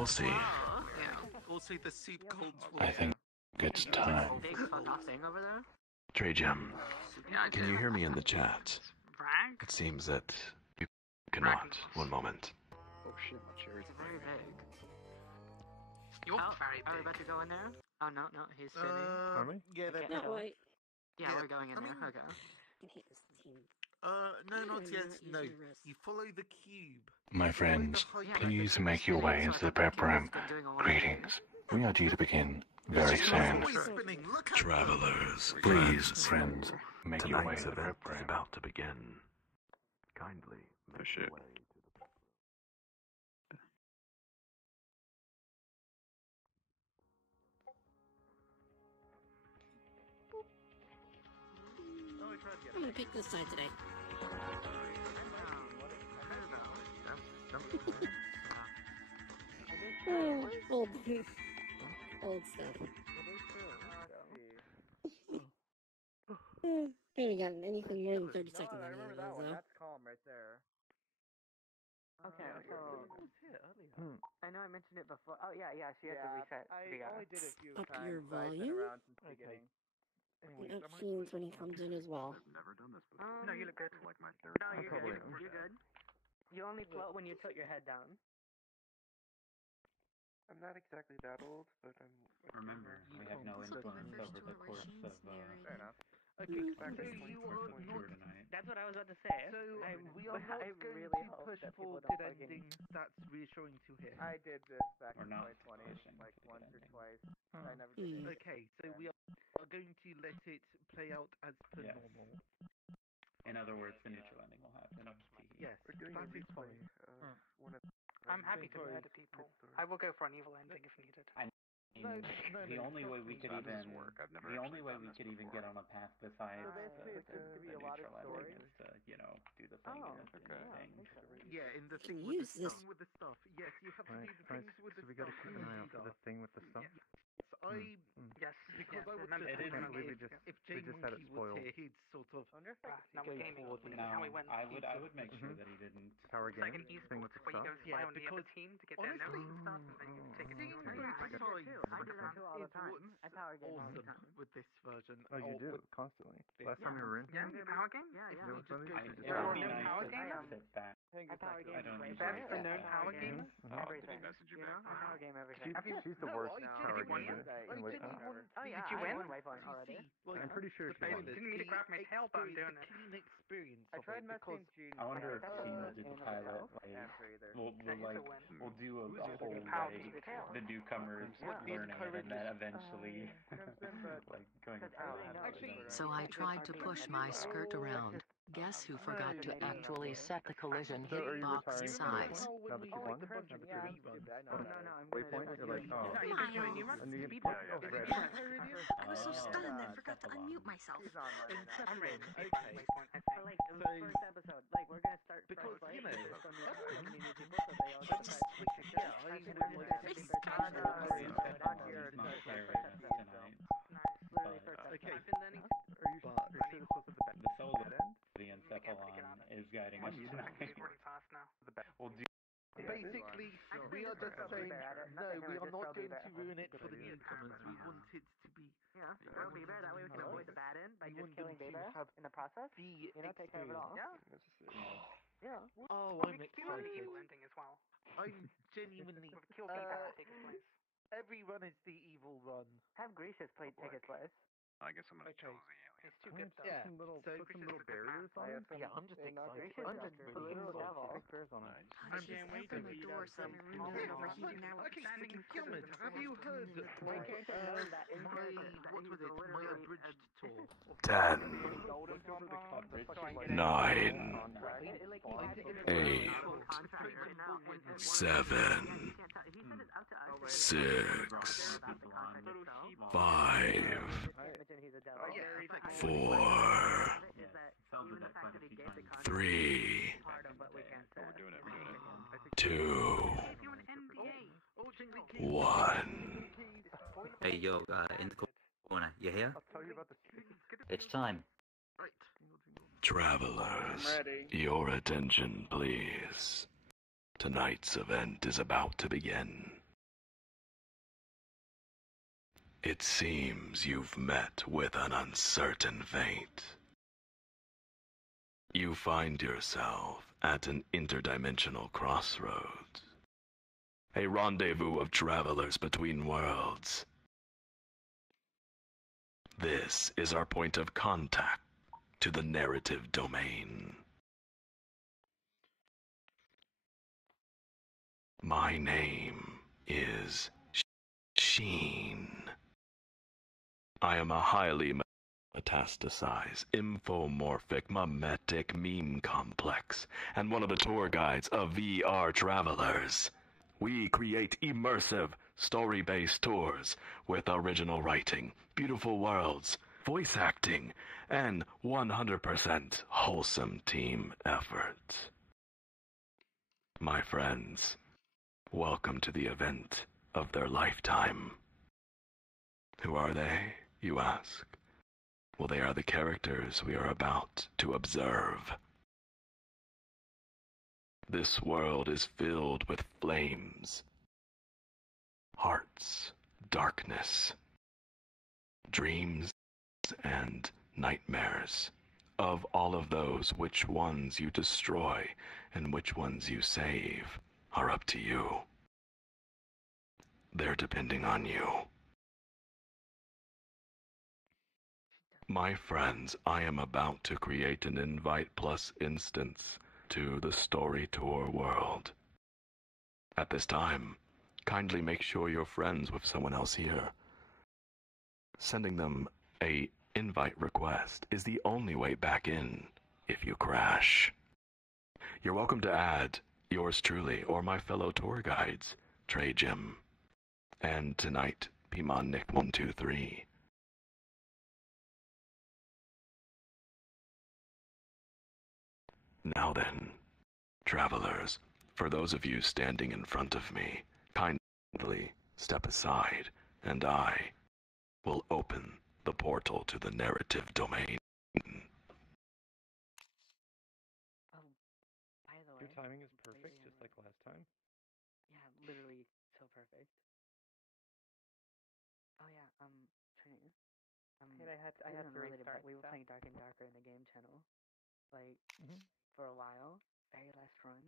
We'll see. Yeah. Also, the soup cults will. I think it's time. Big fuck off thing over there. Trey Jim, Yeah, can you hear me in the chat? Bragg? It seems that you cannot. One moment. Oh shit, my chair is Very big. You're very Are we big. about to go in there? Oh no, he's spinning. Are we? Yeah, they're Okay. big. No, wait. Yeah, Yeah, we're going in I there. mean- Okay. I hate this team. No, not yet. Use No. your wrist. You follow the cube. My friends, Yeah, please but make your spinning, way so I into the think prep the room. kid's been doing a lot of Greetings. We are due to begin very She's soon. always spinning. Look at Travelers, her. please, friends, make your way Tonight's to the event prep is room. about to begin. Kindly make shit. your way to the prep room. I'm gonna pick this side today. Old, old stuff. We haven't gotten anything more than 30 seconds on any of those, though. That's calm right there. Okay, so I know I mentioned it before. Oh yeah, she had to reset. I VR. only did a few Up times. your so I've been volume? around since the beginning. And up tunes when he comes in as well. I've never done this before. No, you look good. Like my third No, time. you're good. You're good. You only float when you tilt your head down. I'm not exactly that old, but I'm. Remember, we have no influence over the course of Fair enough. Okay, Back so in you 2020. are tour not. tonight. That's what I was about to say. So we are not I going really to hope push that people for don't good fucking- ending. That's reassuring to hear. I did this back Or in not 2020, pushing like to the once or ending. twice. I never did it. Okay, so we are going to let it play out as per Yes. normal. In other words, the neutral ending will happen. Yes, We're doing that a is replay fine. of one of. I'm happy to Sorry. murder people. I will go for an evil ending if needed. The only way we could even, I've never the only actually way done we this could even before. get on a path besides So basically, it's going to be the a lot of neutral ending stories. is to, do the thing Oh, in the thing. Yeah, in the Can thing you with use the this? stuff. With the stuff. Yes, you have to Right, do the right. things with the So we stuff. gotta keep an eye out for the thing with the stuff. Yes, Because I would remember, just It is, think I believe we if, just- if we Jay just had it Monkey was spoiled. here, he'd sort of. Wonder if I can now go we're gaming. forward. No, How we went. I would make sure that he didn't. Power It's like game. an Thing with esports the where you stuff. go spy Yeah, on the other because team to get their honestly- notes and stuff, and then you take a Seeing team. both I do that sides too. I do that too all the time. I power game all the awesome time. with this version. Oh, you do with constantly. this. Last time you were in. Yeah, you power game? Yeah, If yeah. we You just know go what to It the Yeah, would be no nice power if game? I sit back. I power game I don't everything. usually For sit known back. power games, Oh, everything. did he message you You back? know, I power game everything. She's, Have you? she's the No, worst I power didn't gamer I in didn't Waypoint. want Oh yeah, Did you I win? won Waypoint to already. see, like, I'm pretty sure the she won. benefit, Didn't mean to the grab my tail, but I'm doing the it. keen experience I of tried it, messaging because June. I wonder if That's Tina a- did in the pilot, itself. like, After either. we'll do a whole, Power like, to the tail. the newcomers Yeah. learning it, and then eventually, but like, going Because through I that. know Actually, and then- So I tried to push my skirt around. Guess who forgot to actually set the collision So are you hitbox retiring? size? how when Now we that you had won? the bunch of Yeah, I'm reruns, stupid. I know Oh that. no, I'm Waypoint? gonna You're like, do- oh. No, you can do a new run. A new Speed yeah, run. yeah, It's ready. speed run. I was so Oh, stunned I God. forgot to unmute myself. She's on right now. I'm ready. Okay. Waypoint, I think. Like, So- first episode, like, we're gonna start Because, fresh, you like, know, just on the new people, so they all get Let's- fresh pictures. yeah, I think would we're like gonna to do see first on, episode. on here, It's not first carrying us episode. tonight. Nice. Literally But, first okay. episode. I've been learning to Are you But- sure this was at the back? The solo Dead end? the encephalon is guiding us tonight. pretty fast now. We'll do basically, we are just saying, no, we are not going to ruin it for the newcomers. We want it to be Yeah, throw Bieber, that way we can avoid the bad end by We just want killing them to Bieber have in the process. the You know, take care of it all. experience. Yeah. Oh, I'm excited. ending as well. I'm genuinely. With kill Bieber will take its place. Every run is the evil run. Have Gracious play take its place. I guess I'm gonna Okay. choose the alien. It's too good though. Yeah. Some little, So- put some little barriers on it. Yeah, I'm just excited. Gracious I'm is just the really little excited. devil. Bears on it. I can't wait to the door so my room Yeah, doesn't like, overheat now. okay, Freaking freaking cold. Gilman, have you heard that My character knows that in my, character that what he's was it, my literally abridged tour? 10, Golden over the coverage. 9, like he had to get 8, a contract right now. 7, He said it's up to us. 6, About the contract itself. 5, I can't imagine he's a devil. But 4, is that even the fact that he gave the contract 3, is part of what we can say. We're doing it. We're doing it. 2, If you an NBA. 1. Hey, yo, in the corner, you here? I'll tell you about the. It's time. Right. Travelers, ready. your attention please. Tonight's event is about to begin. It seems you've met with an uncertain fate. You find yourself at an interdimensional crossroads. A rendezvous of travelers between worlds. This is our point of contact to the narrative domain. My name is Sheen. I am a highly metastasized, infomorphic, mimetic meme complex, and one of the tour guides of VRTravellers. We create immersive, story-based tours with original writing, beautiful worlds, voice acting, and 100% wholesome team effort. My friends, welcome to the event of their lifetime. Who are they, you ask? Well, they are the characters we are about to observe. This world is filled with flames, hearts, darkness, dreams, and nightmares. Of all of those, which ones you destroy and which ones you save are up to you. They're depending on you. My friends, I am about to create an invite plus instance to the Story Tour world. At this time, kindly make sure you're friends with someone else here. Sending them a invite request is the only way back in if you crash. You're welcome to add yours truly or my fellow tour guides, Trey Jim, and tonight, Pimon Nick 123. Now then, travelers, for those of you standing in front of me, kindly step aside, and I will open the portal to the narrative domain. Oh, by the way. Your timing is perfect, lately just I'm- like last time. Yeah, literally so perfect. Oh yeah, Trini. Hey, I had this to isn't related, but restart we were stuff. playing Dark and Darker in the game channel, like Mhm. for a while. Very last run,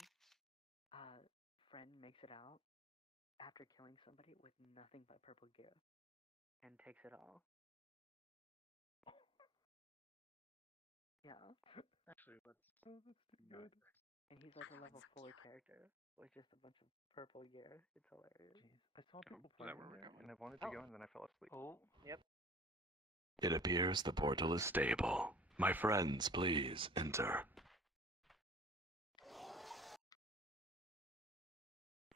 friend makes it out after killing somebody with nothing but purple gear, and takes it all. Yeah, Actually, let's. Oh, that's too good. and he's like a Oh, level it's so 4 cute. character with just a bunch of purple gear. It's hilarious. Jeez, I saw people Is that playing where we're there, going? and I wanted to Oh. go, and then I fell asleep. Oh, yep. It appears the portal is stable. My friends, please enter.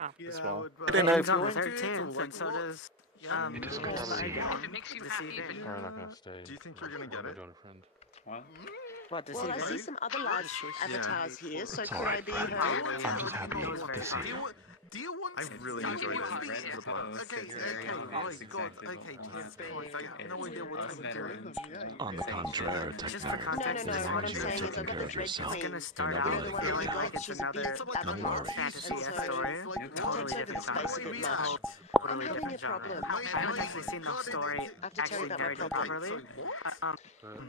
As well. I don't know if on you're the into it or 13th, like and so what? does It is conceived. If it makes you happy, but Probably not gonna stay. Do you think you're gonna get it? What? what Well, I see some other large avatars here, so It's could I alright, be friends. heard? I'm just happy It was very to see fun. you. Do you want I to really do you enjoyed want it. to It's be- the best. Okay, right, God, okay, Jesus Christ, I have no idea what I'm doing. On the contrary, Just for Technerd, context, No, this what I'm one you've saying is taken I've got care the of Dread yourself. is gonna Queen. start You're out never gonna feeling get like that. it's another It's a big Don't worry. fantasy-esque so story. it Totally takes over the different space a genre. bit much. Totally I'm having a different genre. problem. I haven't actually seen the story I have to tell you actually about my narrated problem. properly.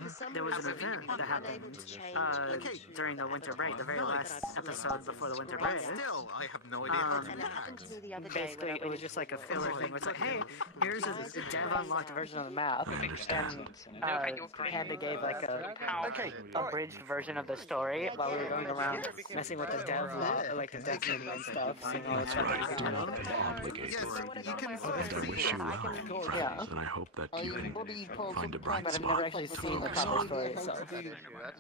For some There was an reason, event that I'm happened unable to change during the winter break, the very last episode before the winter break. Still, I have no idea how to And do it happened that. to me the other day. Basically, it was just like a filler thing. It's like, hey, here's a dev unlocked version of the map, I and understand. Panda gave like a abridged version of the story while we were going around messing with the dev like the dev menu and stuff, seeing all the That's stuff that right. you Do can not do. feel obligated. Yes, you can And I wish you well, friends, Yeah. and I hope that you can find a bright But I've never spot actually to seen the focus proper on. story itself.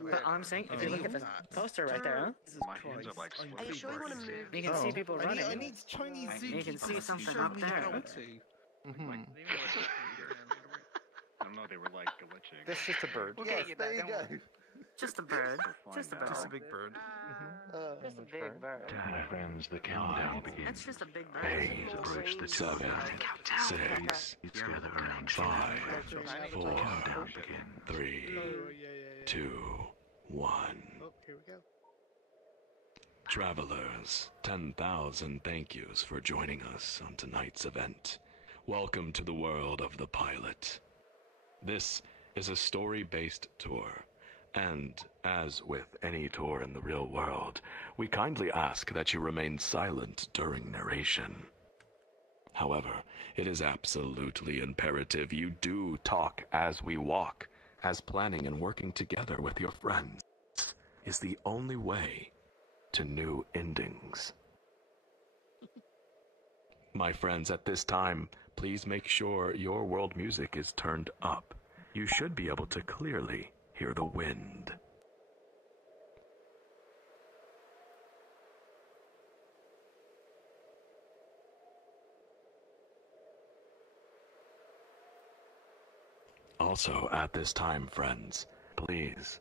But all I'm saying, if you look at the poster right there, My hands are like Are you sweaty. sure you want to move? you can see people running. I need Chinese You can see zookeepers to something show up me there. how to. I don't know, they were like glitching. That's just a bird. We'll Yes, get you there that. you Don't go. worry. Just a bird. Just a bird. Just a big bird. Just a big bird. Friends, the countdown begins. It's just a big bird. 8, 7, 6, 5, 4, 3, 2, 1. Oh, here we go. Travelers, 10,000 thank yous for joining us on tonight's event. Welcome to the world of the pilot. This is a story-based tour, and as with any tour in the real world, we kindly ask that you remain silent during narration. However, it is absolutely imperative you do talk as we walk, as planning and working together with your friends is the only way to new endings. My friends, at this time, please make sure your world music is turned up. You should be able to clearly hear the wind. Also, at this time, friends, please,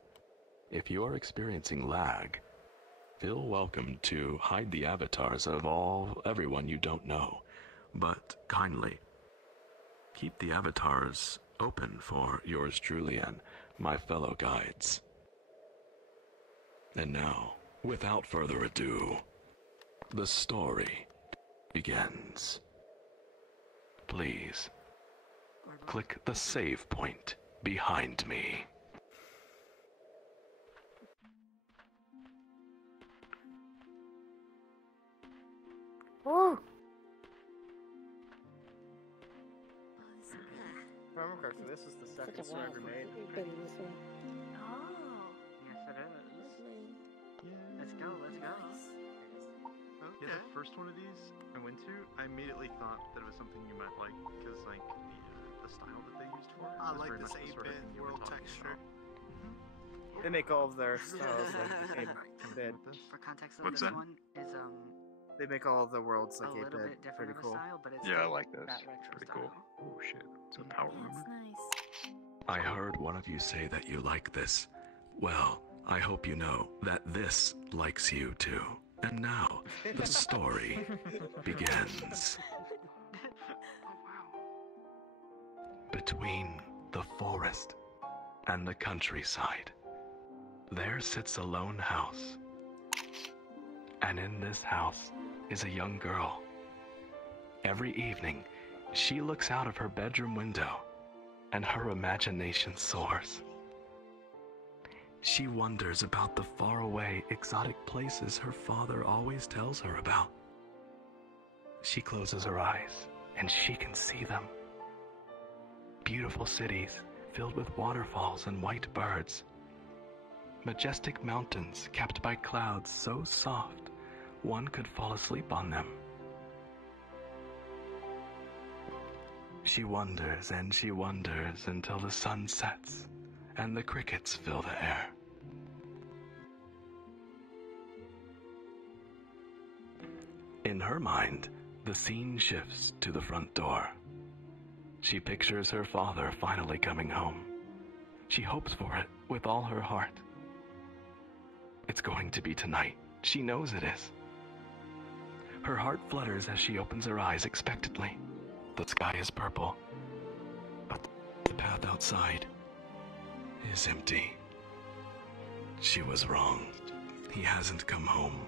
if you are experiencing lag, feel welcome to hide the avatars of everyone you don't know, but kindly keep the avatars open for yours truly and my fellow guides. And now, without further ado, the story begins. Please, click the save point behind me. Woo! If I remember correctly, this was the second Such a store wild ever made. been this one. Oh, yes it is. Let's go, let's go. Yeah, the first one of these I went to, I immediately thought that it was something you might like because like the style that they used for it. I was like very this much the sort of 8-bit thing you were world talking texture. about. They make all of their styles like 8-bit. For context of What's this that? one is They make all of the worlds like a little 8-bit. bit different Pretty of a cool. style, but it's Yeah, I still like this. that retro Pretty style. cool. Oh shit, it's a power That's rumor. nice. I heard one of you say that you like this. Well, I hope you know that this likes you too. And now, the story begins. Between the forest and the countryside, there sits a lone house. And in this house is a young girl. Every evening, she looks out of her bedroom window, and her imagination soars. She wonders about the faraway, exotic places her father always tells her about. She closes her eyes, and she can see them. Beautiful cities filled with waterfalls and white birds. Majestic mountains capped by clouds so soft one could fall asleep on them. She wonders and she wonders until the sun sets and the crickets fill the air. In her mind, the scene shifts to the front door. She pictures her father finally coming home. She hopes for it with all her heart. It's going to be tonight. She knows it is. Her heart flutters as she opens her eyes expectantly. The sky is purple, but the path outside is empty. She was wrong. He hasn't come home.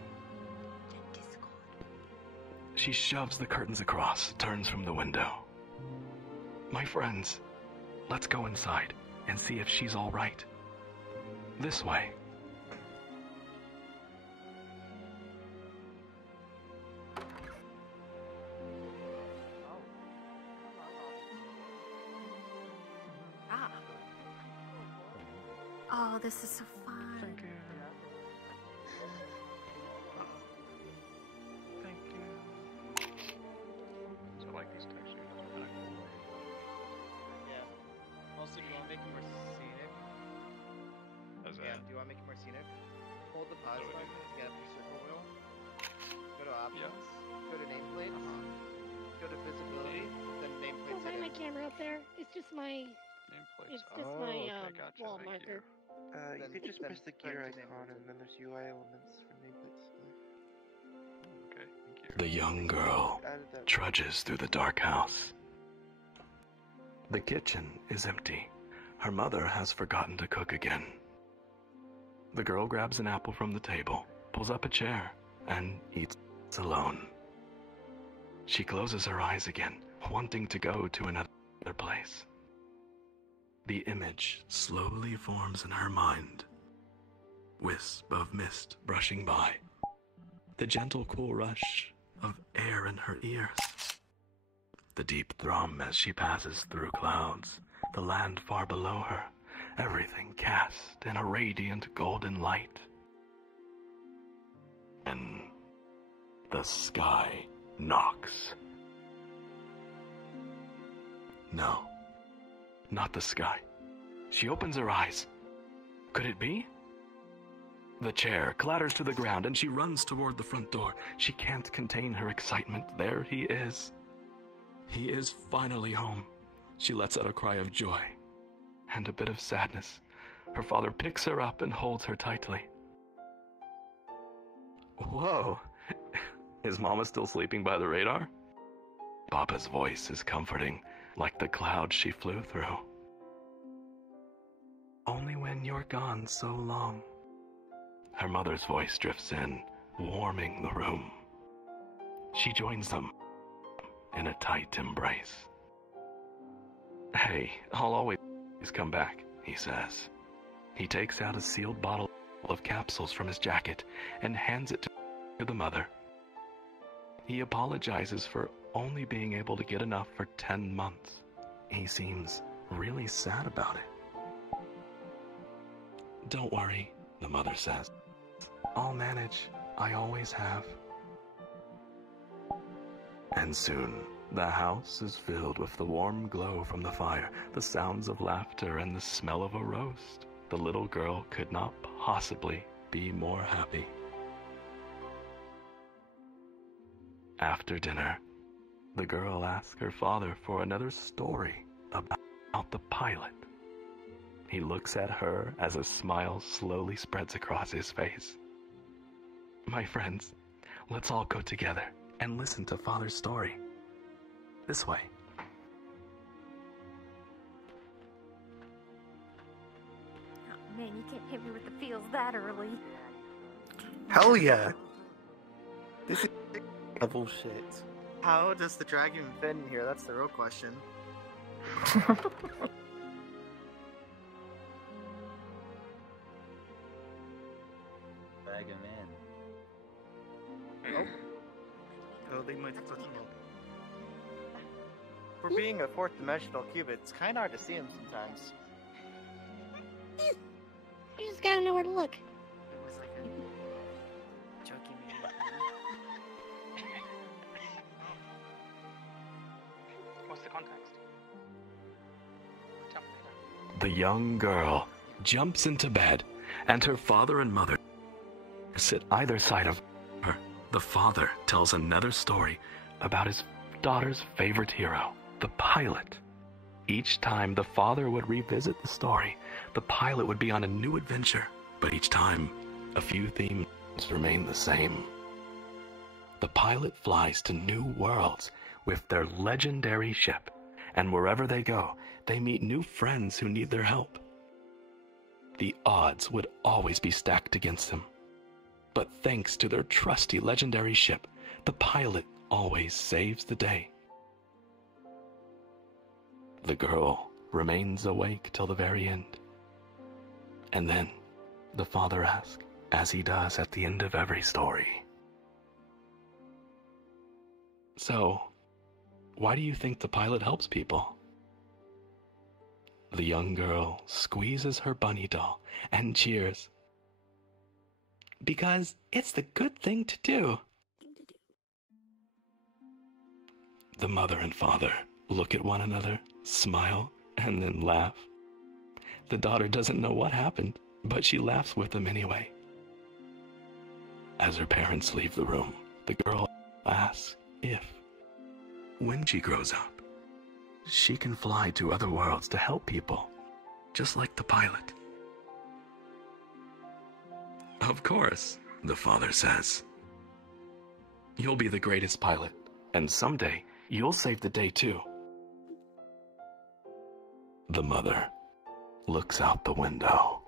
She shoves the curtains across, turns from the window. My friends, let's go inside and see if she's all right. This way. Ah. Oh, this is so fun. Thank you. Thank you. So I like these textures. They're kinda cool. Yeah. Also, do you want to make it more scenic? How's Yeah, that? do you want to make it more scenic? Hold the pause How do I button do to get up your circle wheel. Go to options. Yeah. Go to nameplates. Go to visibility. Then nameplates Why my hidden. camera up there? It's just my Nameplates. It's just my, okay, gotcha. wall Thank marker. You. You could just then press the turn gear to icon nameplates and then there's UI elements for nameplate display. Okay, thank you. The young girl Added that. trudges through the dark house. The kitchen is empty. Her mother has forgotten to cook again. The girl grabs an apple from the table, pulls up a chair, and eats alone. She closes her eyes again, wanting to go to another place. The image slowly forms in her mind. Wisp of mist brushing by. The gentle cool rush of air in her ears. The deep thrum as she passes through clouds. The land far below her. Everything cast in a radiant golden light. And the sky knocks. No, not the sky. She opens her eyes. Could it be? The chair clatters to the ground and she runs toward the front door. She can't contain her excitement. There he is. He is finally home. She lets out a cry of joy and a bit of sadness. Her father picks her up and holds her tightly. Whoa, is Mama still sleeping by the radar? Papa's voice is comforting, like the clouds she flew through. Only when you're gone so long. Her mother's voice drifts in, warming the room. She joins them in a tight embrace. Hey, I'll always come back, he says. He takes out a sealed bottle of capsules from his jacket and hands it to the mother. He apologizes for only being able to get enough for 10 months. He seems really sad about it. Don't worry, the mother says. I'll manage. I always have. And soon, the house is filled with the warm glow from the fire, the sounds of laughter, and the smell of a roast. The little girl could not possibly be more happy. After dinner, the girl asks her father for another story about the pilot. He looks at her as a smile slowly spreads across his face. My friends, let's all go together and listen to Father's story. This way. Oh man, you can't hit me with the feels that early. Hell yeah! This is level shit. How does the dragon fit in here? That's the real question. Bag him in. Oh, they might have touched him. For being a fourth dimensional cube, it's kind of hard to see him sometimes. You just gotta know where to look. It was like a joking man. What's the context? Tell me later. The young girl jumps into bed, and her father and mother sit either side of her. The father tells another story about his daughter's favorite hero, the pilot. Each time the father would revisit the story, the pilot would be on a new adventure, but each time, a few themes remain the same. The pilot flies to new worlds with their legendary ship, and wherever they go, they meet new friends who need their help. The odds would always be stacked against them. But thanks to their trusty legendary ship, the pilot always saves the day. The girl remains awake till the very end. And then the father asks, as he does at the end of every story, so, why do you think the pilot helps people? The young girl squeezes her bunny doll and cheers. Because it's the good thing to do. The mother and father look at one another, smile, and then laugh. The daughter doesn't know what happened, but she laughs with them anyway. As her parents leave the room, the girl asks if, when she grows up, she can fly to other worlds to help people, just like the pilot. Of course, the father says. You'll be the greatest pilot, and someday you'll save the day too. The mother looks out the window.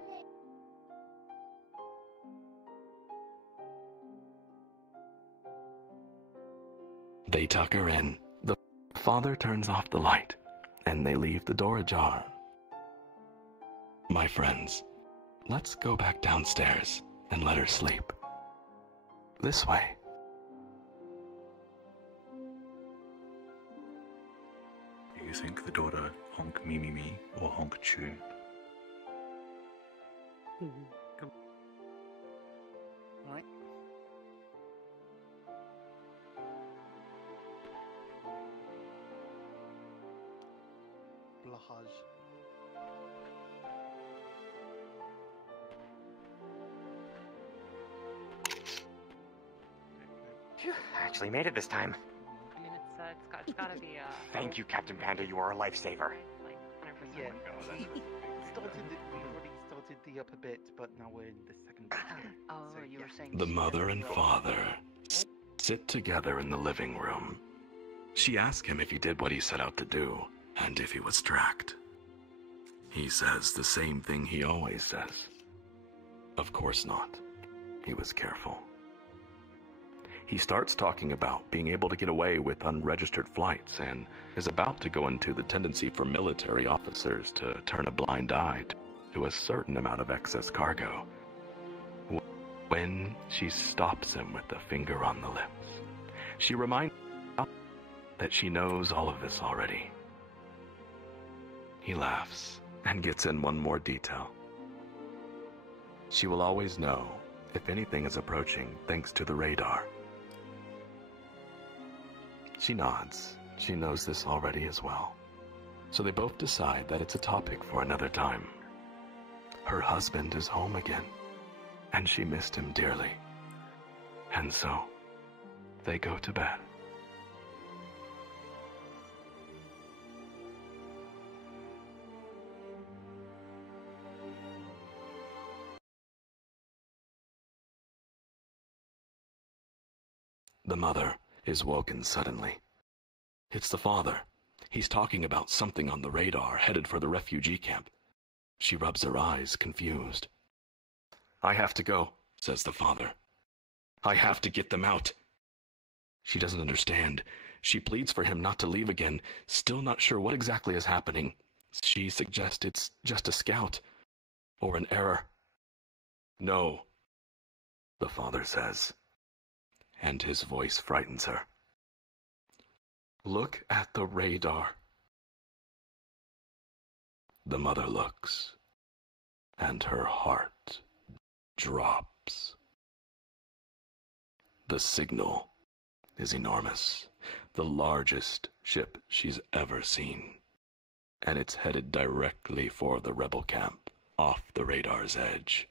They tuck her in. The Father turns off the light, and they leave the door ajar. My friends, let's go back downstairs and let her sleep. This way. Do you think the daughter honk me me me or honk chew? Right. Blahaj. Phew, I actually made it this time. I mean, it's gotta be, Thank you, Captain Panda. You are a lifesaver. like, 100%. Yeah, we already started the upper bit, but now we're in the second bit. Oh, So, you yeah. were saying The mother and father sit together in the living room. She asks him if he did what he set out to do, and if he was tracked. He says the same thing he always says. Of course not. He was careful. He starts talking about being able to get away with unregistered flights and is about to go into the tendency for military officers to turn a blind eye to a certain amount of excess cargo. When she stops him with a finger on the lips, she reminds him that she knows all of this already. He laughs and gets in one more detail. She will always know if anything is approaching thanks to the radar. She nods. She knows this already as well. So they both decide that it's a topic for another time. Her husband is home again, and she missed him dearly. And so, they go to bed. The mother is woken suddenly. It's the father. He's talking about something on the radar headed for the refugee camp. She rubs her eyes, confused. I have to go, says the father. I have to get them out. She doesn't understand. She pleads for him not to leave again, still not sure what exactly is happening. She suggests it's just a scout, or an error. No, the father says, and his voice frightens her. Look at the radar. The mother looks, and her heart drops. The signal is enormous, the largest ship she's ever seen, and it's headed directly for the rebel camp off the radar's edge.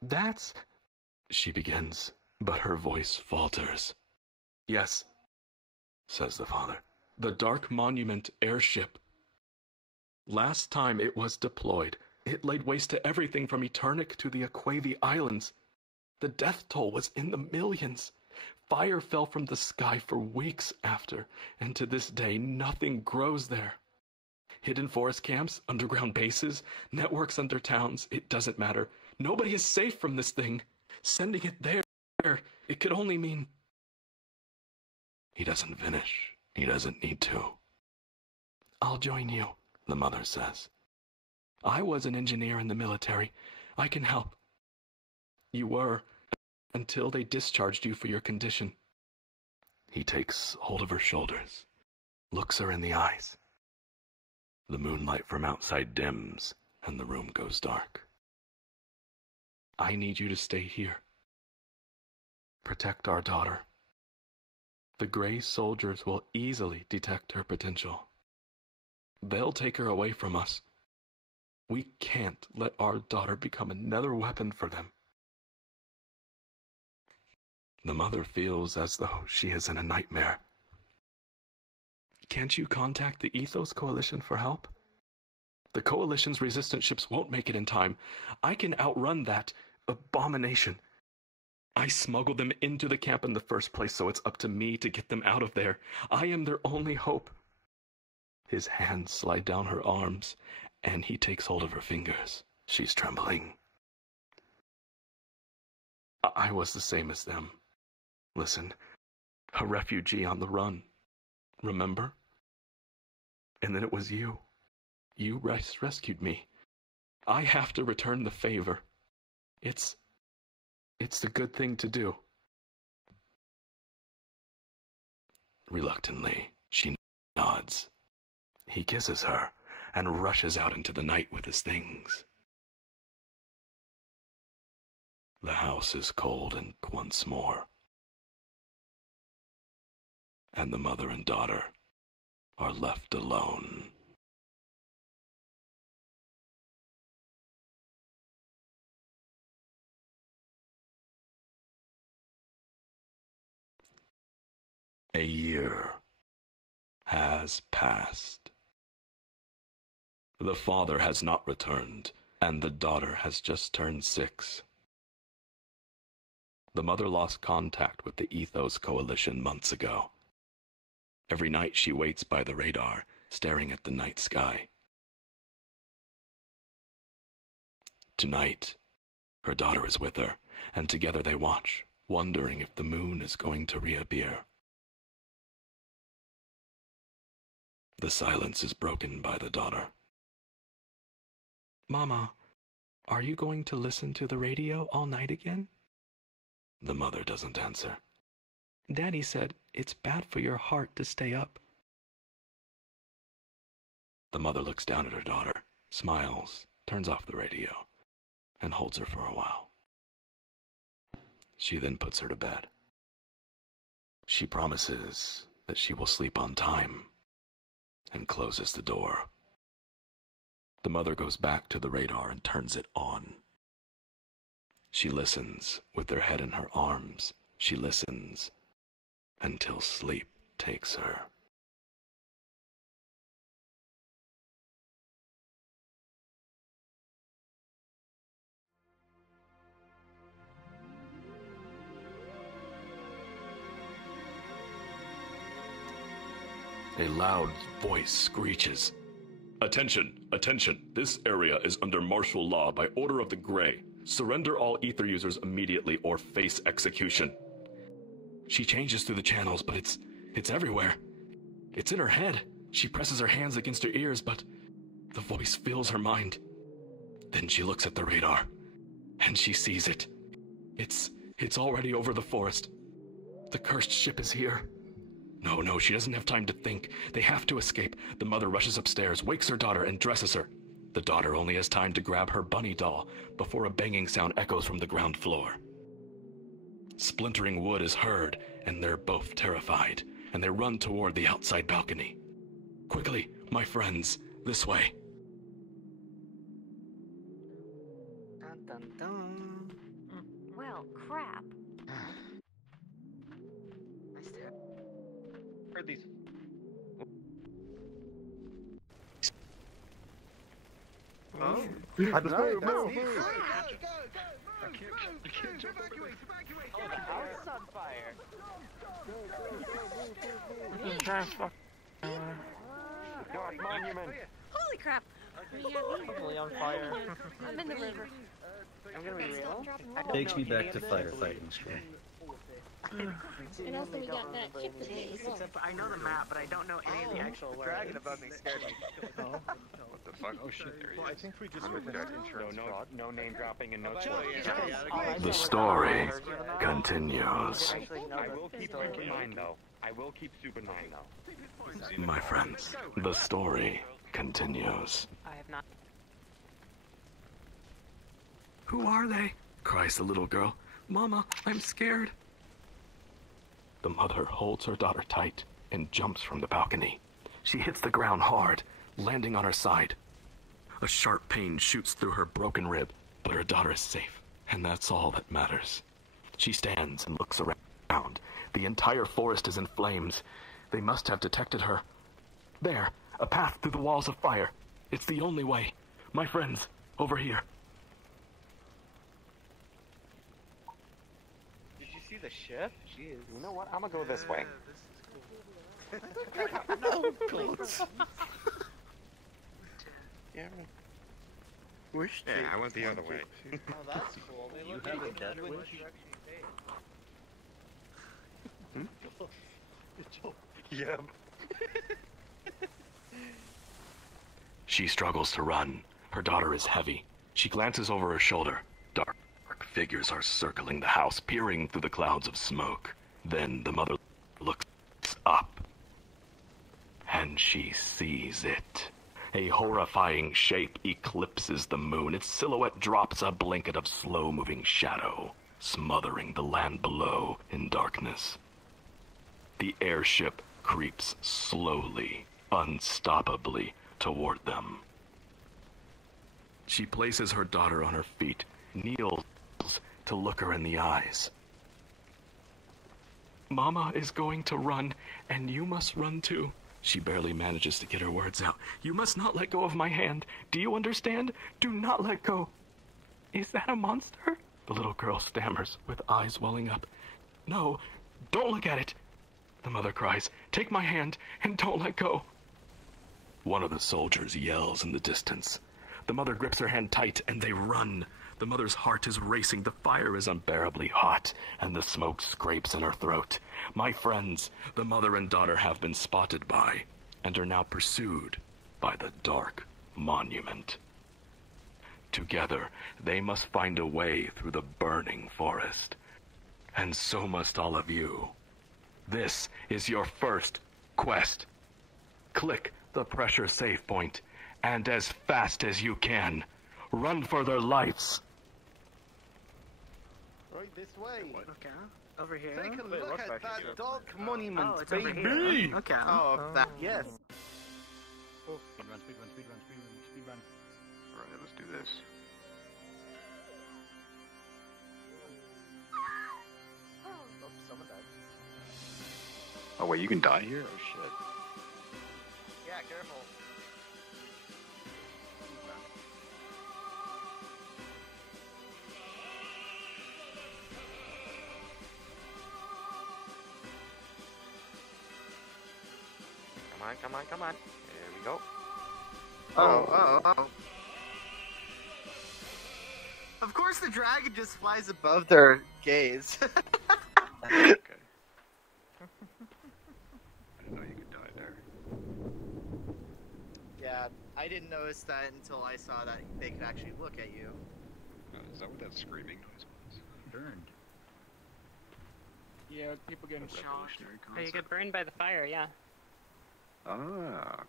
That's... she begins, but her voice falters. Yes, says the father. The Dark Monument airship. Last time it was deployed, it laid waste to everything from Eternic to the Aquavi Islands. The death toll was in the millions. Fire fell from the sky for weeks after, and to this day nothing grows there. Hidden forest camps, underground bases, networks under towns, it doesn't matter. Nobody is safe from this thing. Sending it there, it could only mean... He doesn't finish. He doesn't need to. I'll join you, the mother says. I was an engineer in the military. I can help. You were, until they discharged you for your condition. He takes hold of her shoulders, looks her in the eyes. The moonlight from outside dims, and the room goes dark. I need you to stay here. Protect our daughter. The Gray soldiers will easily detect her potential. They'll take her away from us. We can't let our daughter become another weapon for them. The mother feels as though she is in a nightmare. Can't you contact the Ethos Coalition for help? The Coalition's resistance ships won't make it in time. I can outrun that abomination. I smuggled them into the camp in the first place, so it's up to me to get them out of there. I am their only hope. His hands slide down her arms, and he takes hold of her fingers. She's trembling. I was the same as them. Listen, A refugee on the run. Remember? And then it was you. You rescued me. I have to return the favor. It's the good thing to do. Reluctantly, she nods. He kisses her and rushes out into the night with his things. The house is cold and once more, and the mother and daughter are left alone. A year has passed. The father has not returned, and the daughter has just turned 6. The mother lost contact with the Ethos Coalition months ago. Every night she waits by the radar, staring at the night sky. Tonight, her daughter is with her, and together they watch, wondering if the moon is going to reappear. The silence is broken by the daughter. Mama, are you going to listen to the radio all night again? The mother doesn't answer. Daddy said it's bad for your heart to stay up. The mother looks down at her daughter, smiles, turns off the radio, and holds her for a while. She then puts her to bed. She promises that she will sleep on time and closes the door. The mother goes back to the radar and turns it on. She listens with her head in her arms. She listens until sleep takes her. A loud voice screeches. Attention, attention. This area is under martial law by order of the Grey. Surrender all ether users immediately or face execution. She changes through the channels, but it's everywhere. It's in her head. She presses her hands against her ears, but the voice fills her mind. Then she looks at the radar, and she sees it. It's already over the forest. The cursed ship is here. No, she doesn't have time to think. They have to escape. The mother rushes upstairs, wakes her daughter, and dresses her. The daughter only has time to grab her bunny doll before a banging sound echoes from the ground floor. Splintering wood is heard, and they're both terrified, and they run toward the outside balcony. Quickly, my friends, this way. Dun dun dun. Well, crap. Nice to have. Heard these. Oh? I don't know. Go, Oh, the house is on fire. God, monument. Holy crap. Totally on fire. I'm in the river. I'm gonna be real. Takes me back to firefighting school. And also we got that ship today as well. Except I know the map, but I don't know any of the actual words. Dragon above me scared me. What the fuck? Oh shit, there he is. Well, I think we just I'm with that insurance fraud. No name dropping and no The story continues. I will keep soup in mind though. I will keep soup in mind though. My friends, the story continues. I have not. Who are they? Cries the little girl. Mama, I'm scared. The mother holds her daughter tight and jumps from the balcony. She hits the ground hard, landing on her side. A sharp pain shoots through her broken rib, but her daughter is safe, and that's all that matters. She stands and looks around. The entire forest is in flames. They must have detected her. There, a path through the walls of fire. It's the only way. My friends, over here. Did you see the ship? Jeez. You know what? I'm gonna go this way. Oh, God. Yeah. Wish Yeah, I went the other way. Oh, that's cool. They look like have a death you would wish? direct me. Yeah. She struggles to run. Her daughter is heavy. She glances over her shoulder. Dark figures are circling the house, peering through the clouds of smoke. Then the mother looks up. And she sees it. A horrifying shape eclipses the moon. Its silhouette drops a blanket of slow-moving shadow, smothering the land below in darkness. The airship creeps slowly, unstoppably, toward them. She places her daughter on her feet, kneels to look her in the eyes. Mama is going to run, and you must run too. She barely manages to get her words out. You must not let go of my hand. Do you understand? Do not let go. Is that a monster? The little girl stammers, with eyes welling up. No, don't look at it. The mother cries, take my hand and don't let go. One of the soldiers yells in the distance. The mother grips her hand tight and they run. The mother's heart is racing, the fire is unbearably hot, and the smoke scrapes in her throat. My friends, the mother and daughter have been spotted by, and are now pursued by the dark monument. Together, they must find a way through the burning forest. And so must all of you. This is your first quest. Click the pressure save point, and as fast as you can, run for their lives. Right this way. Okay. Over here. Take a Wait, look what's at back that here? dark monument, Oh, it's baby. over here. Okay. Oh, that. Yes. Speed run, speed run, speed run, speed run, speed run. Alright, let's do this. Oh, someone died. Oh wait, you can die here? Oh shit. Yeah, careful. Come on, come on, come on. There we go. Oh. Of course the dragon just flies above their gaze. Okay. I didn't know you could die there. Yeah, I didn't notice that until I saw that they could actually look at you. Is that what that screaming noise was? Burned. Yeah, people getting shot. Revolutionary Oh, you concept. get burned by the fire, yeah. Ah.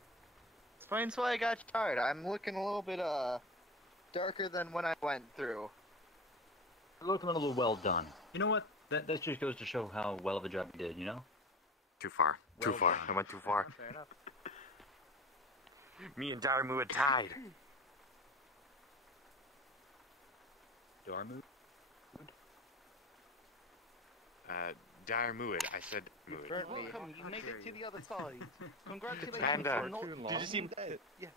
Explains why I got charred. I'm looking a little bit darker than when I went through. Ultimately well done. You know what? That just goes to show how well of a job you did, you know? Too far. Well Too far. done. I went too far. Fair enough. Me and Daramu had tied. Darmu? Daramuid. I said Muid. Welcome, you made it to the other side. Congratulations Panda. on not Did you see- being dead. Yeah.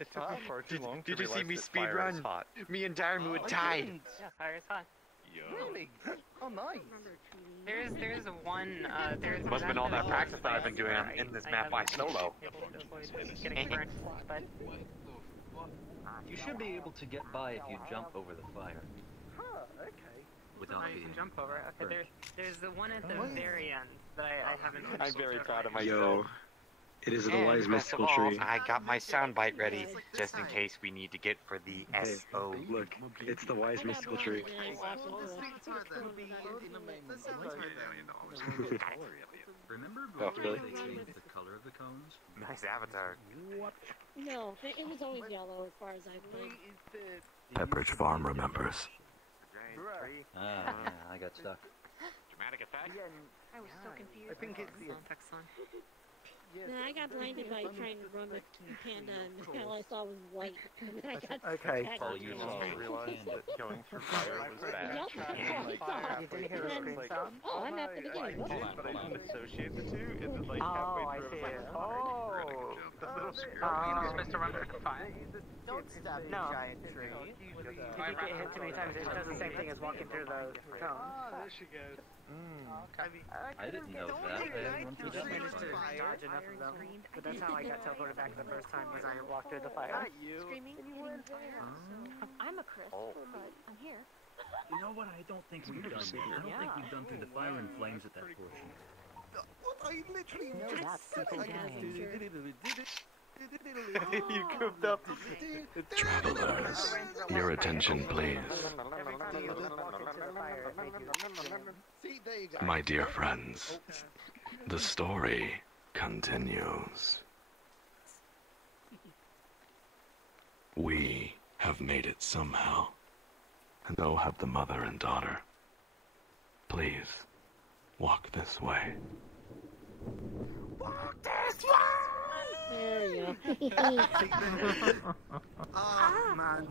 It took me far too long to Did you see realize me that speed fire is run? hot. Me and Daramu I had tied. didn't. Yeah, fire is hot. Really? Oh, nice. There's one, there's Must have been all that practice that I've been doing where in this I map by haven't solo. been able to avoid getting burned, but You should be able to get by if you jump over the fire. Huh, okay. Without now you being can jump over. Okay, there's the one at the very end that I haven't. I'm very proud of Yo, myself. it is the And wise best of mystical all, tree. I got my soundbite ready just in case we need to get for the Hey, SO. look, it's the wise mystical tree. Remember Oh, before really? they changed the color of the cones? Nice avatar. No, it was always yellow as far as I played. Pepperidge Farm remembers. Ah, yeah, I got stuck. Dramatic effect. I was so confused. I think it's the Then I got blinded by trying to run with Panda, and all I saw was white. And then I got Okay. stuck. All you saw was realized that going through fire was bad. Yep, that's all I thought. You didn't hear the And then, scream sound? oh, I'm at the beginning. I did, but I didn't associate the two, and then like Oh, halfway I through, see I it. was like, Oh. the little scream. You're supposed to run for the fire. Don't stab the No. giant tree. If you get hit too many times, it does the same thing as walking through the cone. There she goes. I didn't know that. I hadn't run through Just that much managed to fire. dodge enough of them. But that's how I got teleported back the first time, was I walked through the fire. Screaming, I'm a Chris, but I'm here. You know what? I don't think we've done. I don't think we've done through the fire and flames at that portion. literally No, just that's said people You cooped up. Travelers, your attention please. Every time you walked into the fire, it made you scream. See, there you go. My dear friends, the story continues. We have made it somehow, and so have the mother and daughter. Please, walk this way. Walk this way! There you go. Oh, man.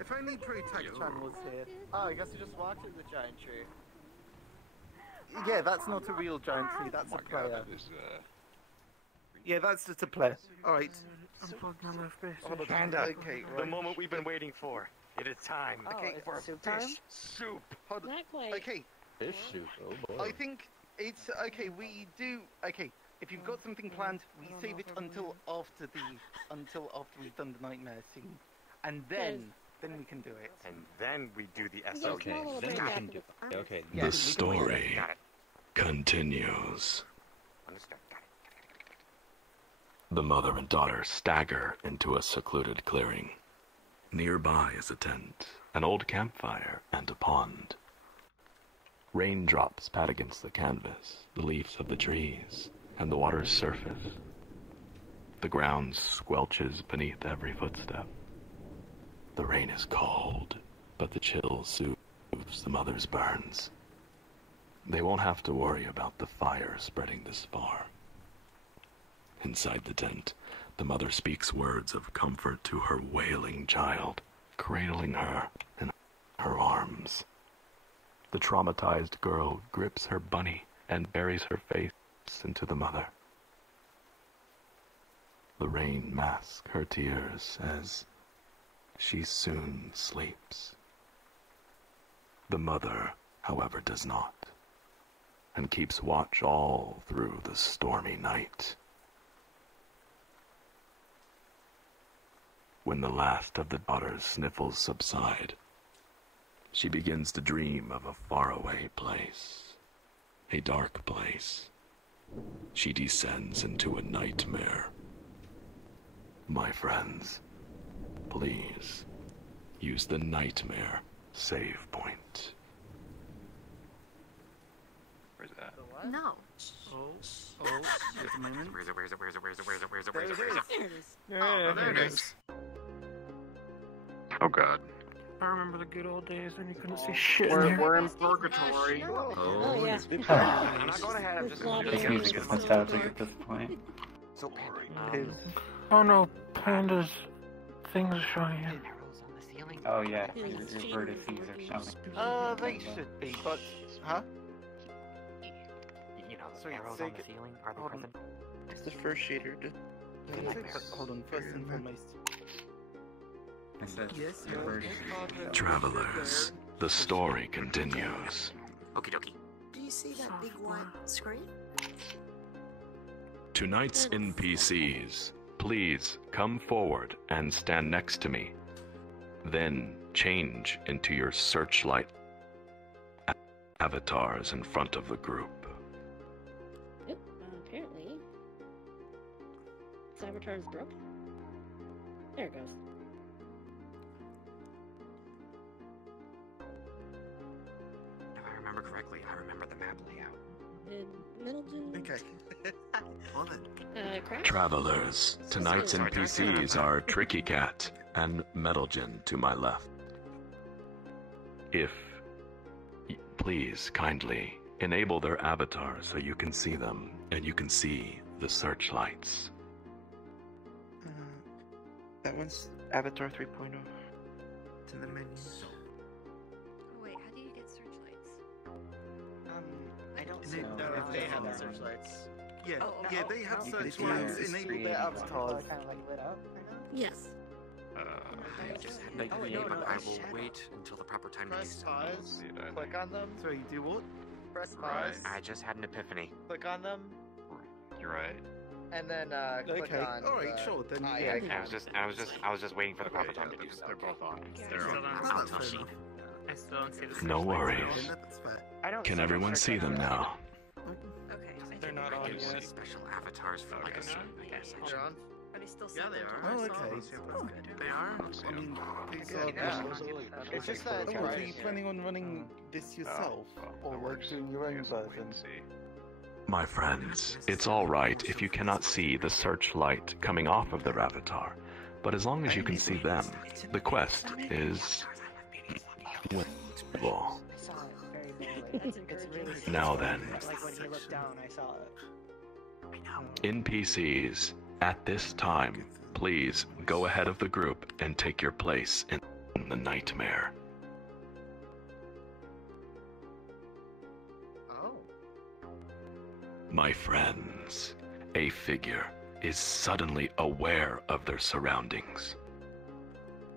If only Protect-chan was here. Oh, I guess we just walked through the giant tree. Yeah, that's not a real giant tree, that's a player. Yeah, that's just a player. Alright. Panda, Okay, the right. moment we've been waiting for. It is time. Oh, Okay, is for it soup time? fish soup. Hold on. Not quite. Okay, Fish soup, oh boy. I think it's okay. We do okay. If you've got something planned, we save it until after we've done the nightmare scene, and then we can do it. And then we do the Yes, SO. Okay, small little then break we after can do. the- Okay. Yeah, The story Got it. continues. Understood. Got it. The mother and daughter stagger into a secluded clearing. Nearby is a tent, an old campfire, and a pond. Raindrops pat against the canvas, the leaves of the trees, and the water's surface. The ground squelches beneath every footstep. The rain is cold, but the chill soothes the mother's burns. They won't have to worry about the fire spreading this far. Inside the tent, the mother speaks words of comfort to her wailing child, cradling her in her arms. The traumatized girl grips her bunny and buries her face into the mother. The rain masks her tears as she soon sleeps. The mother, however, does not, and keeps watch all through the stormy night. When the last of the daughter's sniffles subside, she begins to dream of a faraway place, a dark place. She descends into a nightmare. My friends, please use the nightmare save point. Where's that? No. Oh, just a moment. Where is it? Where is it? Where is it? Where is it? Where is it? Where is it? There Where is it it? Where is is. it? There it is. Oh, there it is. Oh god. I remember the good old days when you couldn't see shit in We're, there. we're in purgatory. Oh, yeah. I'm not going ahead. I'm just Lobby going area to is nostalgic so at this point. So, Oh no, pandas. Things are showing you. Arrows on the ceiling. Oh yeah, Yeah, your it's vertices are showing. They should be, but huh? You know, the Sorry, arrows say on the it- ceiling are they hold on. present? It's the first shader. Hold on, first and foremost. I said Yes, your you're- vertices. Travelers, the story continues. Okie dokie. Do you see that big white screen? Tonight's NPCs, please come forward and stand next to me. Then change into your searchlight avatars in front of the group. Yep, apparently. This avatar is broken. There it goes. If I remember correctly, I remember the map layout. Did Middleton... Okay. Well then. Crash? Travelers, tonight's NPCs are Tricky Cat and Metalgen to my left. Please kindly enable their avatars so you can see them and you can see the searchlights. That one's Avatar 3.0. To the menus. Oh, wait, how do you get searchlights? I don't Is it- know. they have the searchlights. Yeah, Oh, yeah, oh, they have oh. searchlights It's enabled created their one. avatars. Kind of like lit up, Yes. I just had Oh, an wait, idea, no, but no, I it's will shadow. wait until the proper time to do Press so. pause, click on them, So you do what? press Right. pause, I just had an epiphany. click on them, You're right. and then click Okay. on Alright, the sure. Then eye yeah. icon. I was just waiting for the proper Okay, time yeah, to do so. they're both on. Still They're don't on. see- Oh, I'll that's tell fair she. enough. I still don't see the No searchlights. worries. Then that's fair. I don't Can see everyone the see them searchlight. now? Okay, I They're can not on yet. Special avatars for like a certain They're on. Are they still Yeah, they are. Oh, I saw okay. them. They are. I mean, these are It's just that it's Oh, are you pricey. planning on running this yourself? Or like doing your own version? My friends, it's alright if you cannot see the searchlight coming off of their avatar, but as long as you can see them, the quest is winnable. I saw it very barely. It's really Now then. Like when he looked down, I saw it. NPCs, at this time, please go ahead of the group and take your place in the nightmare. Oh. My friends, a figure is suddenly aware of their surroundings.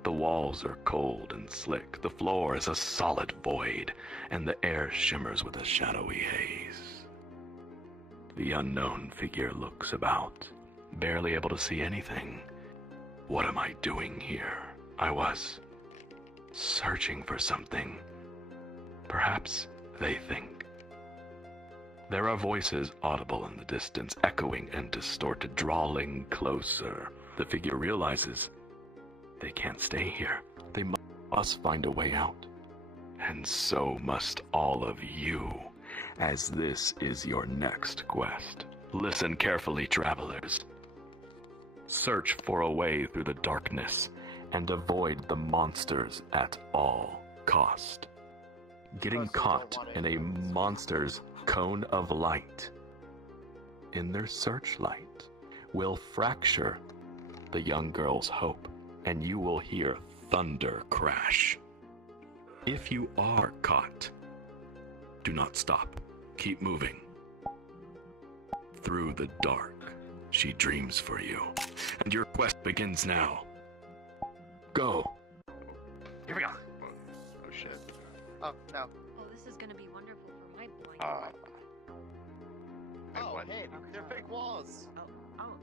The walls are cold and slick, the floor is a solid void, and the air shimmers with a shadowy haze. The unknown figure looks about, barely able to see anything. What am I doing here? I was searching for something. Perhaps they think. There are voices audible in the distance, echoing and distorted, drawing closer. The figure realizes they can't stay here. They must find a way out. And so must all of you, as this is your next quest. Listen carefully, travelers. Search for a way through the darkness and avoid the monsters at all cost. Getting caught in a monster's cone of light in their searchlight will fracture the young girl's hope, and you will hear thunder crash. If you are caught, do not stop. Keep moving. Through the dark, she dreams for you, and your quest begins now. Go. Here we go. Oh shit. Oh, no. Oh, this is gonna be wonderful for my blind. Oh, hey, they're fake walls. Oh.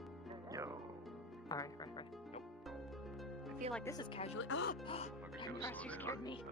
Yo. Alright. I feel like this is casually. Oh, you scared me.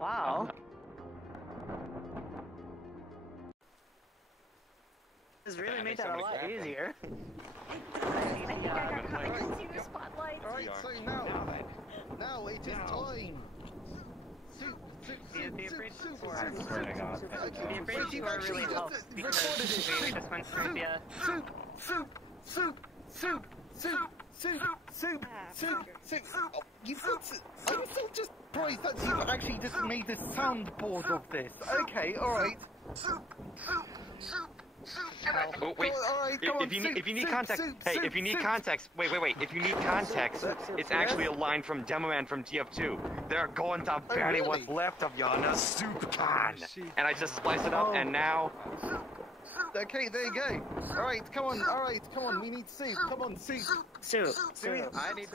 Wow. This really made that a lot easier. I think I got caught in the spotlight. Alright, so now it is time. The afraid Soup. I swear to God. The afraid score really helps because we just went through the Soup. Oh, I'm so just surprised that you've actually just made a soundboard of this. Okay, alright. Oh, wait. If you need context, if you need context, wait. If you need context, it's actually a line from Demo Man from TF2. They're going to bury what's left of you on a soup can. And I just slice it up, and now... Okay, there you go. Alright, come on, we need soup. Come on, soup. Soup. I need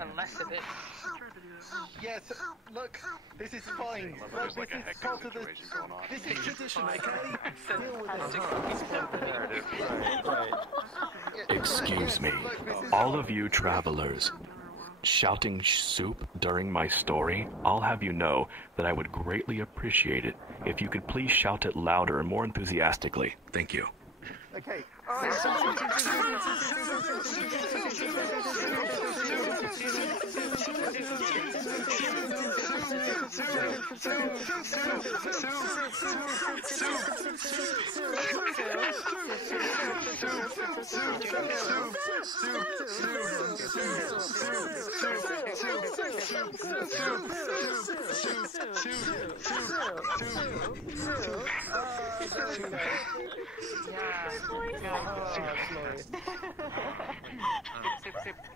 Unless it is. Yes, look, this is fine. Look, this is part of the... This is tradition, okay? Deal with it. Excuse me, all of you travelers. Shouting soup during my story, I'll have you know that I would greatly appreciate it if you could please shout it louder and more enthusiastically. Thank you. Okay,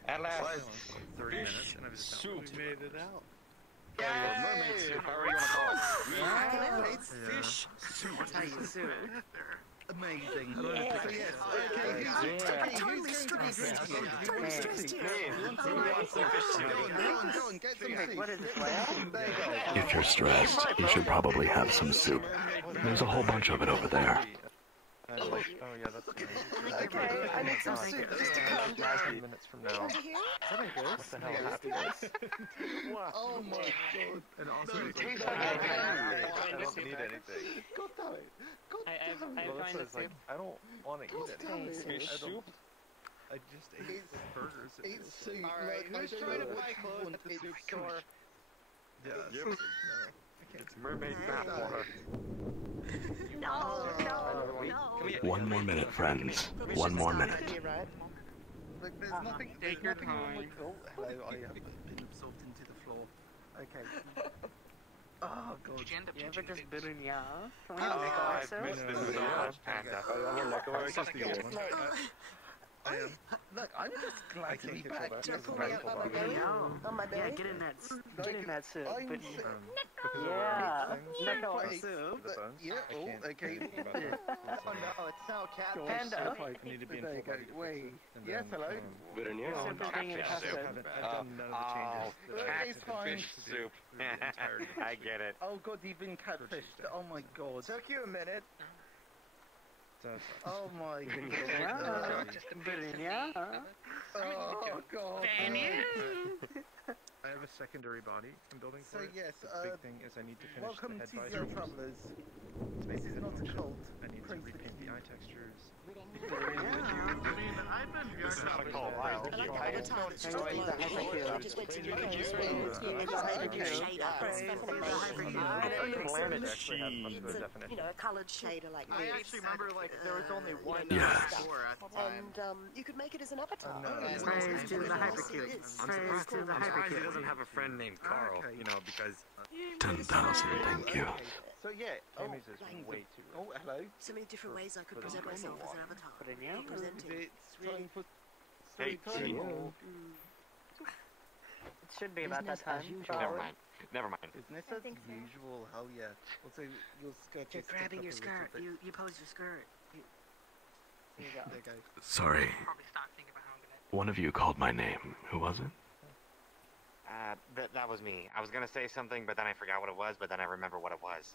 At last. 30 minutes, and I was just Soup. made it out. Mermaid soup, however you want to call it. It's fish soup. That's how you sue. Amazing. Yeah. So yes, okay, who's Totally stressed. Totally stressed here. Go on, get some soup. What is this, If you're stressed, you should probably have some soup. There's a whole bunch of it over there. Oh yeah, that's nice. Okay, I need some soup just to calm down. 15 minutes from now. Want to hear? What the hell happened? Oh my god. And also, It tastes like, like I don't need anything. God damn it. God damn it. Melissa is like, I don't want to eat anything. Fish soup? I just ate burgers. It's soup. Alright, Like, who's I don't trying know to what buy you clothes want. at the It's soup soup. store? Yeah, Yep. no, I can't. It's mermaid bathwater. No, One more minute, friends. One more minute. Look, there's nothing. Take your time. Oh, hello. I have been absorbed into the floor. Okay. Oh god. You ever just been in ya? Can we Oh, make I've also? missed this so much, Panda. Look, I'm just glad to be back. Do you pull me up on my belly? On my belly? Yeah, get in that soup. I'm But sick. yeah, Like, no wait, soup. yeah, oh, okay. Oh no, it's now cat Panda. Need to be There you go. Wait. Yes, hello. Soup is being in Catfish soup. custard. I've done none of the changes. It's fine. Catfish soup. I get it. Oh god, you've been catfished. Oh my god. Took you a minute. Oh my Yeah, god. but in ya. Oh god. I have a secondary body I'm building So for it. yes, The big thing is I need to finish welcome the to head VRTravellers. This is not a cult. I need to Crazy repaint the thing. eye textures. I've been I like the other time it's just a blow. I just went to the other shade up. It's definitely a hybrid. And it's a, you know, a coloured shader like this. I actually remember like there was only one Yes. store at the time. And you could make it as an avatar. Praise to the hypercube. Praise to the I'm surprised he hypercube. doesn't have a friend named Carl, you know, because 10,000, thank you. So yeah, oh, Tammy's is way too oh hello. So many different ways I could present myself as an avatar. But in ya. Be presented. It's time for Hey, story time. It should be about that time. Never mind. Never mind. Business as usual. Hell yeah. Also, your skirt. You're is grabbing your stuck up a skirt. little bit. You pose your skirt. Here you go. There you go. Sorry. One of you called my name. Who was it? That was me. I was gonna say something, but then I forgot what it was, but then I remember what it was.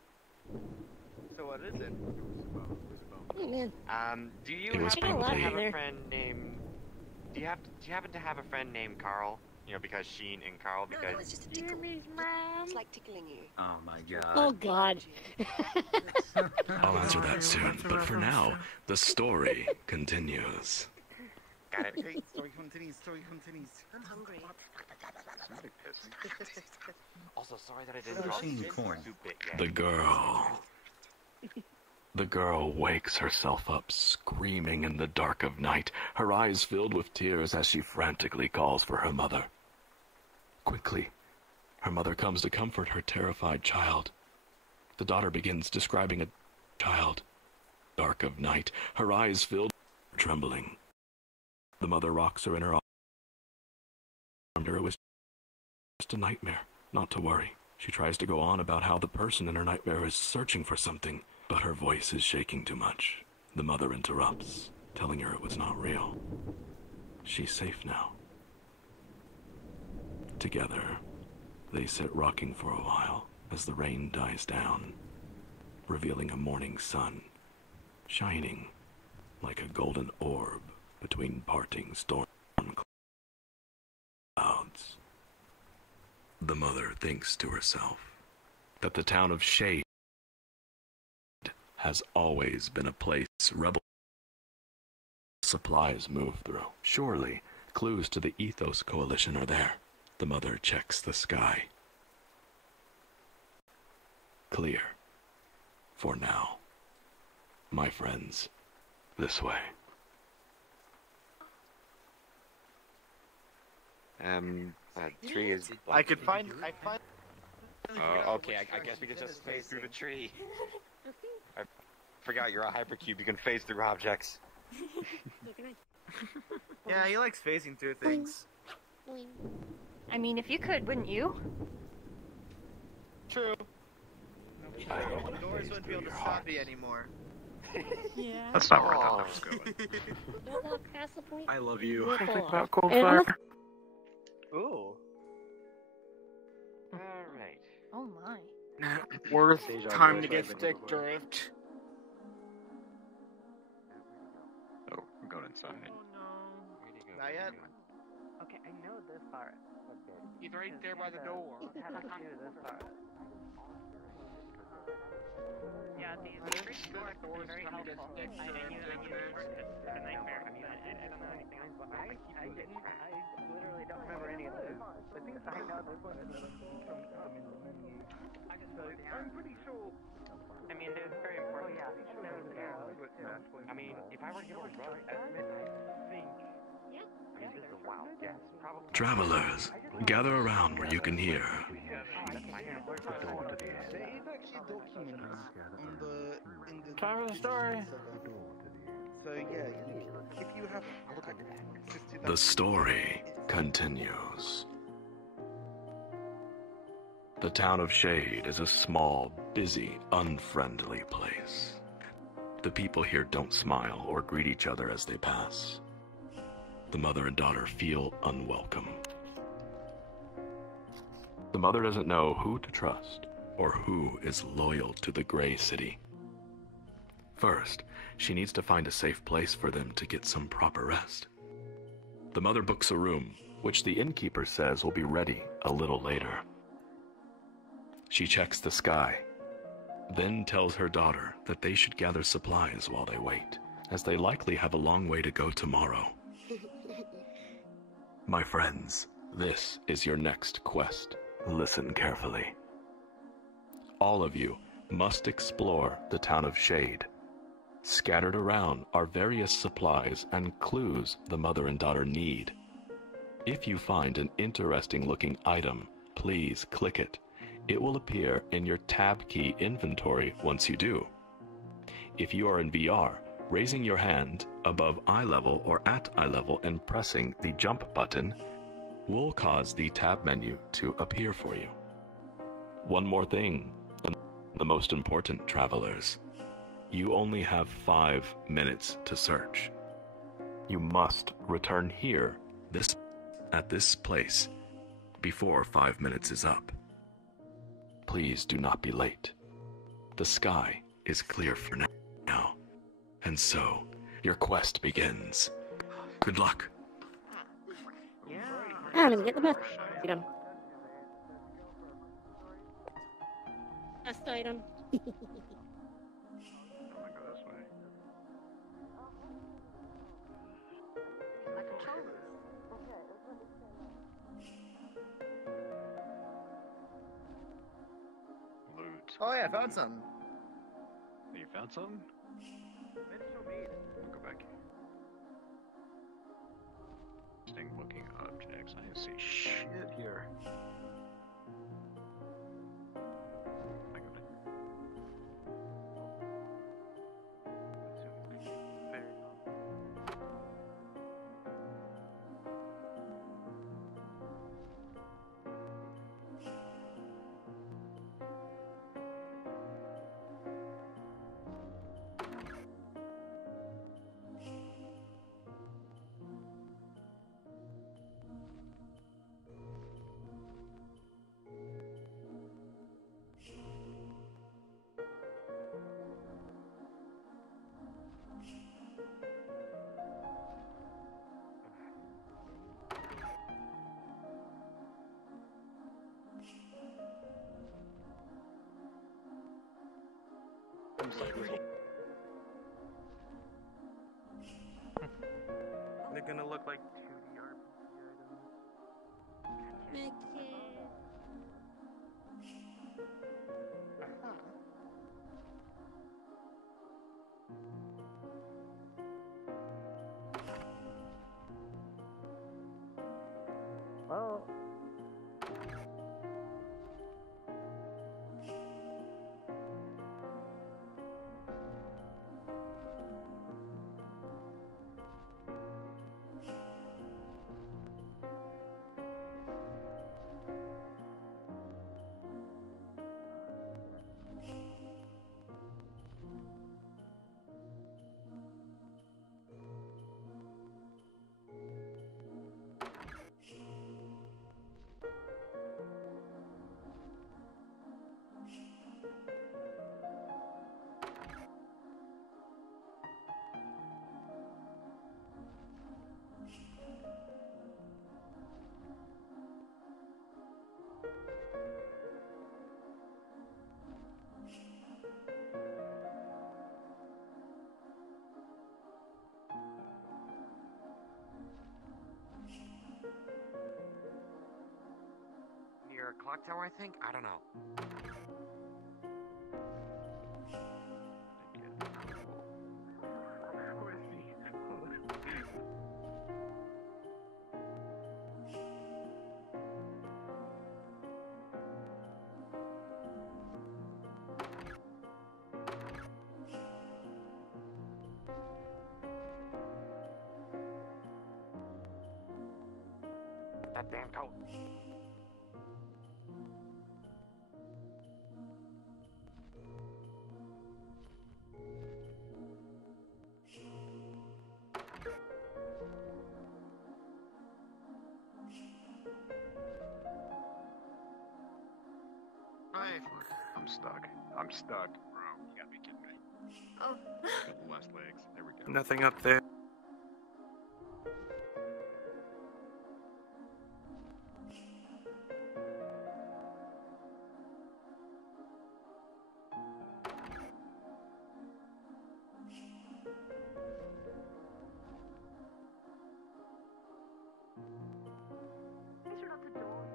So what is it? Do you It was happen to probably- have a friend named... Do you happen to have a friend named Carl? You know, because Sheen and Carl, No, because... no, it's just a tickle. It's like tickling you. Oh my god. Oh God. I'll answer that soon, but for now, the story continues. Got it. Okay, story continues. Story continues. I'm hungry. I'm really pissed. Also, sorry that I didn't draw Seen the corn. soup bit yet. The girl. The girl wakes herself up screaming in the dark of night, her eyes filled with tears as she frantically calls for her mother. Quickly, her mother comes to comfort her terrified child. The daughter begins describing a child. Dark of night, her eyes filled with trembling. The mother rocks her in her arms. It was just a nightmare, not to worry. She tries to go on about how the person in her nightmare is searching for something, but her voice is shaking too much. The mother interrupts, telling her it was not real. She's safe now. Together, they sit rocking for a while as the rain dies down, revealing a morning sun, shining like a golden orb between parting storm clouds. The mother thinks to herself that the town of Shade has always been a place rebel supplies move through. Surely, clues to the Ethos Coalition are there. The mother checks the sky. clear. For now. My friends, this way. Tree is. I find. Okay, I guess we could just phase through the tree. I forgot you're a hypercube. You can phase through objects. Yeah, he likes phasing through things. I mean, if you could, wouldn't you? True. The doors wouldn't be able to stop me anymore. Yeah. That's not where I thought that was going. Don't walk past the point. I love you. We'll Think fall about off. cold And fire. Ooh. Alright. Oh my. Worth Deja time vu to is get right stick before. drift. Oh, I'm going inside. Not yet. Okay, I know this part. He's right there by the door. How to do this part. Yeah, these bridge doors are very helpful. I use shortcuts to the nightmare. I mean, I don't know anything else about I literally don't remember any of this. The things I know this one is I just wrote it down. I'm pretty sure. I mean, it's very important. Oh yeah, those arrows. I mean, if I were to give a rough estimate, I think. I mean, this is a wild guess. Probably. Travelers, gather around where you can hear. Time for the story. So yeah, if you have The story continues. The town of Shade is a small, busy, unfriendly place. The people here don't smile or greet each other as they pass. The mother and daughter feel unwelcome. The mother doesn't know who to trust or who is loyal to the Gray City. First, she needs to find a safe place for them to get some proper rest. The mother books a room, which the innkeeper says will be ready a little later. She checks the sky, then tells her daughter that they should gather supplies while they wait, as they likely have a long way to go tomorrow. My friends, this is your next quest. Listen carefully. All of you must explore the town of Shade. Scattered around are various supplies and clues the mother and daughter need. If you find an interesting looking item, please click it. It will appear in your tab key inventory once you do. If you are in VR, raising your hand above eye level or at eye level and pressing the jump button will cause the tab menu to appear for you. One more thing, and the most important, travelers. You only have 5 minutes to search. You must return here, at this place, before 5 minutes is up. Please do not be late. The sky is clear for now, and so your quest begins. Good luck. I'm gonna get the best item. Best item. Loot. Oh yeah, I found something. You found something? I'll go back. Interesting looking objects. I didn't see shit here. I got it. They're gonna look like 2D RPG items. Make it. a clock tower, I think? I don't know. That damn coat. Hey. I'm stuck. I'm stuck. Bro, you gotta be kidding me. Oh. Couple less legs. There we go. Nothing up there. These are not the doors.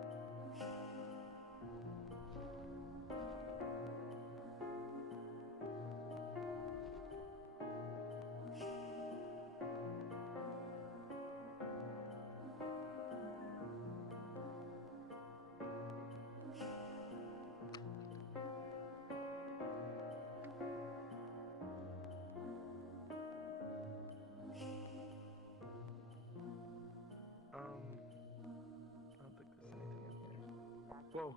I don't think there's anything in here. Whoa.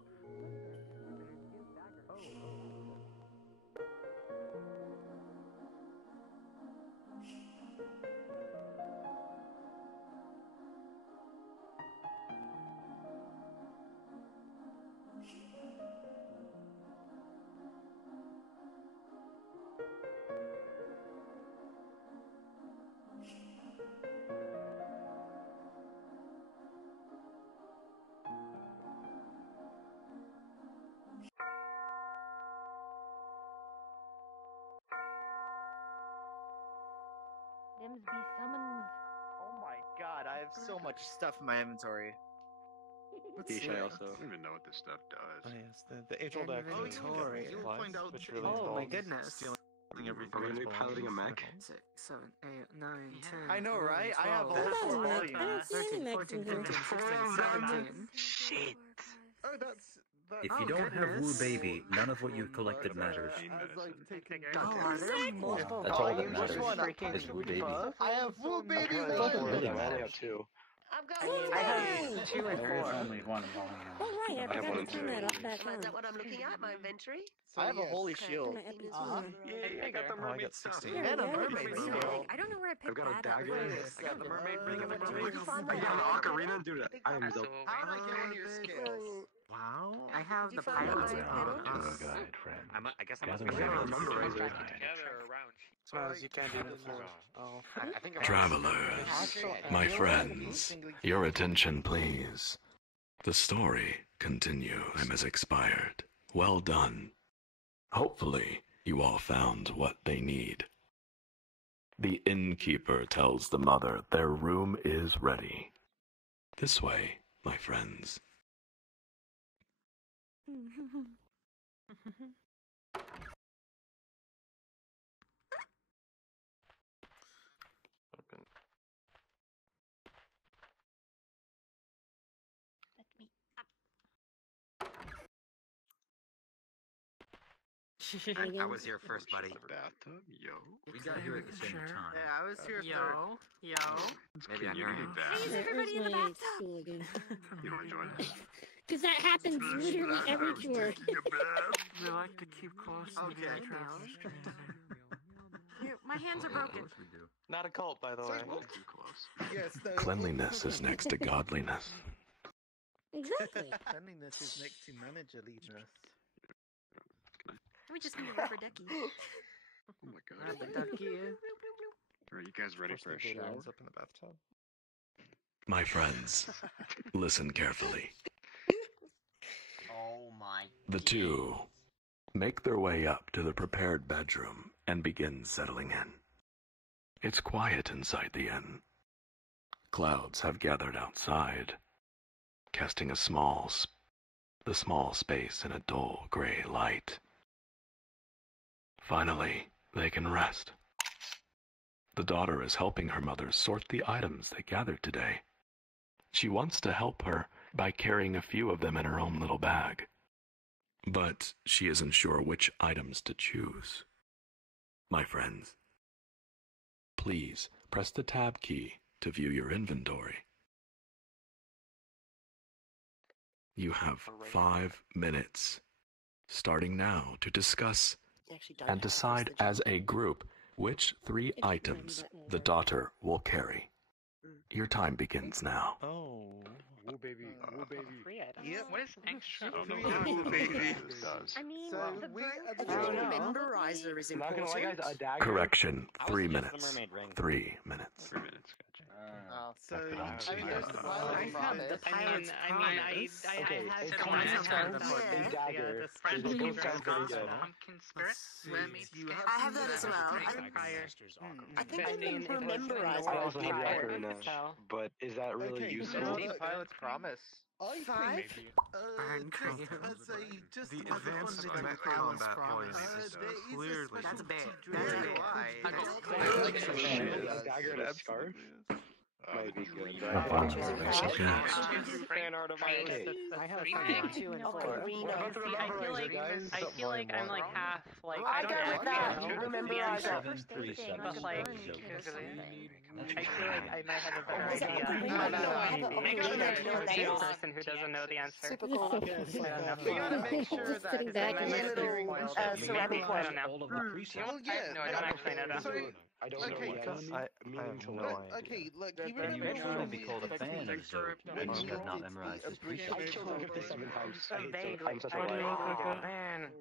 Dims be summoned. Oh my god, I have so much stuff in my inventory. I don't even know what this stuff does. Oh yes, the age-old accent. Inventory. You'll find out which the really age-old Oh my involves goodness. stealing everything. Are we gonna be piloting a mech? 6, 7, 8, 9, 10. I know, right? I have a What whole about volume. I don't see any mechs in here. 17. Shit. Oh, that's If you don't have Woo Baby, none of what you've collected matters. Oh, are there multiple That's all that volumes matters. of freaking Is Woo Baby. buff? I have Woo Baby It doesn't really matter. I have two. I've got I have 2 and There is 4. only one volume. Oh right, I I have forgot one to turn too. that off back Is on. that what I'm looking at? My inventory? I have a holy Okay. shield. My epic Uh-huh. Yeah, I got the Oh, I mermaid got stuff. 16. And a Yeah, mermaid yeah. skill. I don't know where I I've picked got a that up. dagger. I got the mermaid ring and the Where mermaid. did you find I that? got an ocarina, dude. I am so. How did I get one of your skills? Wow. I have Did the you find pilot. my pedal? Tour guide friend. I guess I must Gather be around remember for right the there. ride. together around. Smells you can't do it before. Oh. I think I'm Travelers, my friends, your attention please. The story continues. Time has expired. Well done. Hopefully, you all found what they need. The innkeeper tells the mother their room is ready. This way, my friends. I was here first, buddy. Bathtub, yo. We got here at the same time. Yeah, I was here Yo, yo. Maybe I Community know. bath. Where's everybody in the my bathtub? stool again? You wanna join us? Because that happens literally every tour. We like to keep close to the VRTravellers community. Here, my hands are broken. We do. Not a cult, by the way. Too close. Yes, no. Cleanliness is next to godliness. Exactly. Cleanliness is next to managerliness. We just need a rubber ducky. Oh my god. Are you guys ready for a shower? Ends up in the bathtub. My friends, listen carefully. Oh my. The two make their way up to the prepared bedroom and begin settling in. It's quiet inside the inn. Clouds have gathered outside, casting a small the small space in a dull gray light. Finally, they can rest. The daughter is helping her mother sort the items they gathered today. She wants to help her by carrying a few of them in her own little bag. But she isn't sure which items to choose. My friends, please press the tab key to view your inventory. You have 5 minutes, starting now, to discuss and decide as a group which 3 items the daughter will carry. Your time begins now. Oh, woo baby, woo baby. Yep. What is extra? I don't know what woo baby does. I mean, So the we bird are the I think daughter. memorizer is I'm not gonna important. lie, guys, a dagger. Correction, I was 3 just the minutes. mermaid ring. 3 minutes. 3 minutes, gotcha. So I mean, there's the I pilot's have promise. the pilot's promise. I Okay, had it's some fine, it's fine. Yeah. A dagger. Friend They both Fever sound pretty Scarf, good. Pumpkin Spirit, Mermaid You Skin. have I have that as well. Prior. I think But I in- remember it was in the memorizing I world also have the prior, ocarina, so- but is that really Okay, useful? so, The pilot's promise. I 5? think, just The as a advanced fun little mech pilot's combat promise, volume is there is clearly- a special That's bad. tea That's drink. bad. Actually, It a dagger and a scarf might be good. Fan art of my I have fun. 2 and 4. I feel like I'm like half like I I don't got actually that. know Remember the I answer. got- 737. But like, I feel like I might have a better Is that idea. the green one? No, I have a Maybe green I'm one. Do you know what that a is? person who doesn't know the answer. Super cool. We gotta make sure that Sitting back the and little ceramic I don't one. know. All of the presets. Well, yeah. I don't actually know that. So, I don't okay, know yet. I have no idea. Okay, look, you And you remember should when not be we called a did fan the- of Zoe when because we you have not did memorized the his abbreviation I killed her 57 times. I'm such a Why do you liar. look like that? Man.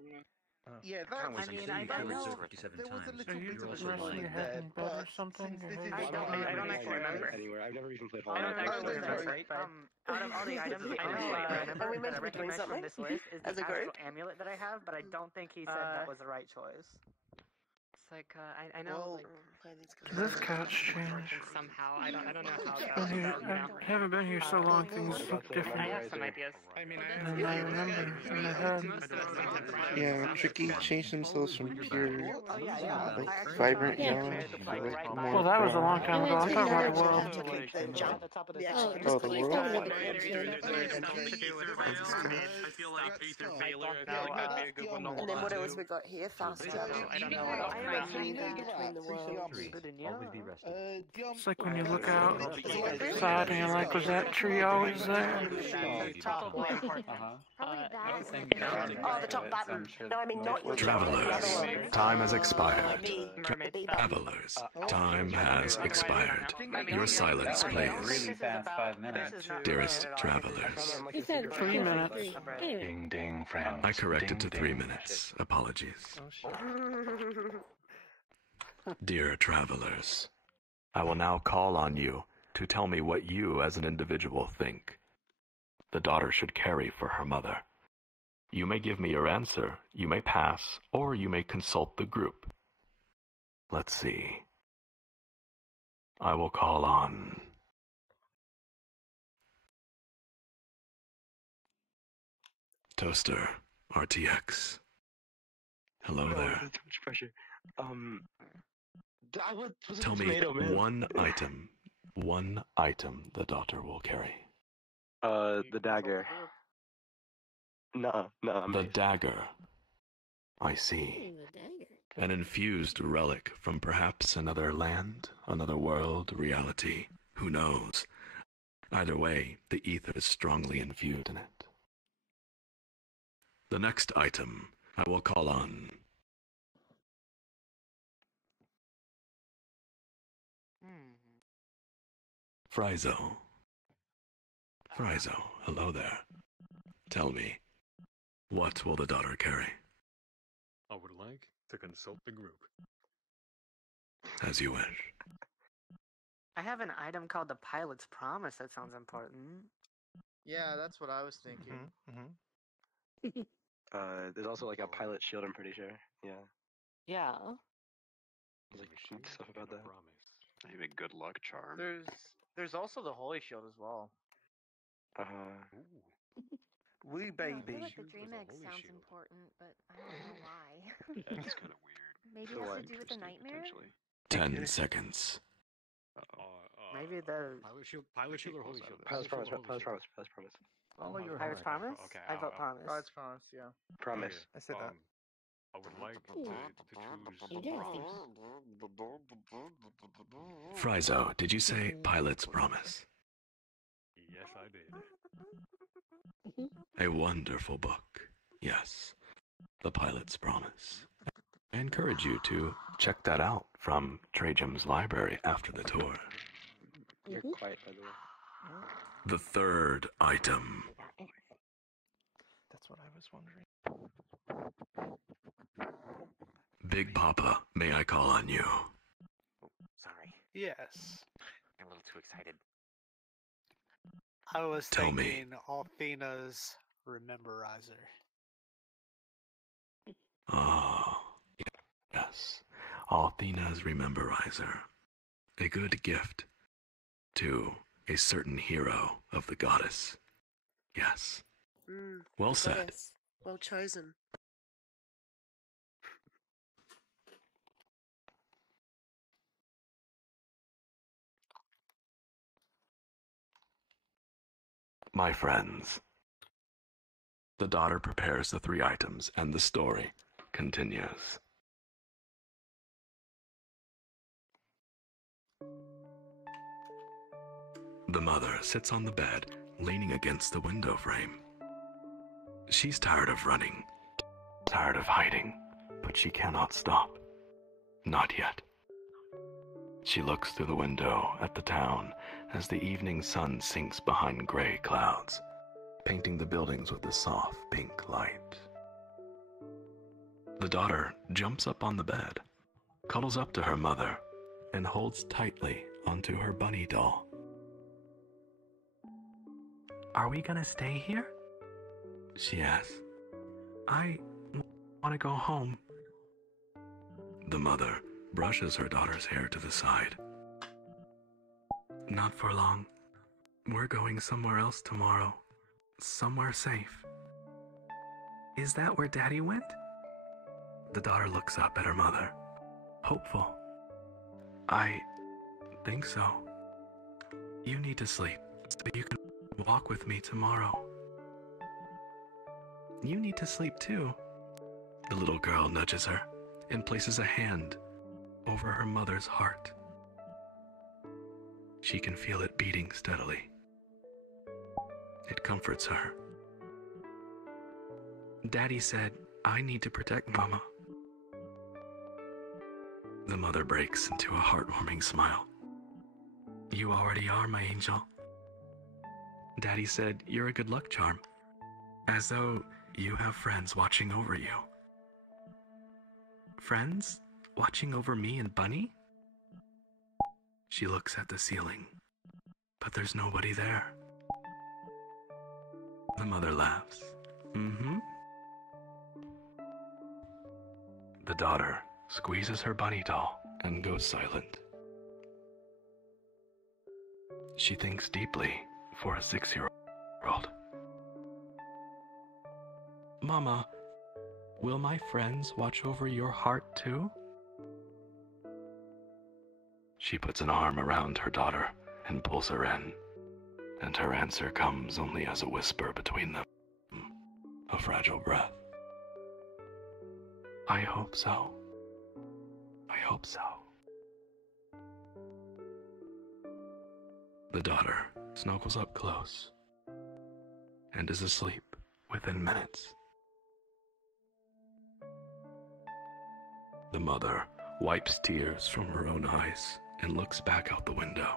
Yeah, that I was. mean, So I you don't killed know. her 57 There was a times. little Are you bit of a also resting lying. your head in bed or but something? since Your this is head's I don't down? actually remember. Anywhere. I've never even played I don't Hollow Knight. actually that's remember. right. Out of all the items, I know Are we meant to be that I doing recommend from something this list is as the a group? actual amulet that I have, but I don't think he said that was the right choice. It's like I know Well, like This couch changed. somehow I don't know how it Been goes. here, But, you know. I haven't been here so long, things look I different. have some ideas. I mean, And I remember in the head. Yeah, Tricky changed themselves from pure, yeah. like, vibrant Yeah. yellow to, like, more Well, that was a long brown. time ago. I'm talking about the world. Oh, the world? I feel like Aether Failure might be a good one to And then what else we got here? Faster. I don't know what else I to am do. breathing between the worlds. Always be rested. It's like when you look outside and you're like, was that tree always there? Probably important. Oh, the top button. No, I mean not your Travelers, time has expired. Mermaid stuff. Travelers, time has expired. Your silence, please. Really fast 5 minutes. Dearest travelers. He said 3 minutes. Anyway. Ding ding, friends. I corrected to Ding, 3 ding. minutes. Apologies. Dear travelers, I will now call on you to tell me what you as an individual think the daughter should carry for her mother. You may give me your answer, you may pass, or you may consult the group. Let's see. I will call on... Toaster, RTX. Hello No, there. that's too much pressure. Tell me one item the daughter will carry. The dagger. No, The dagger. I see. The dagger. An infused relic from perhaps another land, another world, reality. Who knows? Either way, the ether is strongly infused in it. The next item I will call on. Frizo. Frizo, hello there. Tell me, what will the daughter carry? I would like to consult the group. As you wish. I have an item called the Pilot's Promise that sounds important. Yeah, that's what I was thinking. There's also like a pilot shield, I'm pretty sure. Yeah. Yeah. There's like stuff about that. Maybe a good luck charm. There's also the Holy Shield as well. Woo I baby. feel like the dream egg sounds important, but I don't know why. That's kind of weird. Maybe it has to do with the nightmare? 10 seconds. Maybe the Pilot shield or holy shield? Pilot's promise. Pilot's promise. Pilot's promise. Follow your Pirate's heart. Promise? Okay, I vote Promise. Pirate's promise, yeah. Promise. I said that. I would like to choose. Frizo, did you say Pilot's Promise? Yes, I did. A wonderful book. Yes. The Pilot's Promise. I encourage you to check that out from Trajum's library after the tour. You're quiet, by the way. The third item. That's what I was wondering. Big Papa, may I call on you? Sorry. Yes. I'm a little too excited. I was Tell me. thinking Althena's Rememberizer. Ah, yes. Althena's Rememberizer. A good gift to a certain hero of the goddess. Yes. Well said. Goddess. Well chosen. My friends. The daughter prepares the 3 items, and the story continues. The mother sits on the bed, leaning against the window frame. She's tired of running, tired of hiding, but she cannot stop. Not yet. She looks through the window at the town as the evening sun sinks behind gray clouds, painting the buildings with a soft pink light. The daughter jumps up on the bed, cuddles up to her mother, and holds tightly onto her bunny doll. Are we gonna stay here? She asks. I want to go home. The mother brushes her daughter's hair to the side. Not for long. We're going somewhere else tomorrow. Somewhere safe. Is that where Daddy went? The daughter looks up at her mother, hopeful. I think so. You need to sleep so you can walk with me tomorrow. You need to sleep too. The little girl nudges her and places a hand over her mother's heart. She can feel it beating steadily. It comforts her. Daddy said, I need to protect Mama. The mother breaks into a heartwarming smile. You already are, my angel. Daddy said you're a good luck charm, as though you have friends watching over you. Friends watching over me and Bunny? She looks at the ceiling, but there's nobody there. The mother laughs. Mm-hmm. The daughter squeezes her bunny doll and goes silent. She thinks deeply for a 6-year-old. Mama, will my friends watch over your heart too? She puts an arm around her daughter and pulls her in, and her answer comes only as a whisper between them, a fragile breath. I hope so. I hope so. The daughter snuggles up close and is asleep within minutes. The mother wipes tears from her own eyes and looks back out the window.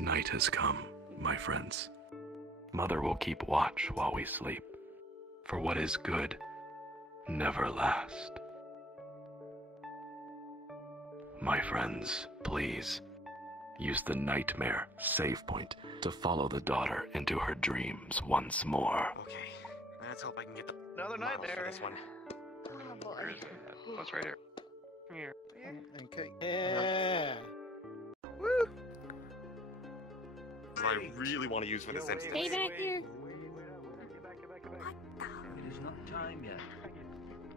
Night has come, my friends. Mother will keep watch while we sleep, for what is good never lasts. My friends, please, use the nightmare save point to follow the daughter into her dreams once more. Okay, let's hope I can get the Another model for nightmare. this one. Oh boy. Oh, it's right here. Here. Okay. Yeah. I really want to use for this instance. Stay back here. not time yet.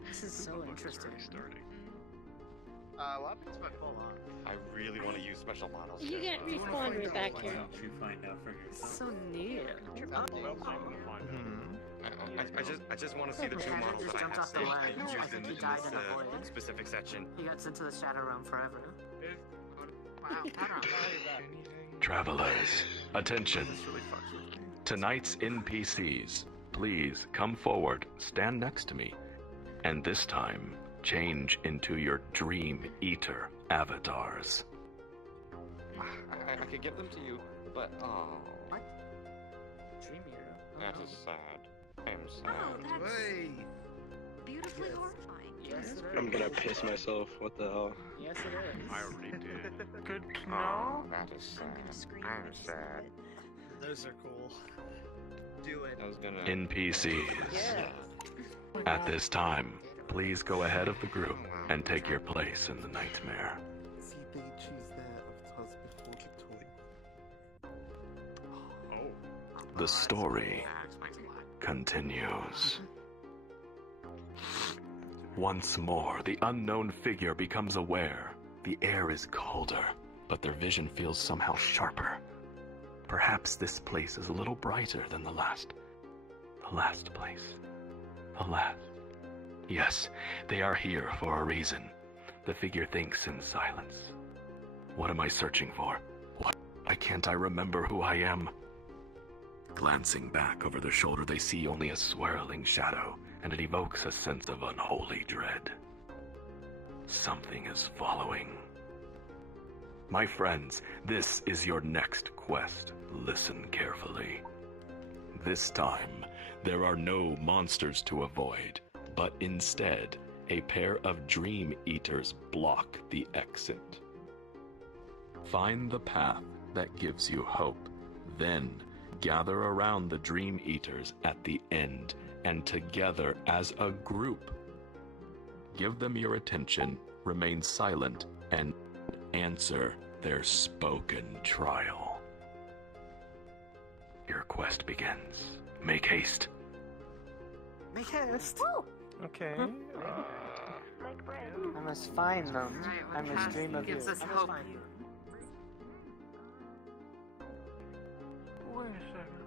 This is so interesting. What happens if I fall off? I really want to use special models. You get respawned right back here. You find out for yourself. So neat. I just want to see the two models that I jumped have off the saved ledge. and I used think in he died this in a void. specific section. He gets into the Shadow Realm forever. Wow, Travelers, attention. Tonight's NPCs, please come forward, stand next to me, and this time, change into your Dream Eater avatars. I could give them to you, but oh. What? Dream Eater? That is sad. I'm sad. Oh, that's beautifully horrifying. Yes, it is. I'm gonna piss myself. What the hell? Yes, it is. I already did. Good to Oh, know. that is sad. I'm sad. Those are cool. Do it. I was gonna. NPCs. At this time, please go ahead of the group and take your place in the nightmare. See, they choose their avatars before the toy. Oh. The story That explains a lot. continues. Once more, the unknown figure becomes aware. The air is colder, but their vision feels somehow sharper. Perhaps this place is a little brighter than the last. The last place. The last. Yes, they are here for a reason. The figure thinks in silence. What am I searching for? Why can't I remember who I am? Glancing back over their shoulder, they see only a swirling shadow, and it evokes a sense of unholy dread. Something is following. My friends, this is your next quest. Listen carefully. This time, there are no monsters to avoid, but instead, a pair of Dream Eaters block the exit. Find the path that gives you hope, then gather around the Dream Eaters at the end, and together as a group. Give them your attention, remain silent, and answer their spoken trial. Your quest begins. Make haste. Make haste. Okay. I must find them. I must dream of you. Gives us hope. Wait a second.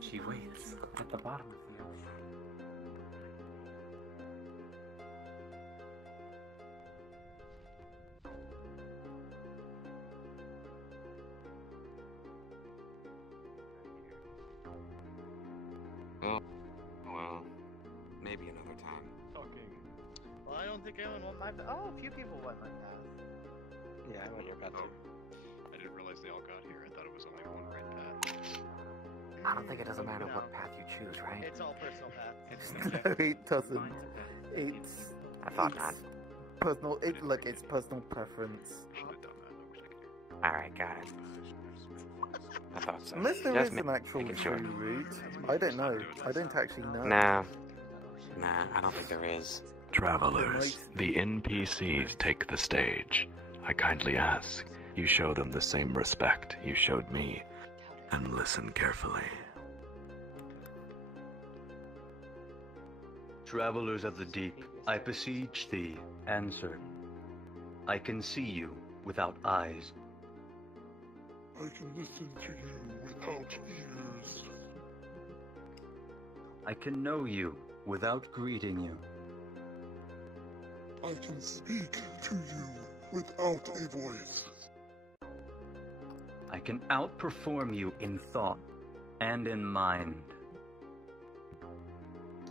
She waits at the bottom of the ocean. Oh, well, maybe another time. Well, I don't think anyone went my path. Oh, a few people went my path. Yeah, I went your path too. I didn't realize they all got here. I thought it was only one right path. I don't think it doesn't matter what path you choose, right? It's all personal path. No, it doesn't. It's. I thought it's not. Personal. Look, it's personal preference. Alright, got it. I thought so. Unless there Just is an actual making sure. true route. I don't know. I don't actually know. Nah, I don't think there is. Travelers, the NPCs take the stage. I kindly ask you show them the same respect you showed me, and listen carefully. Travelers of the deep, I beseech thee, answer. I can see you without eyes. I can listen to you without ears. I can know you without greeting you. I can speak to you without a voice. I can outperform you in thought and in mind.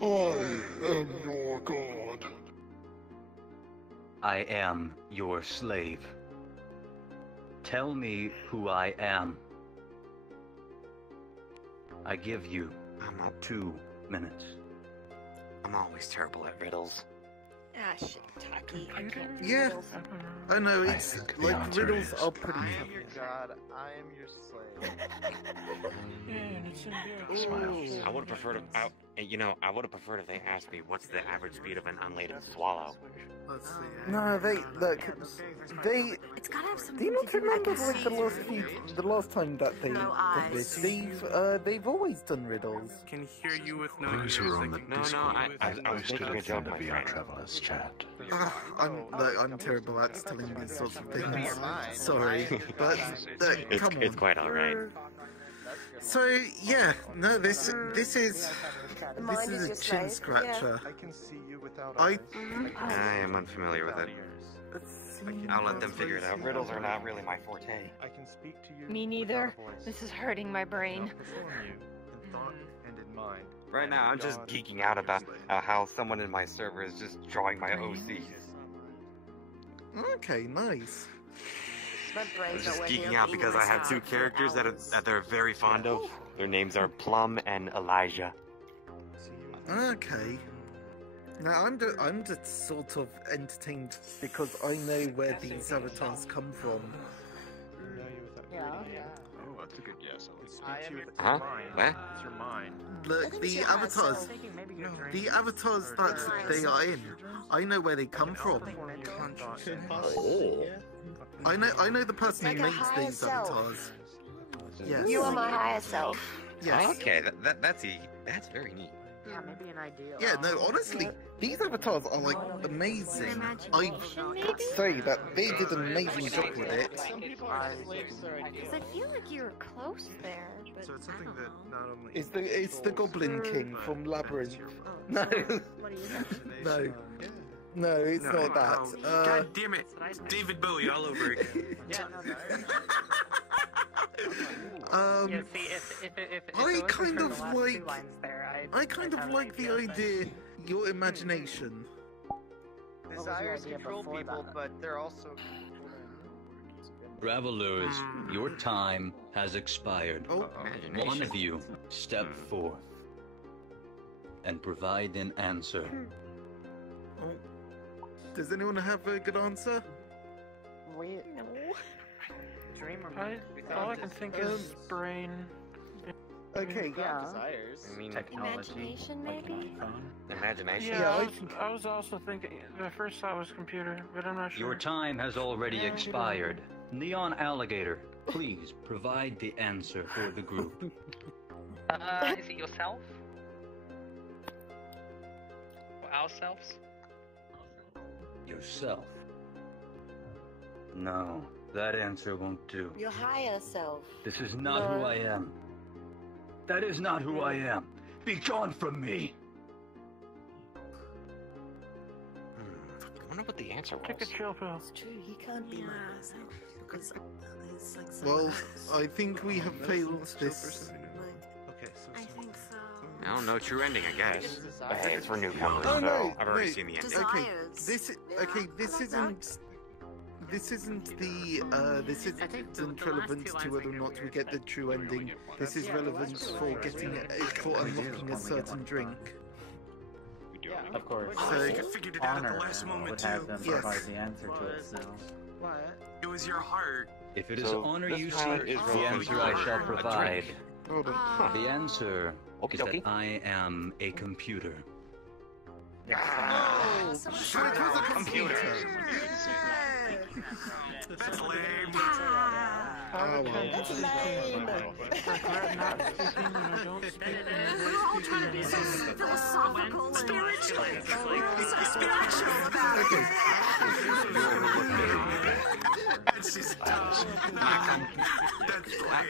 I am your god. I am your slave. Tell me who I am. I give you 2 minutes. I'm always terrible at riddles. Ah, shit, Taki. I can't do Yeah. riddles. I know, it's think the like answer riddles is are pretty I am tough. your god. I am your slave. Yeah, and it's in there. Smile. I would prefer to out. You know, I would have preferred if they asked me what's the average speed of an unladen swallow. Let's see. No, they look. They. It's gotta have some. Do you not remember like the last time that they did this? They've always done riddles. Can hear you with no Those who are on the Discord I was posted making a it joke, in the my VR friend. Travelers chat. I'm terrible at telling these sorts of things. Sorry, but come on. It's quite alright. So yeah, no, this is a chin scratcher. I can see you without I I am unfamiliar with it. I'll let them figure it out. Riddles are not really my forte. I can speak to you. Me neither. This is hurting my brain. In thought and in mind. Right now, I'm just geeking out about how someone in my server is just drawing my OCs. Okay, nice. I'm just geeking out because I have two characters that they're very fond of. Their names are Plum and Elijah. Okay. Now I'm just sort of entertained because I know where these avatars come from. Yeah. Oh, that's a good guess. Huh? What? It's your mind. Look, the avatars that they are in, I know where they come from. Oh. I know the person who makes these avatars. Yes. You are my higher self. Yes. Okay, that's very neat. Yeah, maybe an ideal. Yeah, no, honestly, these avatars are like amazing. I say that they did an amazing job with it. Because I feel like you were close there. But So it's something that not only It's the Goblin King from Labyrinth. No, no, no, it's not that. God damn it! It's David Bowie all over again. Yeah, see, if it I wasn't kind for of the last like, two lines there, I kind of like the idea, your imagination. Desires control people, but they're also. Travelers, your time has expired. Oh, One of you step forth and provide an answer. Does anyone have a good answer? No. All I can think is brain. Okay. Yeah. I mean, imagination, maybe? Imagination. Yeah, I was also thinking. The first thought was computer, but I'm not sure. Your time has already expired. Neon Alligator, please provide the answer for the group. is it yourself? Or ourselves? Yourself. No, that answer won't do. Your higher self. This is not who I am. That is not who I am. Be gone from me. I wonder what the answer was. Take a chill pill. It's true, he can't be my higher self. Because it's like so Well, I think we have failed this. Okay, so I think so. I don't know, true ending, I guess. But hey, it's for newcomers, Oh so no, I've already no. seen the ending. Okay, this isn't. This isn't this isn't relevant to whether or not we get the true ending. This is relevant for for unlocking a certain drink. Of course. So figured it out at the last moment would too. have them Yes. provide the answer to it still. What? It was your heart. If it is So, honor this you pilot seek, is the relevant answer to I shall a provide. Hold on. The answer Okie is that dokie. I am a computer. No! So it was a computer. That's lame. Oh, well. That's lame. Regret not speaking when I don't speak. We're all trying to be so philosophical and spiritual. So spiritual about it. That's just dumb.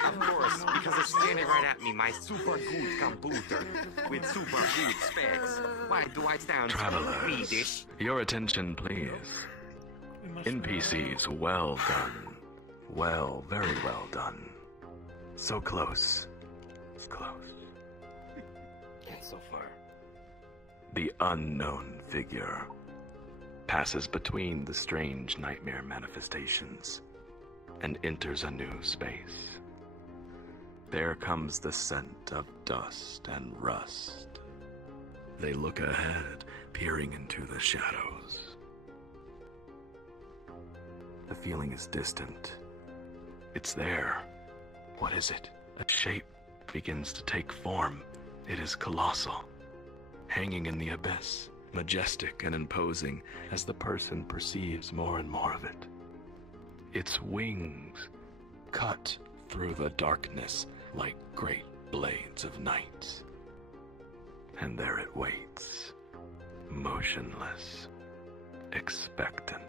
Of course, because it's standing right at me, my super good computer with super good specs. Why do I sound Travelers, Swedish? your attention, please. NPCs, well done. Well, very well done. So close. Close. Yet so far. The unknown figure passes between the strange nightmare manifestations and enters a new space. There comes the scent of dust and rust. They look ahead, peering into the shadows. The feeling is distant. It's there. What is it? A shape begins to take form. It is colossal. hanging in the abyss, majestic and imposing as the person perceives more and more of it. Its wings cut through the darkness like great blades of night. And there it waits, motionless, expectant.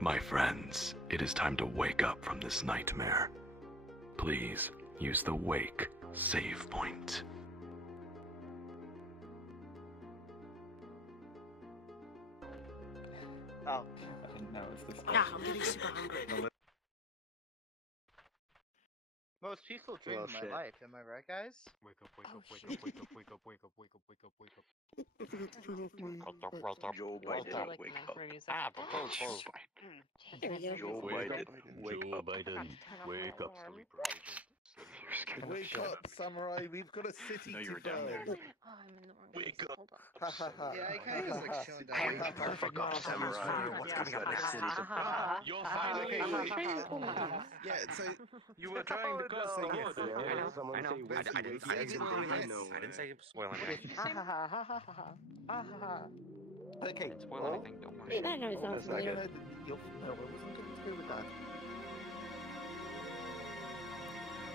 My friends, it is time to wake up from this nightmare. Please use the wake save point. Oh. No, it's this. I'm getting super hungry. Most peaceful dream of my life, am I right, guys? Wake up, wake up, wake up, wake up, wake up, wake up, wake up, wake up, wake up. Joe Biden, wake up. Joe Biden, wake up. Wake up, samurai, we've got a city to burn. Wake up. Yeah, I kind of like showing that. Fuck off, samurai. What's coming out next city? You'll finally Yeah, so you were trying to cause the order. I know. I didn't say spoil anything. okay. Didn't spoil anything, don't worry. Hey, that guy sounds familiar. No, I wasn't going through with that.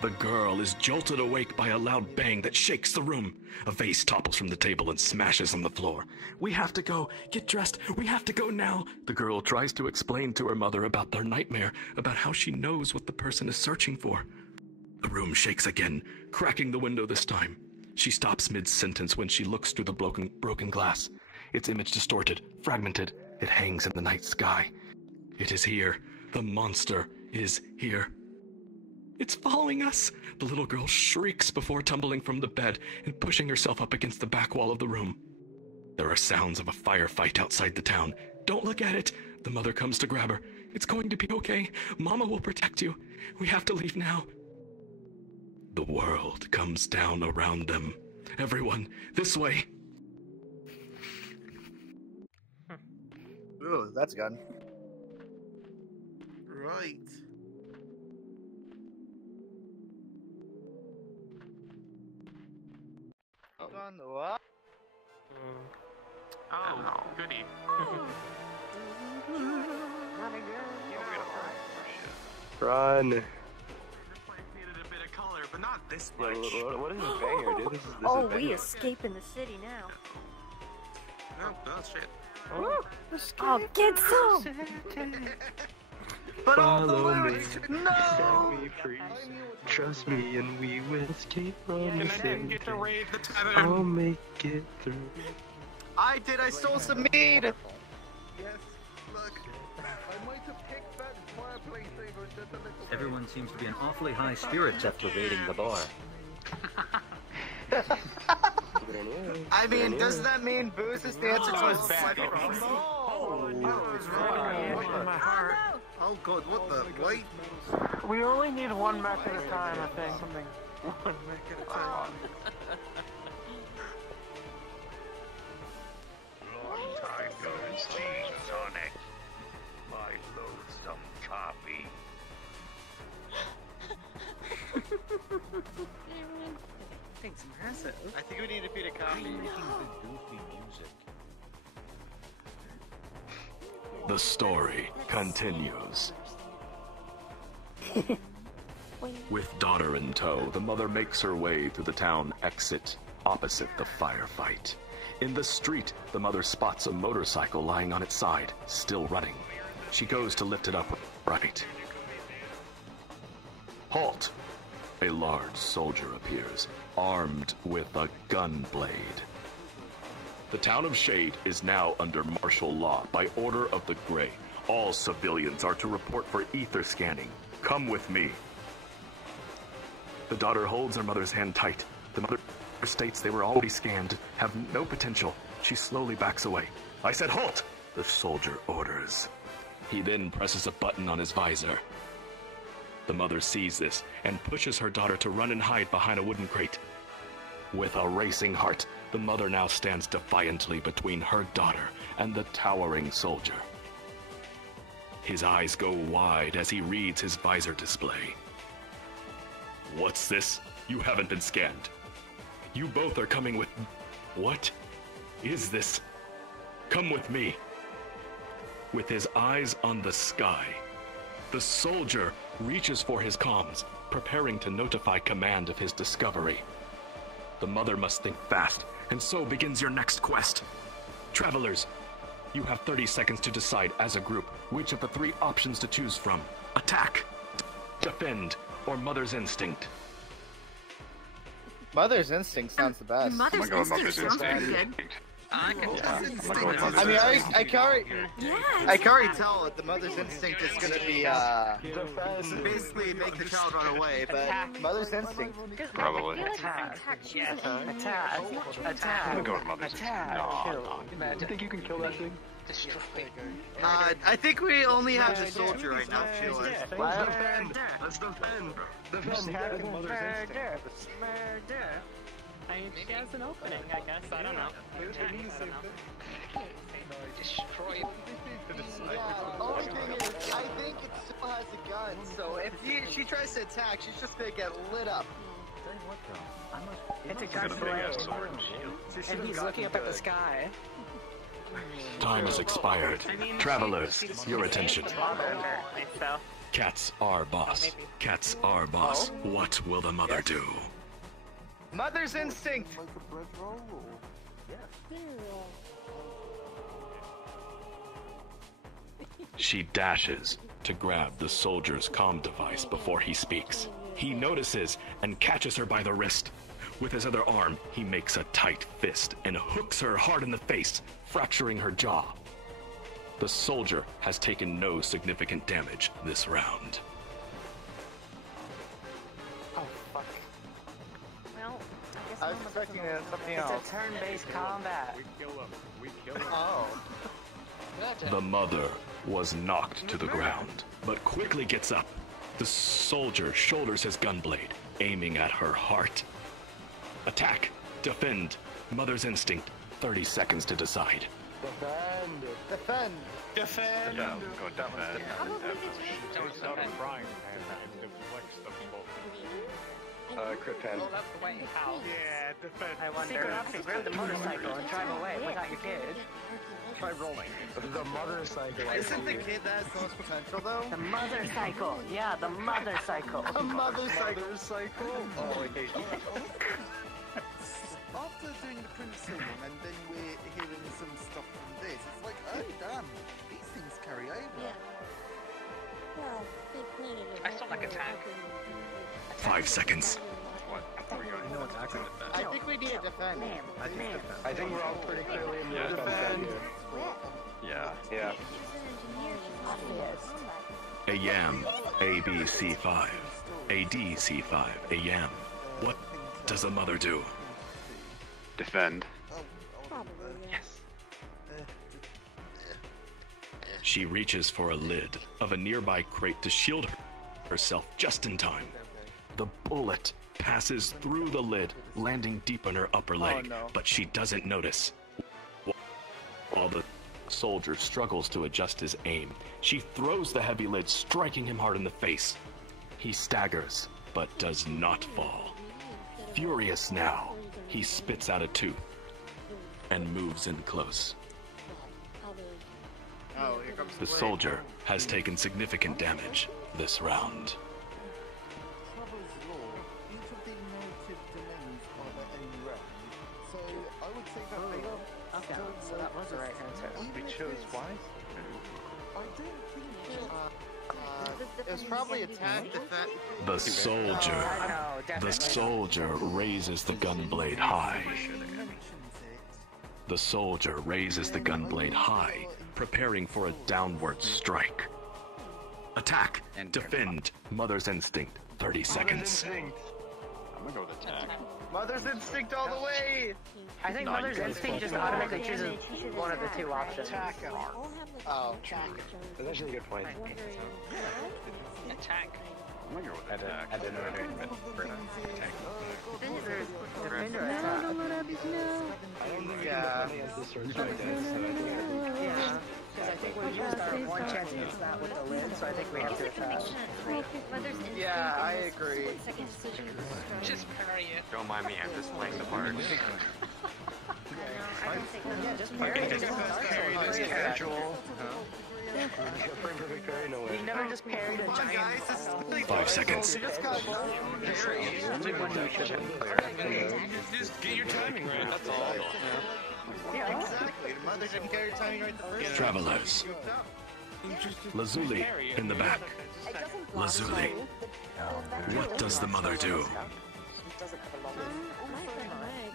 The girl is jolted awake by a loud bang that shakes the room. A vase topples from the table and smashes on the floor. We have to go. Get dressed. We have to go now. The girl tries to explain to her mother about their nightmare, about how she knows what the person is searching for. The room shakes again, cracking the window this time. She stops mid-sentence when she looks through the broken glass. Its image distorted, fragmented. It hangs in the night sky. It is here. The monster is here. It's following us! The little girl shrieks before tumbling from the bed and pushing herself up against the back wall of the room. There are sounds of a firefight outside the town. Don't look at it! The mother comes to grab her. It's going to be okay. Mama will protect you. We have to leave now. The world comes down around them. Everyone, this way! Ooh, that's a gun. Right. On the what? Oh, goody. Run. This place needed a bit of color, but not this much. What is this banger, dude? This is Oh, a we banger. escape in the city now. Oh, shit. Oh, get some! But all the Follow me. lyrics, Set no! me free. Trust me and we will escape from the city. Get to raid the I'll tavern. make it through. I stole some mead! Yes, look. I might have picked that fireplace over just a little bit. Everyone seems to be in awfully high spirits after raiding the bar. I mean, doesn't that mean booze is the answer to his bad? Oh god, what the? Wait. We only need one mech at a time, I think. One mech at a time. Long time no cheese on it. My loathsome coffee. Thanks, massive. I think we need a feed of coffee. The story continues. With daughter in tow, the mother makes her way to the town exit opposite the firefight. In the street, the mother spots a motorcycle lying on its side, still running. She goes to lift it up right. Halt! A large soldier appears, armed with a gun blade. The town of Shade is now under martial law by order of the Grey. All civilians are to report for ether scanning. Come with me. The daughter holds her mother's hand tight. The mother states they were already scanned, have no potential. She slowly backs away. I said halt! The soldier orders. He then presses a button on his visor. The mother sees this and pushes her daughter to run and hide behind a wooden crate. With a racing heart, the mother now stands defiantly between her daughter and the towering soldier. His eyes go wide as he reads his visor display. What's this? You haven't been scanned. You both are coming with... What is this? Come with me. With his eyes on the sky, the soldier reaches for his comms, preparing to notify command of his discovery. The mother must think fast, and so begins your next quest. Travelers, you have 30 seconds to decide as a group which of the 3 options to choose from. Attack, defend, or Mother's Instinct. Mother's Instinct sounds the best. Mother's Instinct sounds pretty good. I mean, I can already tell that the Mother's Instinct is going to be, basically make the child run away, but Mother's Instinct. Probably. Attack. I'm gonna go with Mother's Instinct. No. You think you can kill that thing? I think we only have the soldier right now, Sheila. Let's defend. I mean, she has an opening, I guess. I don't know. Destroy it. Yeah, only thing is, I think it still has a gun, so if she tries to attack, she's just gonna get lit up. It's a gun blade. And he's looking up at the sky. Time has expired. Travelers, your attention. Cats are boss. Cats are boss. What will the mother do? Mother's Instinct! She dashes to grab the soldier's comm device before he speaks. He notices and catches her by the wrist. With his other arm, he makes a tight fist and hooks her hard in the face, fracturing her jaw. The soldier has taken no significant damage this round. Oh, fuck. Well, I guess I was expecting something else. It's a turn-based combat. We kill him. We kill him. Oh. The mother was knocked to the ground, but quickly gets up. The soldier shoulders his gunblade, aiming at her heart. Attack, defend, Mother's Instinct, 30 seconds to decide. Defend! Defend! Defend! Yeah, go defend. It's not a frying pan, it deflects the bullet. Crit pen. Roll up the way. How? Yeah, defend. I wonder. Secret option, grab the motorcycle and drive away without your kid. Try rolling. The motorcycle. Isn't the kid that has the most potential, though? The motorcycle. Yeah, the motorcycle. The motorcycle. Oh, I hate you. After doing the Prince one, and then we're hearing some stuff from this, it's like, oh damn, these things carry over. Yeah. Well, they planted it. I still like attack. 5 seconds. What? No attacking with that. I think we need to defend. I think we're all pretty clearly in the defend. Yeah. A yam, ABC5. ADC5, a yam. What does the mother do? Defend. Yes. She reaches for a lid of a nearby crate to shield herself just in time. The bullet passes through the lid, landing deep in her upper leg, but she doesn't notice. While the soldier struggles to adjust his aim, she throws the heavy lid, striking him hard in the face. He staggers, but does not fall. Furious now, he spits out a tooth and moves in close. Oh, here comes The soldier has taken significant damage this round. Traveller's law, each of the narrative domains are their own realm. So I would say that they are. Okay, so that was the right answer. We chose wise. I don't think it was probably attack, defend. The soldier raises the gunblade high. The soldier raises the gunblade high, preparing for a downward strike. Attack, defend, Mother's Instinct, 30 seconds. I'm gonna go with attack. Mother's Instinct all the way! I think Mother's Instinct just automatically chooses one of the two options. Oh. That's actually a good point. Attack. I'm gonna go with attack. I didn't know Attack. Defender attack. Yeah. Yeah. Because I think we used our one chance against that with the lid, so I think we have to attack. Yeah, I agree. Just parry it. Don't mind me, I'm just playing the part. Yeah, just parry. It's casual. We've never just parried a giant. 5 seconds. Just get your timing right, that's all. Yeah, exactly. The mother didn't get her timing right the first time. Travelers. Lazuli in the back. Lazuli. What does the mother do?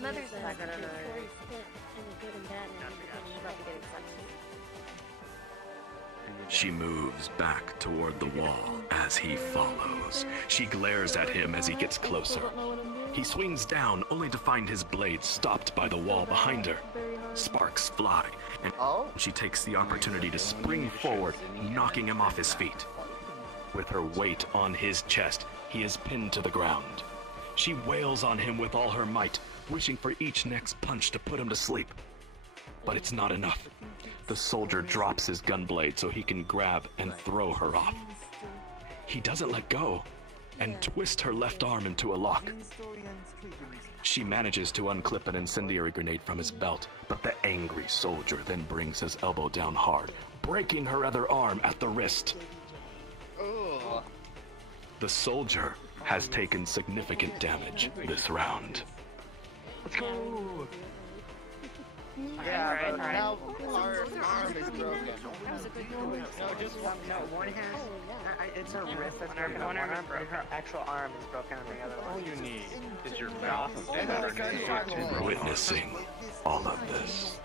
Mother's not gonna know. She moves back toward the wall as he follows. She glares at him as he gets closer. He swings down only to find his blade stopped by the wall behind her. Sparks fly, and she takes the opportunity to spring forward, knocking him off his feet. With her weight on his chest, he is pinned to the ground. She wails on him with all her might, wishing for each next punch to put him to sleep. But it's not enough. The soldier drops his gun blade so he can grab and throw her off. He doesn't let go and twist her left arm into a lock. She manages to unclip an incendiary grenade from his belt, but the angry soldier then brings his elbow down hard, breaking her other arm at the wrist. The soldier has taken significant damage this round. Let's go! Yeah, but now our arm is broken. No, just one. No, one has. It's her wrist that's broken. One arm, and her actual arm is broken on the other one. All you need is your mouth and Witnessing all of this.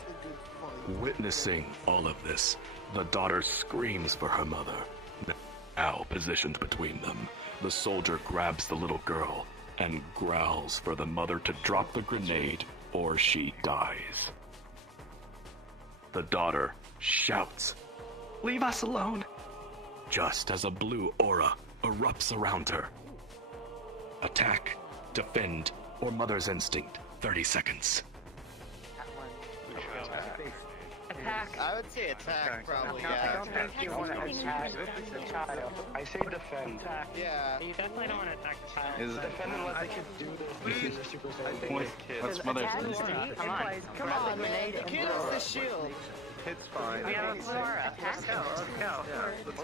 Witnessing all of this, the daughter screams for her mother. Now positioned between them, the soldier grabs the little girl and growls for the mother to drop the grenade or she dies. The daughter shouts, "Leave us alone!" just as a blue aura erupts around her. Attack, defend, or mother's instinct. 30 seconds. Attack. I would say attack, probably, No, yeah. I don't think you want to attack the child. I say defend. Yeah. You definitely don't want to attack the child. Is defend and let the kid do this. This is super safe. What's mother's instinct? Come on. Come on, man. The kid has the shield. It's fine. We have a Flora. Let's go. Let's go. Let's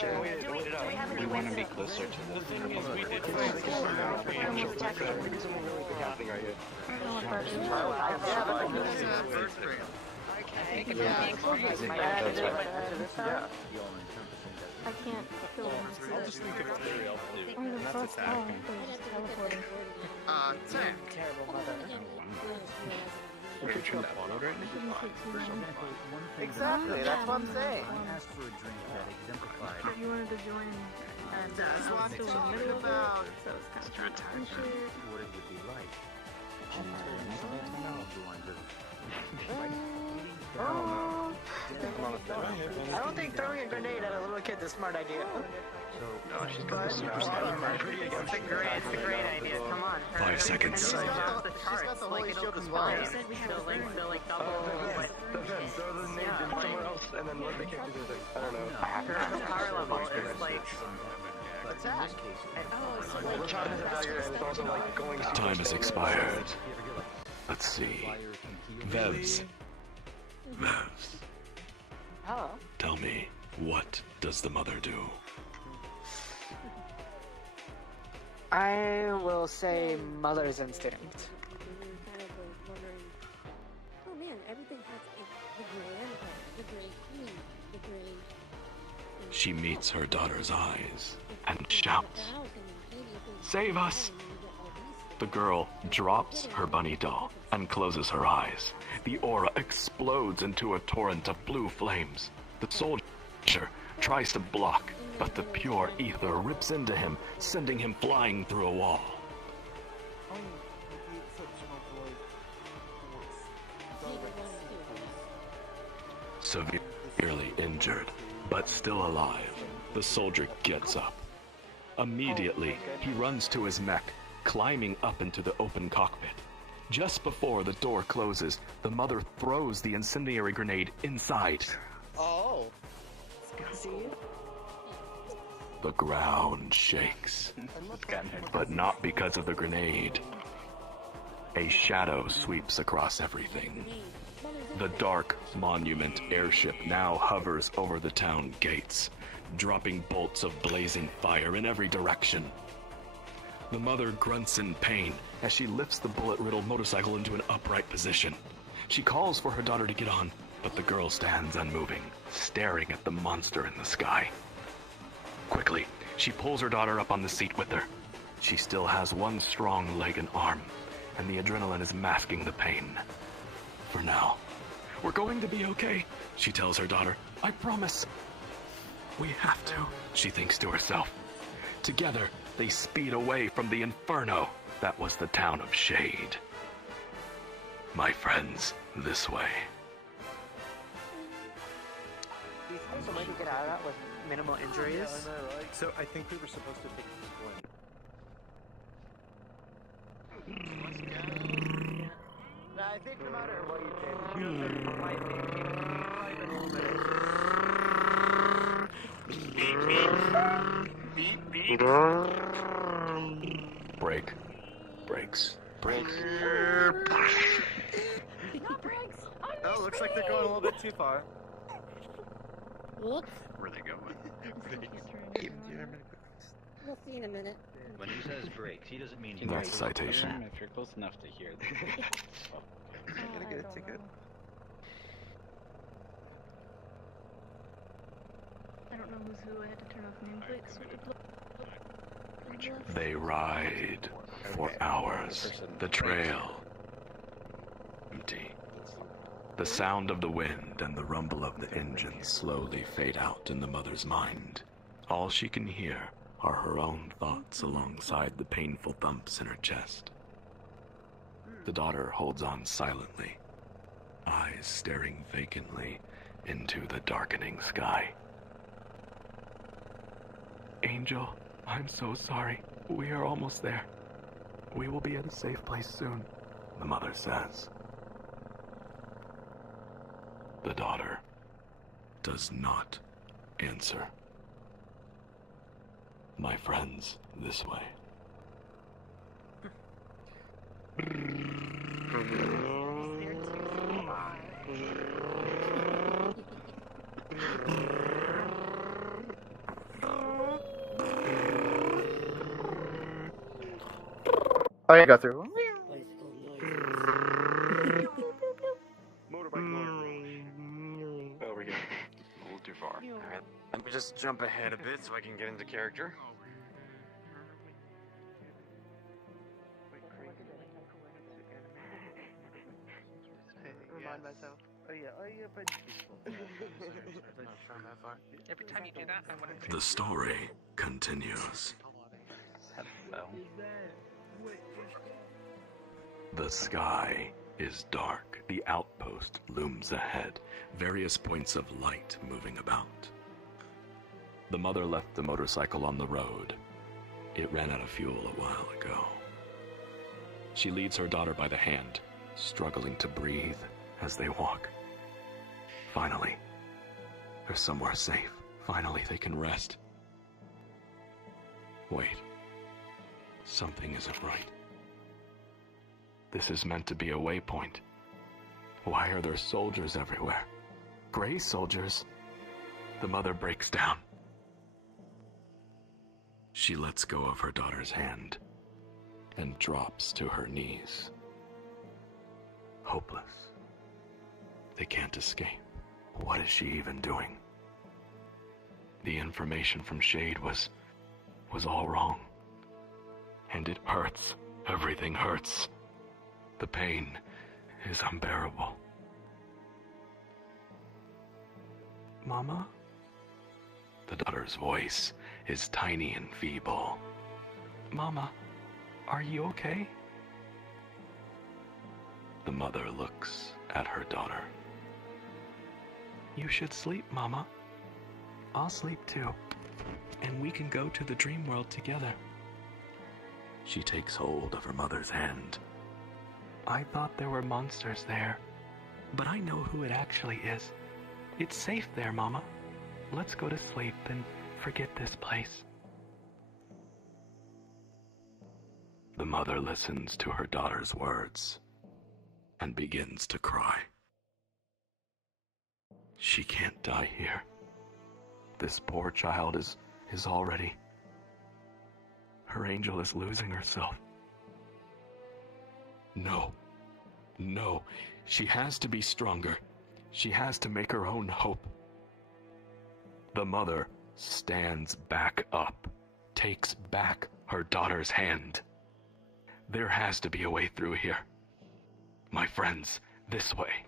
go. We want to be closer to the thing is, we did I can't kill them. I'll just think of everybody else too. Oh, the That's first attack. one. They're just teleporting. Terrible mother. Are you trying that one right Exactly, that's what I'm saying. Asked for a drink that exemplified. But you wanted to join, and That's what I'm still in the talking middle of it, about. so it's kind of Did you attack her? What it would be like. She turned into I don't think throwing a grenade at a little kid's a smart idea. No, she's got the super It's a great idea. Come on. 5 seconds. She's got the holy shield combined. They'll like double. Defend, throw the nade somewhere else, and then let the kid do this. I don't know. Her power level is like. Attack. The child has a dagger, and it's also like going super Time has slow. expired. Let's see. Vevs. Vevs. Hello. Tell me, what does the mother do? I will say mother's instinct. Oh man, everything has the grand part, the grand queen, the grand. She meets her daughter's eyes and shouts, "Save us!" The girl drops her bunny doll and closes her eyes. The aura explodes into a torrent of blue flames. The soldier tries to block, but the pure ether rips into him, sending him flying through a wall. Severely injured, but still alive, the soldier gets up. Immediately, he runs to his mech, climbing up into the open cockpit. Just before the door closes, the mother throws the incendiary grenade inside. Oh. See? The ground shakes. But not because of the grenade. A shadow sweeps across everything. The dark monument airship now hovers over the town gates, dropping bolts of blazing fire in every direction. The mother grunts in pain as she lifts the bullet-riddled motorcycle into an upright position. She calls for her daughter to get on, but the girl stands unmoving, staring at the monster in the sky. Quickly, she pulls her daughter up on the seat with her. She still has one strong leg and arm, and the adrenaline is masking the pain. For now. We're going to be okay, she tells her daughter. I promise. We have to, she thinks to herself. Together, they speed away from the inferno that was the town of Shade. My friends, this way. Do you think there's a way to get out of that with minimal injuries? Yeah, I know, right? So I think we were supposed to take this one. No, I think no matter what you did, it might be a little bit. Break. Brakes. Brakes. Not brakes! Oh, looks like they're going a little bit too far. Whoops. Where are they going? We'll see in a minute. When he says brakes, he doesn't mean That's a citation. If you're close enough to hear them. I'm gonna get a ticket. I don't know who's who. I had to turn off nameplates. So They ride for hours. The trail. Empty. The sound of the wind and the rumble of the engine slowly fade out in the mother's mind. All she can hear are her own thoughts alongside the painful thumps in her chest. The daughter holds on silently, eyes staring vacantly into the darkening sky. Angel, I'm so sorry. We are almost there. We will be at a safe place soon, the mother says. The daughter does not answer. My friends, this way. Oh, yeah, got through. Oh, we go. A little too far. Alright, let me just jump ahead a bit so I can get into character. Remind myself. Oh yeah, but... Every time you do that, I want to... The story continues. The sky is dark. The outpost looms ahead, various points of light moving about. The mother left the motorcycle on the road. It ran out of fuel a while ago. She leads her daughter by the hand, struggling to breathe as they walk. Finally, they're somewhere safe. Finally, they can rest. Wait. Something isn't right. This is meant to be a waypoint. Why are there soldiers everywhere? Gray soldiers? The mother breaks down. She lets go of her daughter's hand and drops to her knees. Hopeless. They can't escape. What is she even doing? The information from Shade was all wrong. And it hurts. Everything hurts. The pain is unbearable. Mama? The daughter's voice is tiny and feeble. Mama, are you okay? The mother looks at her daughter. You should sleep, Mama. I'll sleep too. And we can go to the dream world together. She takes hold of her mother's hand. I thought there were monsters there, but I know who it actually is. It's safe there, Mama. Let's go to sleep and forget this place. The mother listens to her daughter's words and begins to cry. She can't die here. This poor child is already... Her angel is losing herself. No. No. She has to be stronger. She has to make her own hope. The mother stands back up, takes back her daughter's hand. There has to be a way through here. My friends, this way.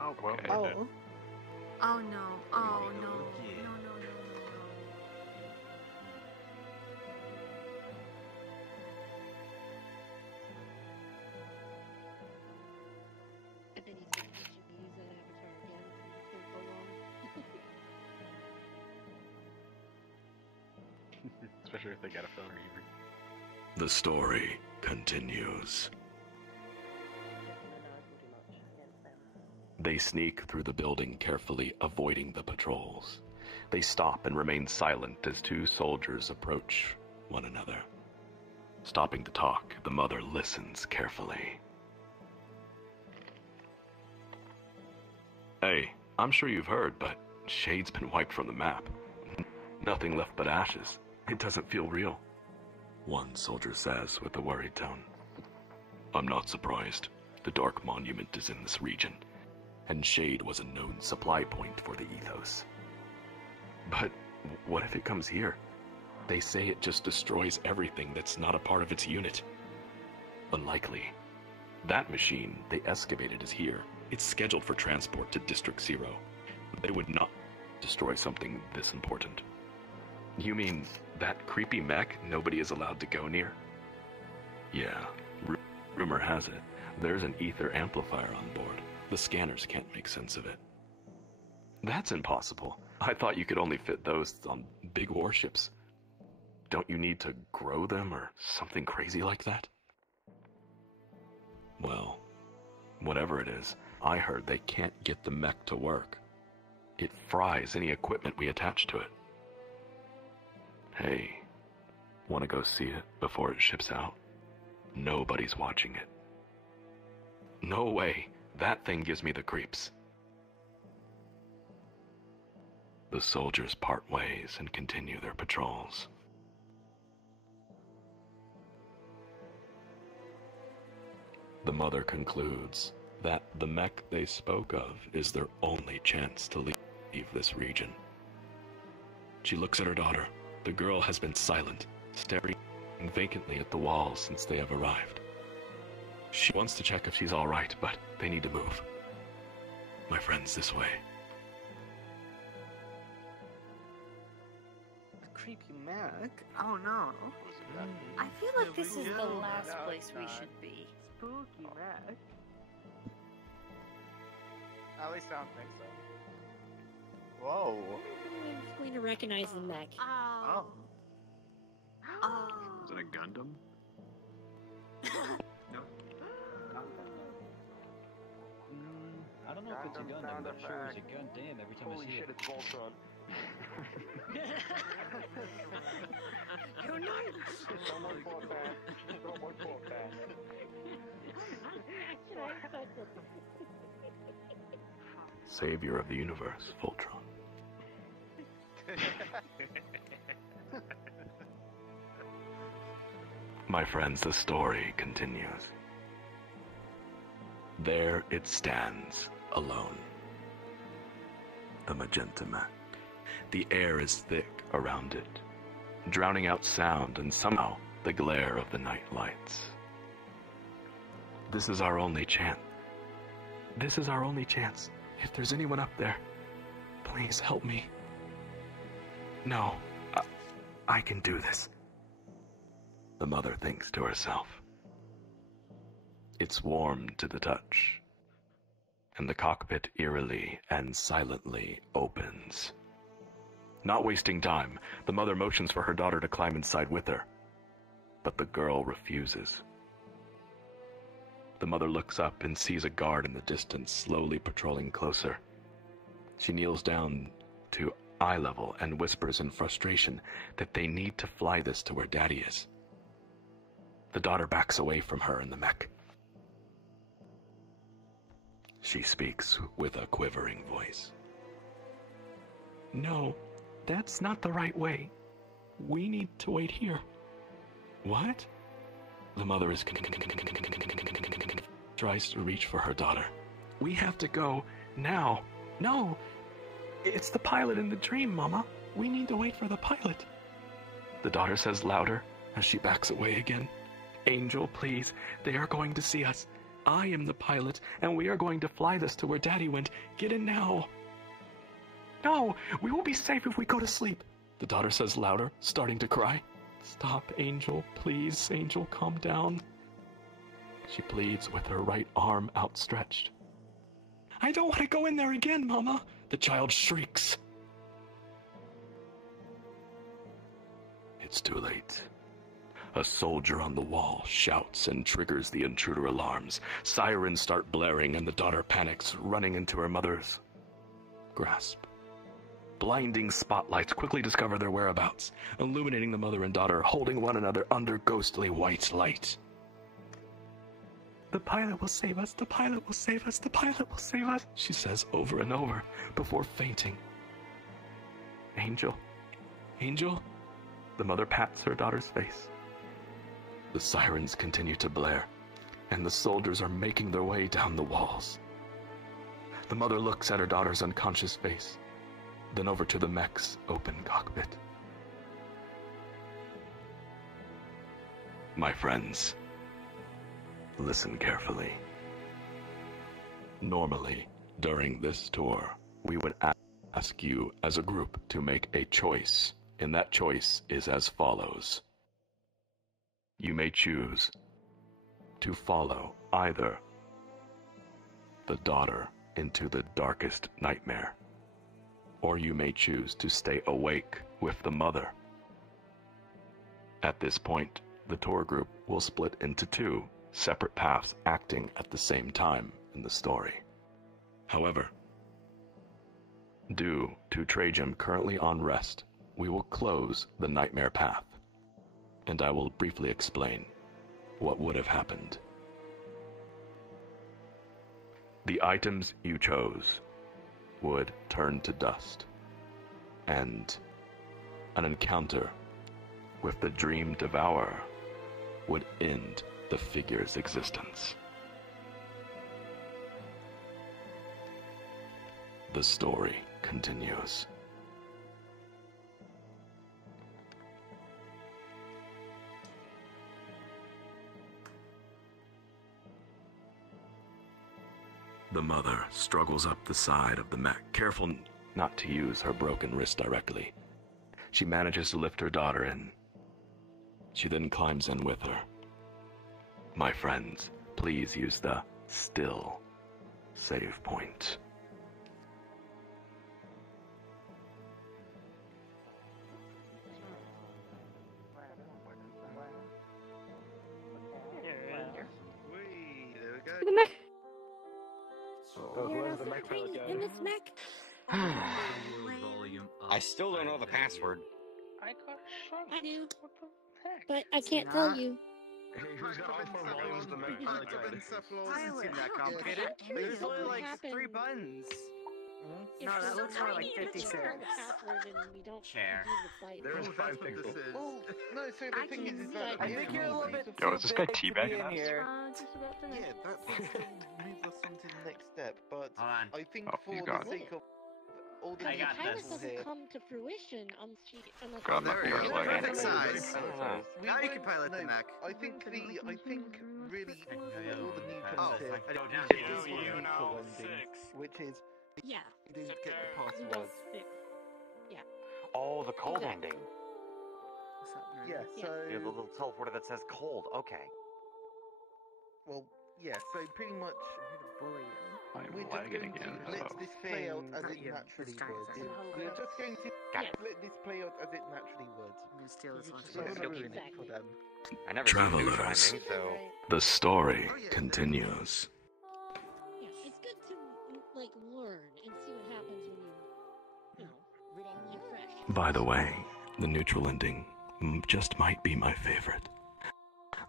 Oh, well. Okay, Oh. then. Oh no. Oh no. Yeah. No. And then he's gonna use that avatar again. It's gonna go long. Especially if they got a phone reader. The story continues. They sneak through the building carefully, avoiding the patrols. They stop and remain silent as two soldiers approach one another. Stopping to talk, the mother listens carefully. Hey, I'm sure you've heard, but Shade's been wiped from the map. Nothing left but ashes. It doesn't feel real. One soldier says with a worried tone. I'm not surprised. The Dark Monument is in this region, and Shade was a known supply point for the Ethos. But what if it comes here? They say it just destroys everything that's not a part of its unit. Unlikely. That machine they excavated is here. It's scheduled for transport to District Zero. But it would not destroy something this important. You mean that creepy mech nobody is allowed to go near? Yeah, rumor has it. There's an ether amplifier on board. The scanners can't make sense of it. That's impossible. I thought you could only fit those on big warships. Don't you need to grow them or something crazy like that? Well, whatever it is, I heard they can't get the mech to work. It fries any equipment we attach to it. Hey, want to go see it before it ships out? Nobody's watching it. No way. That thing gives me the creeps. The soldiers part ways and continue their patrols. The mother concludes that the mech they spoke of is their only chance to leave this region. She looks at her daughter. The girl has been silent, staring vacantly at the walls since they have arrived. She wants to check if she's all right, but they need to move. My friends, this way. A creepy mech? Oh no. I feel like this is the last place we should be. Spooky mech. At least I don't think so. Whoa. I'm going to recognize the mech. Oh. Oh. Is it a Gundam? No. I don't know if it's a Gundam, but I'm sure it's a Gundam every time I see it. It's Voltron. You're not. Someone fought back. Someone fought back. Savior of the universe, Voltron. My friends, the story continues. There it stands, alone. The magenta mech. The air is thick around it, drowning out sound and somehow the glare of the night lights. This is our only chance. This is our only chance. If there's anyone up there, please help me. No, I can do this. The mother thinks to herself. It's warm to the touch, and the cockpit eerily and silently opens. Not wasting time, the mother motions for her daughter to climb inside with her, but the girl refuses. The mother looks up and sees a guard in the distance slowly patrolling closer. She kneels down to eye level and whispers in frustration that they need to fly this to where Daddy is. The daughter backs away from her in the mech. She speaks with a quivering voice. No, that's not the right way. We need to wait here. What? The mother is tries to reach for her daughter. We have to go now. No, it's the pilot in the dream, Mama. We need to wait for the pilot. The daughter says louder as she backs away again. Angel, please, they are going to see us. I am the pilot, and we are going to fly this to where Daddy went. Get in now. No, we will be safe if we go to sleep. The daughter says louder, starting to cry. Stop, Angel, please. Angel, calm down. She pleads with her right arm outstretched. I don't want to go in there again, Mama. The child shrieks. It's too late. A soldier on the wall shouts and triggers the intruder alarms. Sirens start blaring and the daughter panics, running into her mother's grasp. Blinding spotlights quickly discover their whereabouts, illuminating the mother and daughter holding one another under ghostly white light. The pilot will save us, the pilot will save us, the pilot will save us, she says over and over before fainting. Angel, Angel, the mother pats her daughter's face. The sirens continue to blare, and the soldiers are making their way down the walls. The mother looks at her daughter's unconscious face, then over to the mech's open cockpit. My friends, listen carefully. Normally, during this tour, we would ask you as a group to make a choice, and that choice is as follows. You may choose to follow either the daughter into the darkest nightmare, or you may choose to stay awake with the mother. At this point, the tour group will split into two separate paths acting at the same time in the story. However, due to Trajan currently on rest, we will close the nightmare path, and I will briefly explain what would have happened. The items you chose would turn to dust, and an encounter with the Dream Devourer would end the figure's existence. The story continues. The mother struggles up the side of the mech, careful not to use her broken wrist directly. She manages to lift her daughter in. She then climbs in with her. My friends, please use the still save point. The mech. So whoever the mech pilot guy In this mech. I still don't know the password. I got shot. I do, What the heck? but I can't tell you. Hey, who's got all 4 volumes of the mech pilot guide? Doesn't seem that complicated. There's only like 3 buttons. No, that looks more like 56. Chair. There's 5 pixels. Well, no, so the thing is that I think you're a little bit Yo, is this guy big to be teabagging in us? here. yeah, that still moves us on to the next step, but Hold on. I think Oh, for you the got it. sake of all the I new got The pilot people doesn't here, come to fruition unless God, my There fears you go. like Perfect size. we Now you won't- can pilot the no, mech. I think really for all the newcomers here, I don't know. we should do the neutral ending, which is yeah, you didn't get the you don't passwords. fit. Yeah. Oh, the cold Exactly. ending. What's up, nerd? Yeah, Yeah. so You have the little teleporter that says cold. Okay. well, yeah, so pretty much Bully you. we're I'm just lagging going again, to let so... this play out as Not it you, naturally this giant would. says, We're just going to Let this play out as it naturally would. Steal this one. We're gonna ruin it for them. I never seen neutral Travelers, ending, so the story continues. Yeah, it's good to like learn and see what happens when you know, you're fresh. By the way, the neutral ending just might be my favorite.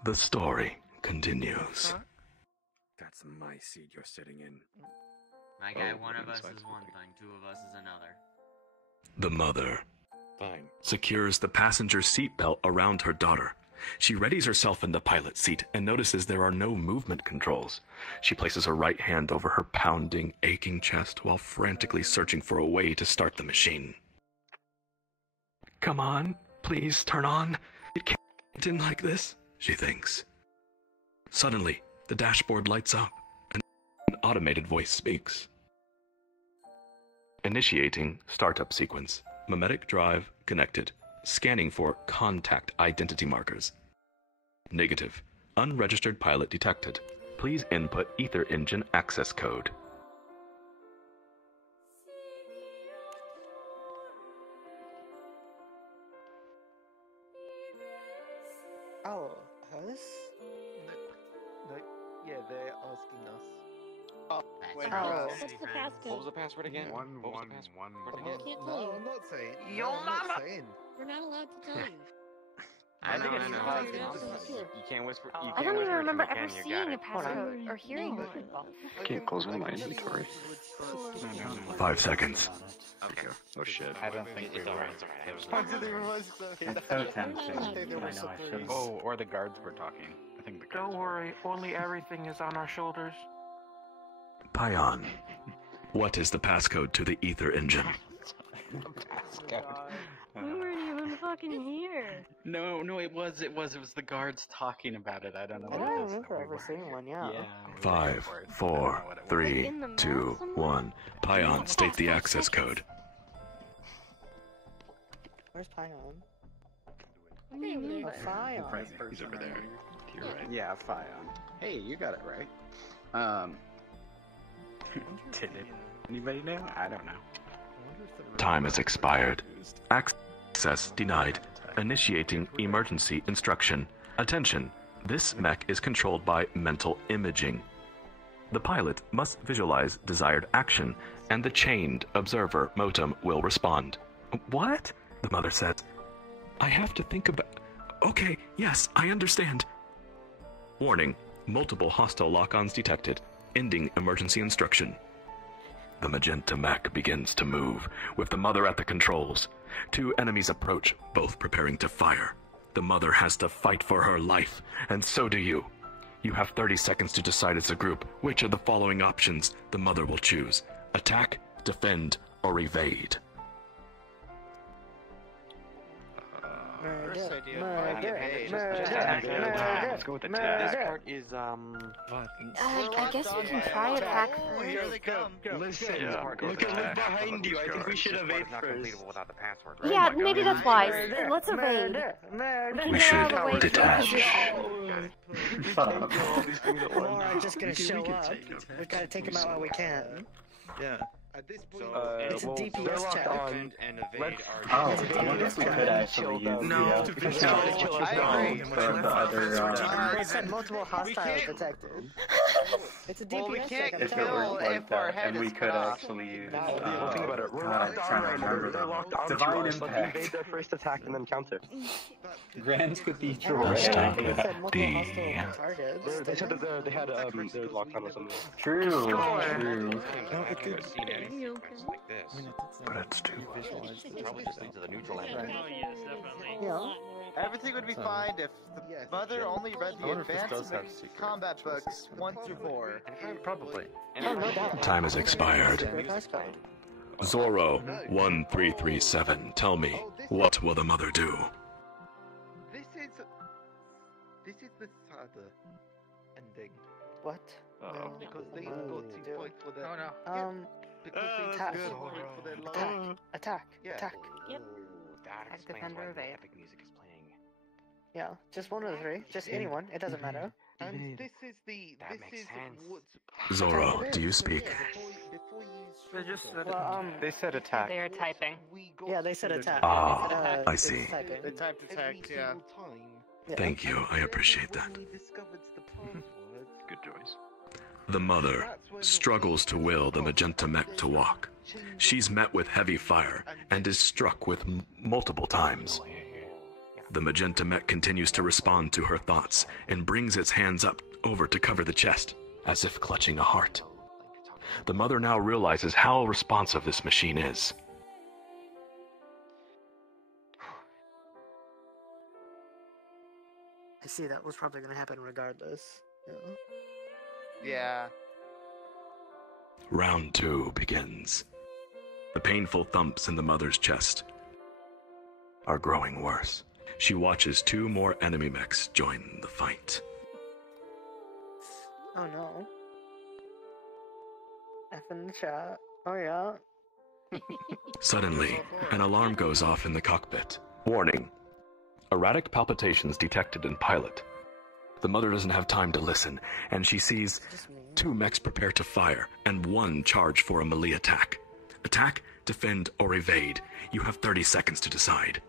The story continues. That's my seat you're sitting in. My guy, one of us is one thing, two of us is another. The mother Fine. secures the passenger seatbelt around her daughter. She readies herself in the pilot seat and notices there are no movement controls. She places her right hand over her pounding, aching chest while frantically searching for a way to start the machine. Come on, please turn on. It can't end like this, she thinks. Suddenly, the dashboard lights up and an automated voice speaks. Initiating startup sequence. Memetic drive connected. Scanning for contact identity markers. Negative. Unregistered pilot detected. Please input ether engine access code. Oh, us? No, yeah, they're asking us. Oh, wait, What's the passcode? what was the password again? One. I can't tell No, you. I'm not saying. Yo, no, I'm not mama! saying. We're not allowed to tell you. I know. You can't whisper. You I can't don't even whisper, remember you ever can, you seeing got a it. passcode or hearing one. Can't close all my inventory. 5 seconds. Okay. Oh shit. I don't think we were. It's so tempting. I know I should. Oh, or the guards were talking. I think the guards. Don't worry, only everything is on our shoulders. Pion. What is the passcode to the ether engine? We weren't even fucking here. No, it was the guards talking about it. I don't know. I what don't it is. remember ever seeing one, yeah. 5, 4, 3, 2, 1. Pion, state the access code. Where's Pion? Hey, Oh, Fion. He's over there. To your right. Yeah, Fion. Hey, you got it right. Did it? Anybody know? I don't know. Time has expired. Access denied. Initiating emergency instruction. Attention, this mech is controlled by mental imaging. The pilot must visualize desired action, and the chained observer modem will respond. What? The mother says. I have to think about... Okay, yes, I understand. Warning, multiple hostile lock-ons detected. Ending emergency instruction. The magenta mech begins to move, with the mother at the controls. 2 enemies approach, both preparing to fire. The mother has to fight for her life, and so do you. You have 30 seconds to decide as a group which of the following options the mother will choose. Attack, defend, or evade. First idea. Let's go with the this part is I guess we can try attack first. Here they come. Listen, look at behind you. I think we should evade first. without the password. Yeah, maybe that's wise. Let's evade. We should detach. More are just gonna show up. We gotta take them out while we can. Yeah. At this point, it's a DPS check. And evade I wonder if we could actually use They said multiple hostiles detected. It's a DPS check. if it worked like that, and we could actually use. think about it. We're I'm trying to remember They're locked them. onto Divine us. Let's impact. evade their first attack and then counter. Grand Cathedral. They said Stop multiple the- hostile targets. They said that they had they're locked on or something. True. Like this. But it's too... Probably just leads to the neutral end. Oh, yes, definitely. Yeah. Everything would be fine if the mother only read the advanced combat books 1 through 4. Probably. Oh, no doubt. Time has expired. Great nice code. Zorro 1337, tell me, what will the mother do? this is the sadder ending. What? Because they got to fight for their... Oh no. Because they attack. got to fight for their life. Attack. Yeah. Attack. Yep. That Attack, explains defend, why or the evade. epic music is playing. Yeah, just one of the 3. Just anyone. It doesn't matter. And this is the... That this makes is sense. what's... Zorro, do you speak? Before you They just said They said attack. They are typing. Yeah, they said attack. Ah, I see. It's typing. They typed attack, yeah. Thank you, I appreciate that. Good choice. The mother struggles to will the magenta mech to walk. She's met with heavy fire and is struck with multiple times. The magenta mech continues to respond to her thoughts and brings its hands up over to cover the chest, as if clutching a heart. The mother now realizes how responsive this machine is. I see that was probably going to happen regardless. Yeah. Round 2 begins. The painful thumps in the mother's chest are growing worse. She watches 2 more enemy mechs join the fight. Oh no. F in the chat. Oh yeah. Suddenly, an alarm goes off in the cockpit. Warning. Erratic palpitations detected in pilot. The mother doesn't have time to listen, and she sees 2 mechs prepare to fire, and 1 charge for a melee attack. Attack, defend, or evade. You have 30 seconds to decide.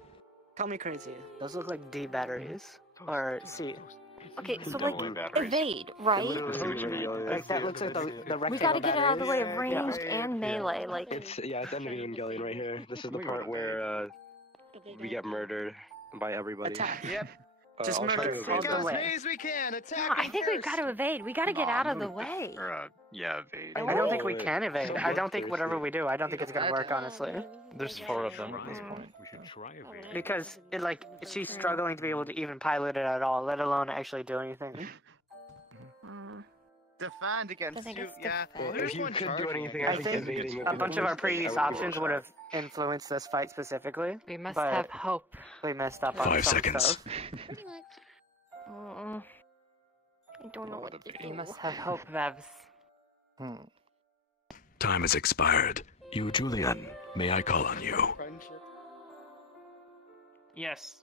Call me crazy. Those look like D batteries. Or C. Okay, so like, evade, right? Like that looks like the rectangle We gotta get it out of the way of batteries. ranged and melee, like... It's end of Evangelion right here. This is the part where we get murdered by everybody. Attack. Yep. Just I'll try murder to all evade the this. way. As we can, attack. No, I think we've got to evade. We gotta get out of the way. Yeah, evade. I don't think we can evade. I don't think whatever we do, I don't think it's gonna work, honestly. There's 4 of them at this point. We should try evading. Because, she's struggling to be able to even pilot it at all, let alone actually do anything. Defend against you, yeah. If you could do anything, I I think think evading would a be bunch the of our most previous I would options go would for. have influenced this fight specifically. We must but have hope. We messed up on 5 some seconds. stuff. I don't know what to do. You must have hope, Vevs. Time has expired. You, Julian, may I call on you? Yes.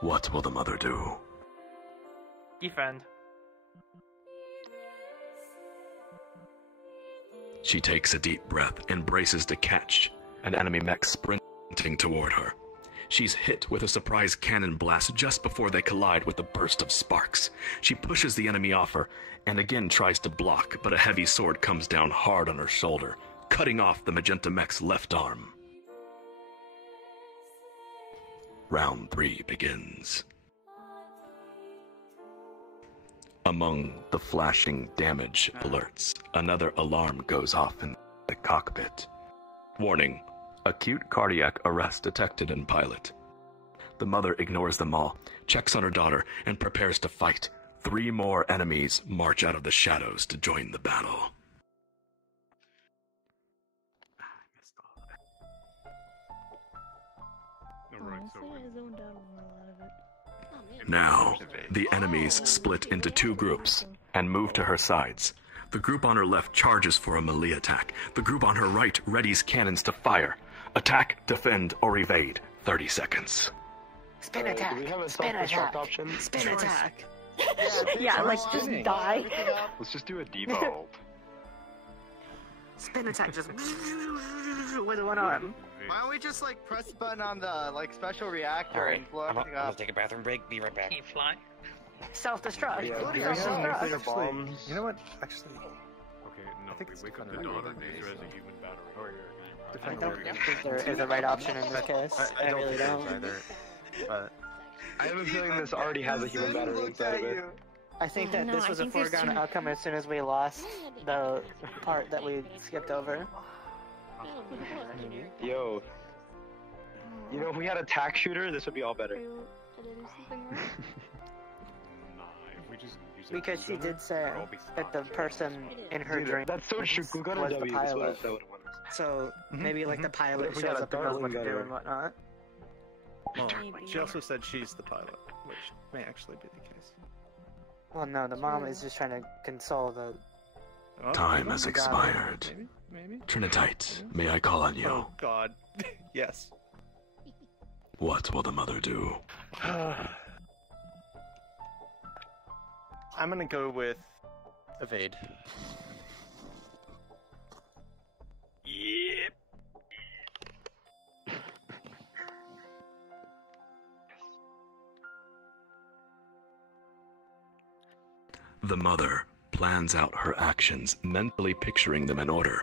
What will the mother do? Defend. She takes a deep breath and braces to catch an enemy mech sprinting toward her. She's hit with a surprise cannon blast just before they collide with a burst of sparks. She pushes the enemy off her and again tries to block, but a heavy sword comes down hard on her shoulder, cutting off the magenta mech's left arm. Round 3 begins. Among the flashing damage alerts, another alarm goes off in the cockpit. Warning, acute cardiac arrest detected in pilot. The mother ignores them all, checks on her daughter, and prepares to fight. 3 more enemies march out of the shadows to join the battle. Now, the enemies split into 2 groups and move to her sides. The group on her left charges for a melee attack. The group on her right readies cannons to fire. Attack, defend, or evade. 30 seconds. Spin attack. Do we have a Spin self-destruct attack. option? Spin attack. Yeah, like, just die. Let's just do a devolve. Spin attack just with 1 arm. Why don't we just press the button on the special reactor and blow everything up? take a bathroom break. Be right back. Keep flying. Self-destruct. Yeah, Including we have self-destruct. nuclear bombs. You know what? Actually, Okay, no, think we it's wake up the kinda daughter, weird. use her as a human battery. I don't think there is a right option in this case. I don't really think don't. there is either. But I have a feeling this already has a human battery inside of it. I think that No, this I was a think there's foregone too- outcome as soon as we lost the part that we skipped over. Yo. You know, if we had a tack shooter, this would be all better. Because she did say that the person in her Dude, dream that's so true. Go to was the W. That's what pilot. that would want. So maybe like the But pilot if we shows got a up and knows what Dartling to do gunner- and whatnot. well, she also said she's the pilot, which may actually be the case. Well, no, the mom is just trying to console the. Oh, Time maybe. has expired. Maybe. Trinitite, may I call on you? Oh God. Yes. What will the mother do? I'm gonna go with evade. The mother plans out her actions, mentally picturing them in order.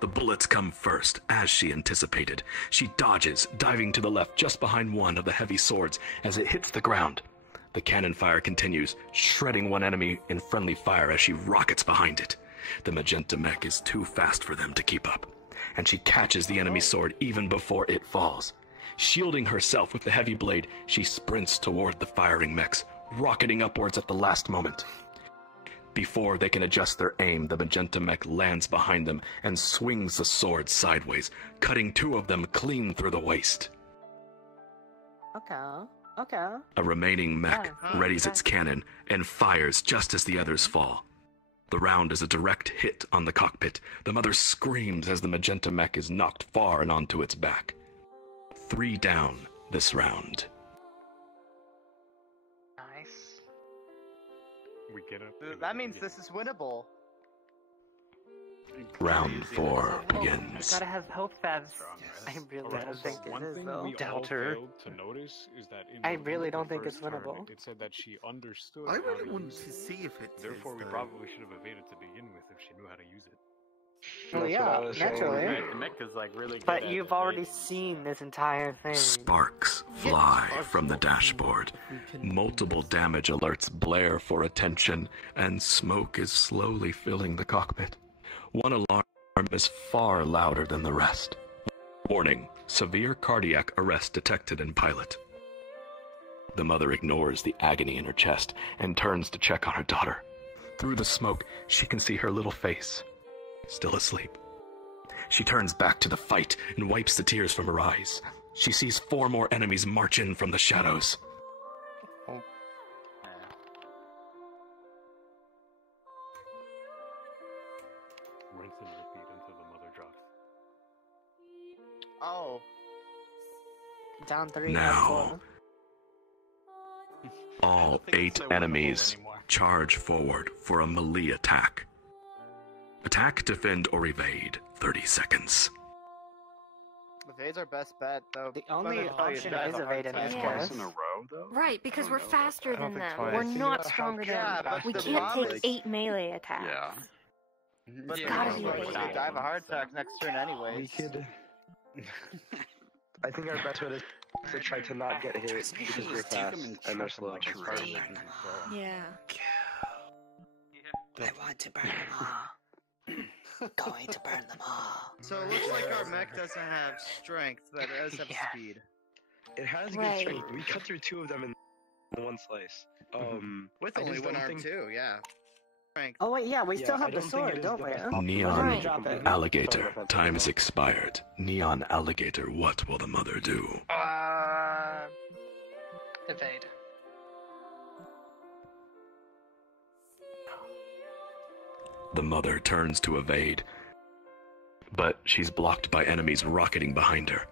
The bullets come first, as she anticipated. She dodges, diving to the left just behind one of the heavy swords as it hits the ground. The cannon fire continues, shredding one enemy in friendly fire as she rockets behind it. The magenta mech is too fast for them to keep up, and she catches the enemy's sword even before it falls. Shielding herself with the heavy blade, she sprints toward the firing mechs, rocketing upwards at the last moment. Before they can adjust their aim, the magenta mech lands behind them and swings the sword sideways, cutting two of them clean through the waist. Okay. A remaining mech readies its cannon and fires just as the others fall. The round is a direct hit on the cockpit. The mother screams as the magenta mech is knocked far and onto its back. 3 down this round. Nice. We get up. That means this is winnable. Round 4 begins. Gotta have hope, Fabs. I really don't think it is, though. Doubter. To notice is that in I really don't think it's first turn, winnable. It said that she understood. I how really to want use to it. see if it Therefore, is, we though. probably should have evaded to begin with if she knew how to use it. Well, yeah, naturally. The mech is like really good But at you've it. already seen this entire thing. Sparks fly from the dashboard. Multiple damage alerts blare for attention, and smoke is slowly filling the cockpit. One alarm is far louder than the rest. Warning, severe cardiac arrest detected in pilot. The mother ignores the agony in her chest and turns to check on her daughter. Through the smoke, she can see her little face, still asleep. She turns back to the fight and wipes the tears from her eyes. She sees 4 more enemies march in from the shadows. Rinse and repeat until the mother drops. Oh. Down 3. Now, all 8 enemies charge forward for a melee attack. Attack, defend, or evade. 30 seconds. Evade's our best bet, though. The only option is evade in this case. Right, because we're faster than them. twice. We're Can not you- stronger than Yeah, them. but We the can't problem take is- 8 melee attacks. Yeah. But It's gotta be we evade. die of a heart attack next turn anyway. We could. I think our best bet is to try to not get hit because we're fast and they're slow. Yeah. I want to burn them all. Going to burn them all. So it looks like our mech doesn't have strength, but it does have speed. It has good Right. strength. We cut through 2 of them in one slice. With I only just one don't arm think- too, yeah. Strength. Oh wait, yeah, we still I have the don't think sword, it is don't the we? best Neon Right. Drop it. alligator. Time has expired. Neon alligator, what will the mother do? Evade. The mother turns to evade, but she's blocked by enemies rocketing behind her.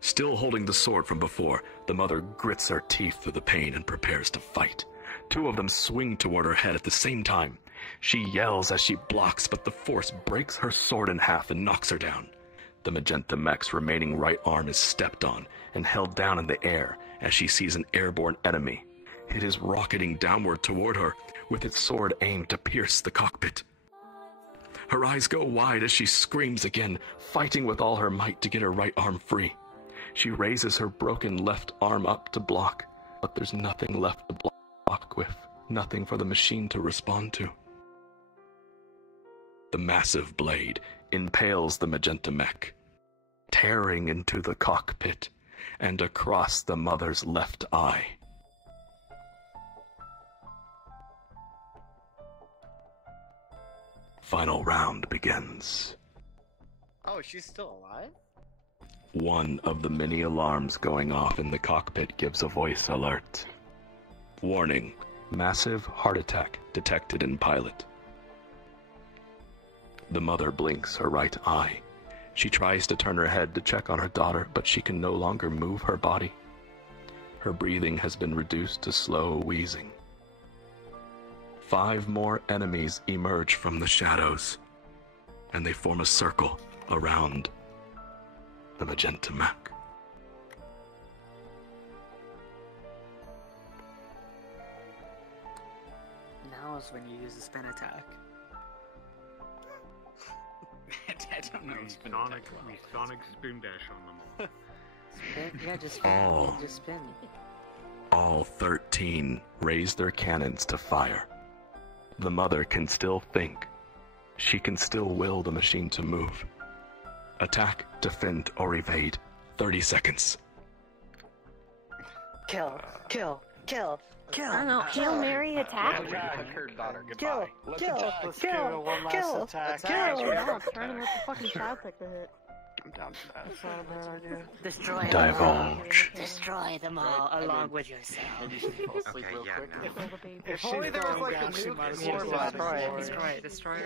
Still holding the sword from before, the mother grits her teeth through the pain and prepares to fight. 2 of them swing toward her head at the same time. She yells as she blocks, but the force breaks her sword in half and knocks her down. The magenta mech's remaining right arm is stepped on and held down in the air as she sees an airborne enemy. It is rocketing downward toward her, with its sword aimed to pierce the cockpit. Her eyes go wide as she screams again, fighting with all her might to get her right arm free. She raises her broken left arm up to block, but there's nothing left to block with, nothing for the machine to respond to. The massive blade impales the magenta mech, tearing into the cockpit and across the mother's left eye. Final round begins. Oh, she's still alive? One of the many alarms going off in the cockpit gives a voice alert. Warning, massive heart attack detected in pilot. The mother blinks her right eye. She tries to turn her head to check on her daughter, but she can no longer move her body. Her breathing has been reduced to slow wheezing. 5 more enemies emerge from the shadows, and they form a circle around the magenta mech. Now pause when you use a spin attack. I don't know. We Sonic Spoon Dash on them. Spin, yeah, just spin. Oh. Just spin. All 13 raise their cannons to fire. The mother can still think. She can still will the machine to move. Attack, defend, or evade. 30 seconds. Kill. Kill. Kill. Kill. I don't know. Hail Mary attack. Kill. Kill. Let's Kill. do one last Kill. attack. Kill. No, turn and let the fucking child take the hit. I'm down for that. That's not a bad idea. Destroy them. Divulge. Destroy them all along with yourself. Okay, yeah, no. If only there was like a nuke Destroy. Destroy.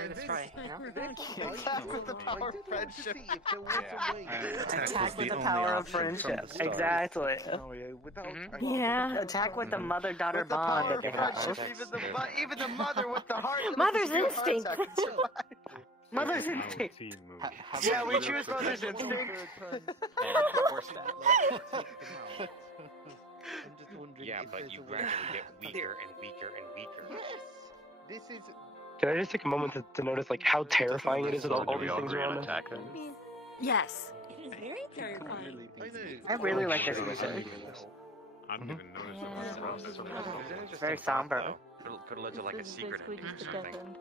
Attack with the power of friendship. Attack with the power of friendship. Exactly. Yeah. Attack with the mother-daughter bond that they have. Even the mother with the heart. Mother's instinct. Mother's instinct. Yeah, we choose mother's instinct. Yeah, but you gradually get weaker and weaker and weaker. This is. Can I just take a moment to notice like how terrifying it is with all these things around them? Yes. It is very terrifying. I really like this music. I don't even notice it. It's very somber. Could have led to like a secret ending or something.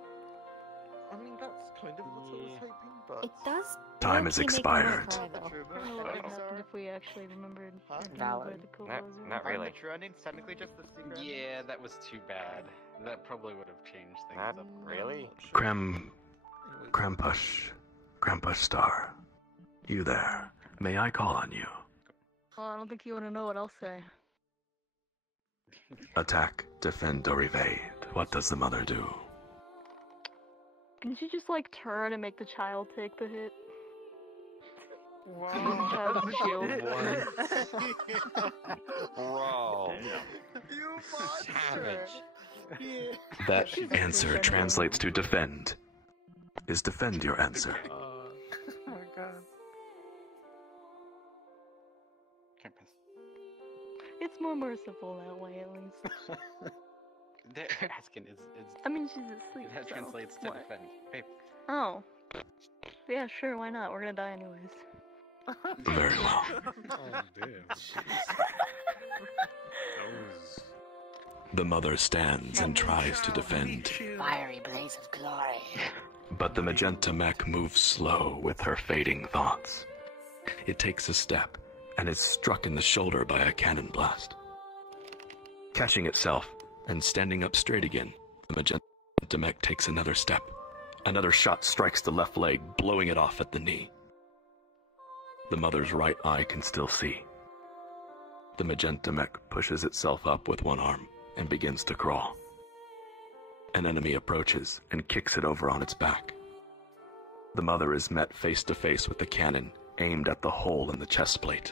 I mean, that's kind of what I was hoping, but... It does. Time is expired. I don't know what would happen if we actually remembered Valid. the cool Not really. The true ending's technically just the secret. Yeah, that was too bad. That probably would have changed things Not up. really. Krampush Star. You there. May I call on you? Well, I don't think you want to know what I'll say. Attack, defend, or evade. What does the mother do? Can she just like turn and make the child take the hit? Wow. Bro. You Savage. That answer translates to defend. Is defend your answer? Oh god. It's more merciful that way, at least. They're asking, is I mean, she's asleep. that so translates to what? defend. Hey, Oh. Yeah, sure, why not? We're gonna die anyways. Very well. Oh, damn. The mother stands and tries to defend, Fiery blaze of glory. but the magenta mech moves slow with her fading thoughts. It takes a step and is struck in the shoulder by a cannon blast. Catching itself and standing up straight again, the magenta mech takes another step. Another shot strikes the left leg, blowing it off at the knee. The mother's right eye can still see. The magenta mech pushes itself up with one arm and begins to crawl. An enemy approaches and kicks it over on its back. The mother is met face to face with the cannon aimed at the hole in the chest plate.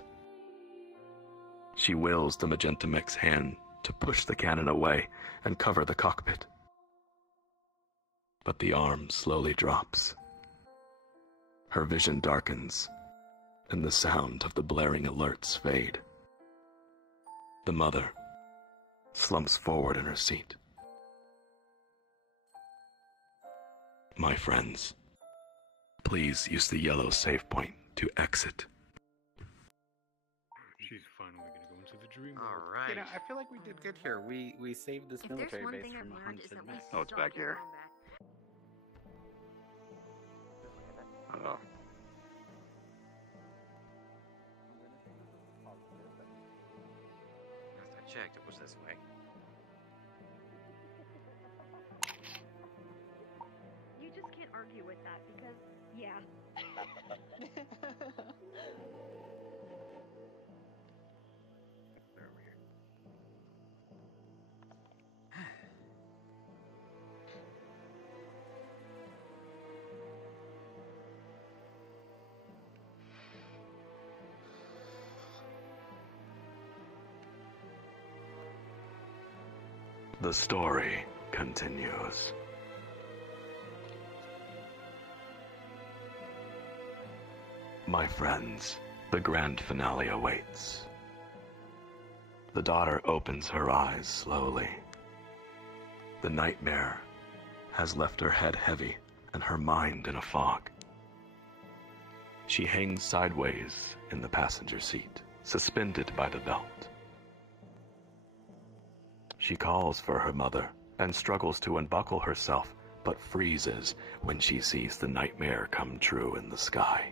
She wills the magenta mech's hand to push the cannon away and cover the cockpit. But the arm slowly drops. Her vision darkens, and the sound of the blaring alerts fade. The mother slumps forward in her seat. My friends, please use the yellow save point to exit. She's finally gonna go into the dream world. Alright. You know, I feel like we did good here. We saved this military base from a hunted mess. Oh, it's back here. Oh. Last I checked, it was this way. You just can't argue with that because, yeah. The story continues. My friends, the grand finale awaits. The daughter opens her eyes slowly. The nightmare has left her head heavy and her mind in a fog. She hangs sideways in the passenger seat, suspended by the belt. She calls for her mother and struggles to unbuckle herself, but freezes when she sees the nightmare come true in the sky.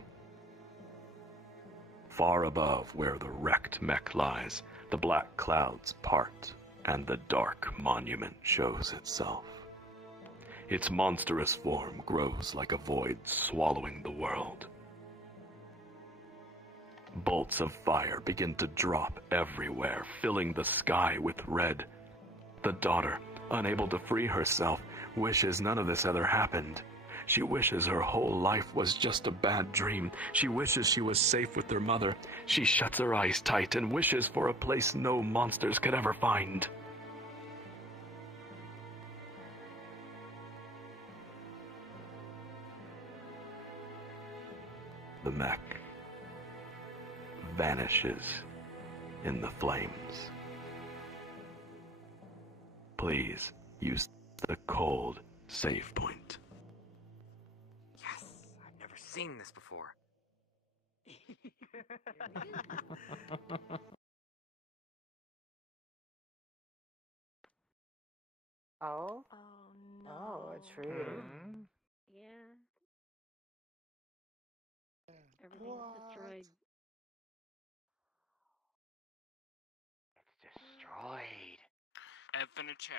Far above where the wrecked mech lies, the black clouds part, and the dark monument shows itself. Its monstrous form grows like a void swallowing the world. Bolts of fire begin to drop everywhere, filling the sky with red. The daughter, unable to free herself, wishes none of this ever happened. She wishes her whole life was just a bad dream. She wishes she was safe with her mother. She shuts her eyes tight and wishes for a place no monsters could ever find. The mech vanishes in the flames. Please use the cold save point. Yes, I've never seen this before. Oh? Oh no. Oh, it's true. Yeah. Everything's destroyed. It's destroyed. F in a chat.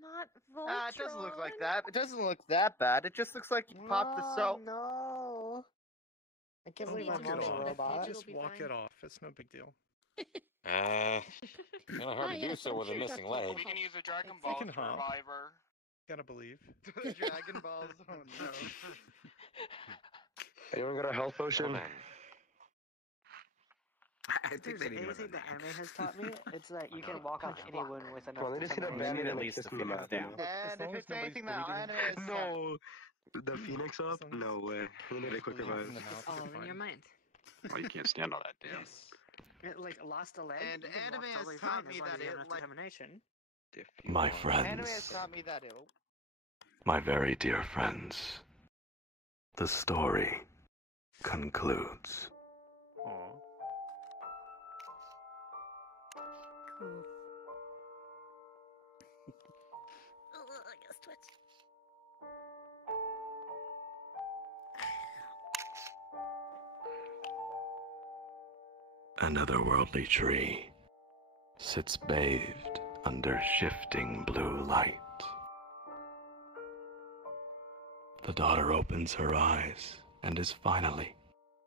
Not Voltron. It doesn't look like that. It doesn't look that bad. It just looks like you popped the soap. No. I can't Walk believe my it mom's a off. robot. Just walk it off. It's no big deal. Kind of hard to do so with a missing leg. You can use a Dragon You Ball can hop. Survivor. Gotta believe. Dragon Balls. Oh no. Anyone got a health potion? I think they need Anything that anime has taught me, it's that you can walk off anyone with enough Well, they just need a determination. band at and least kiss the in the mouth. Phoenix down. And if it's anything that anime has No. The Phoenix up? No way. We need a quick revive. All in your mind. Oh, you can't stand all that, damn. It, like, lost a leg, And you can anime walk has totally taught fine me as long that as you have it, enough like- determination. My Anime has friends, taught me that it. my very dear friends, the story concludes. Aww. Cool. I guess twitch. An otherworldly tree sits bathed under shifting blue light. The daughter opens her eyes and is finally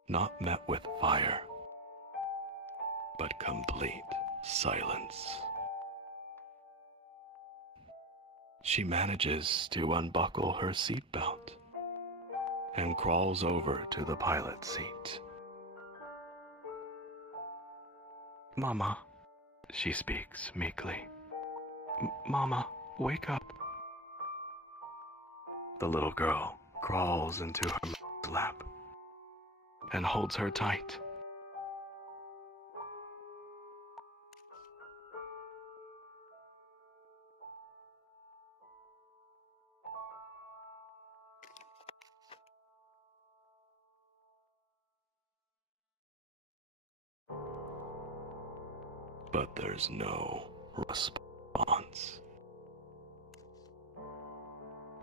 not met with fire, but complete silence. She manages to unbuckle her seatbelt and crawls over to the pilot's seat. Mama, she speaks meekly. Mama, wake up. The little girl crawls into her mother's lap and holds her tight. But there's no response.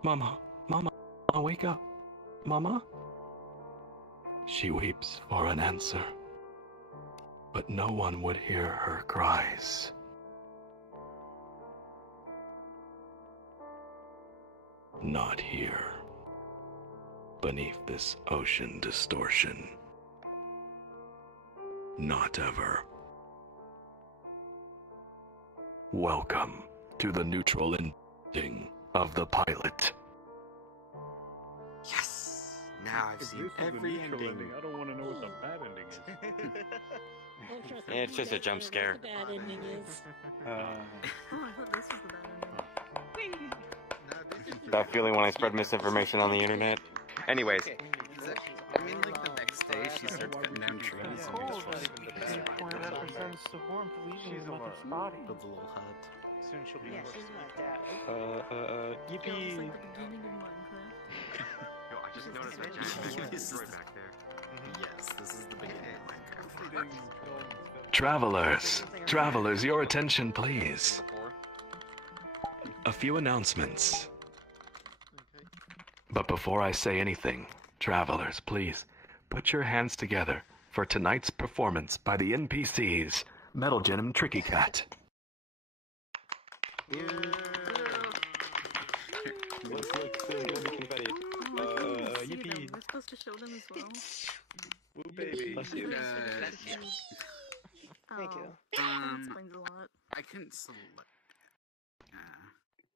Mama, Mama, wake up. Mama? She weeps for an answer, but no one would hear her cries. Not here, beneath this ocean distortion. Not ever. Welcome to the neutral ending of the pilot. Yes! Now I've seen every ending. I don't want to know what the bad ending is. Don't trust It's me, just a you jump don't know scare. what the bad ending is. Oh, I thought this was the bad ending. That feeling when I spread misinformation on the internet. Anyways, I mean, like the next day, she starts cutting down trees and Cold destroying that represents the warmth leaving the mother's body. builds a little hut. Soon she'll be Yeah, forced she's to not eat. that. Yippee! Yo, I just noticed that giant destroyed back there. Yes, this is the beginning of Minecraft. Travelers, your attention please. A few announcements. But before I say anything, travelers, please put your hands together for tonight's performance by the NPCs, Metal Gen and Tricky Cat. Look, there's gonna be confetti. Yippee! We're supposed to show them as well. Woo, baby. Bless you. Thank you. That explains a lot. I couldn't select.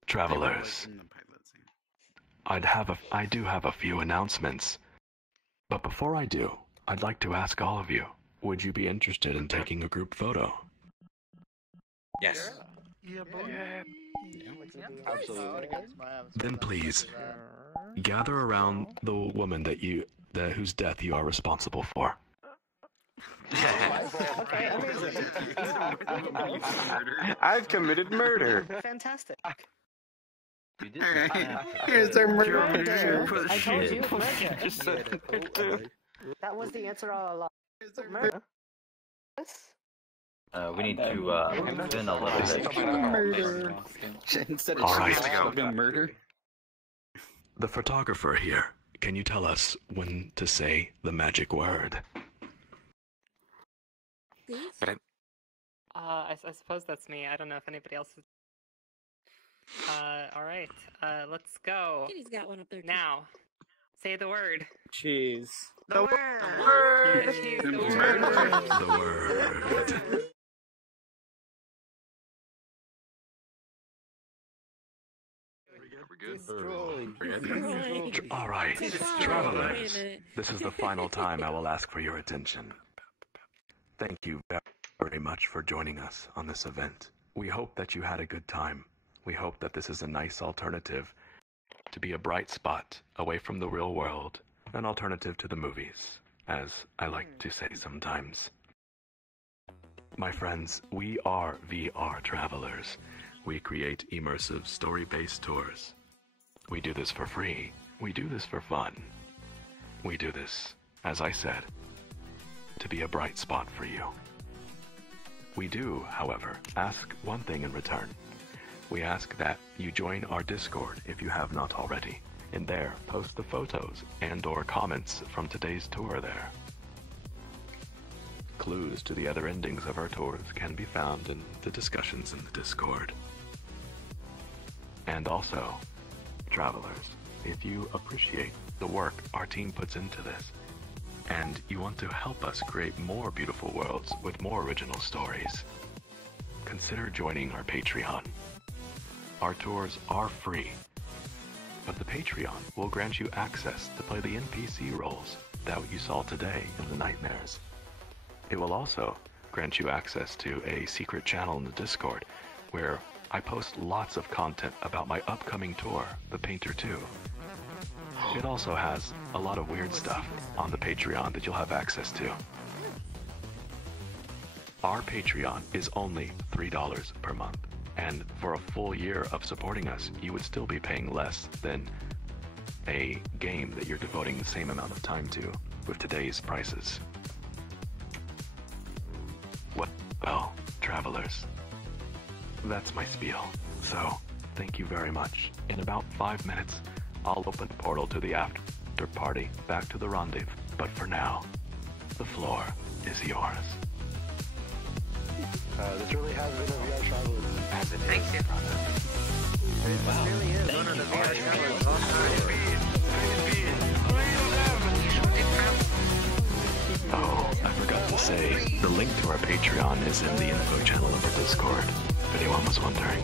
Travelers, In the pilot scene. I do have a few announcements. But before I do, I'd like to ask all of you, would you be interested in taking a group photo? Yes. Yeah, Absolutely. Then please, gather around the woman whose death you are responsible for. Okay, amazing. I've committed murder. Fantastic. You did. Here's our murder. I told you, murder. Just said it. That was the answer all along. Murder. We need to spin a little bit. Murder. Instead of All right. murder. The photographer here, can you tell us when to say the magic word? I suppose that's me. I don't know if anybody else is... alright. Let's go. Kitty's got one up there. Now. Say the word. Cheese. The word. The word. All right, travelers, this is the final time I will ask for your attention. Thank you very much for joining us on this event. We hope that you had a good time. We hope that this is a nice alternative to be a bright spot away from the real world, an alternative to the movies, as I like to say sometimes. My friends, we are VRTravellers. We create immersive story-based tours. We do this for free. We do this for fun. We do this, as I said, to be a bright spot for you. We do, however, ask one thing in return. We ask that you join our Discord if you have not already. In there, post the photos and/or comments from today's tour there. Clues to the other endings of our tours can be found in the discussions in the Discord. And also, travelers, if you appreciate the work our team puts into this, and you want to help us create more beautiful worlds with more original stories, consider joining our Patreon. Our tours are free, but the Patreon will grant you access to play the NPC roles that you saw today in the Nightmares. It will also grant you access to a secret channel in the Discord where I post lots of content about my upcoming tour, The Painter 2. It also has a lot of weird stuff on the Patreon that you'll have access to. Our Patreon is only $3 per month, and for a full year of supporting us, you would still be paying less than a game that you're devoting the same amount of time to with today's prices. Well, travelers, that's my spiel. So, thank you very much. In about 5 minutes, I'll open the portal to the after party back to the rendezvous. But for now, the floor is yours. This really has been a VRTravellers. As it thanks you. Wow. Really is one of the VRTravellers all time. Oh, I forgot to say, the link to our Patreon is in the info channel of our Discord, if anyone was wondering.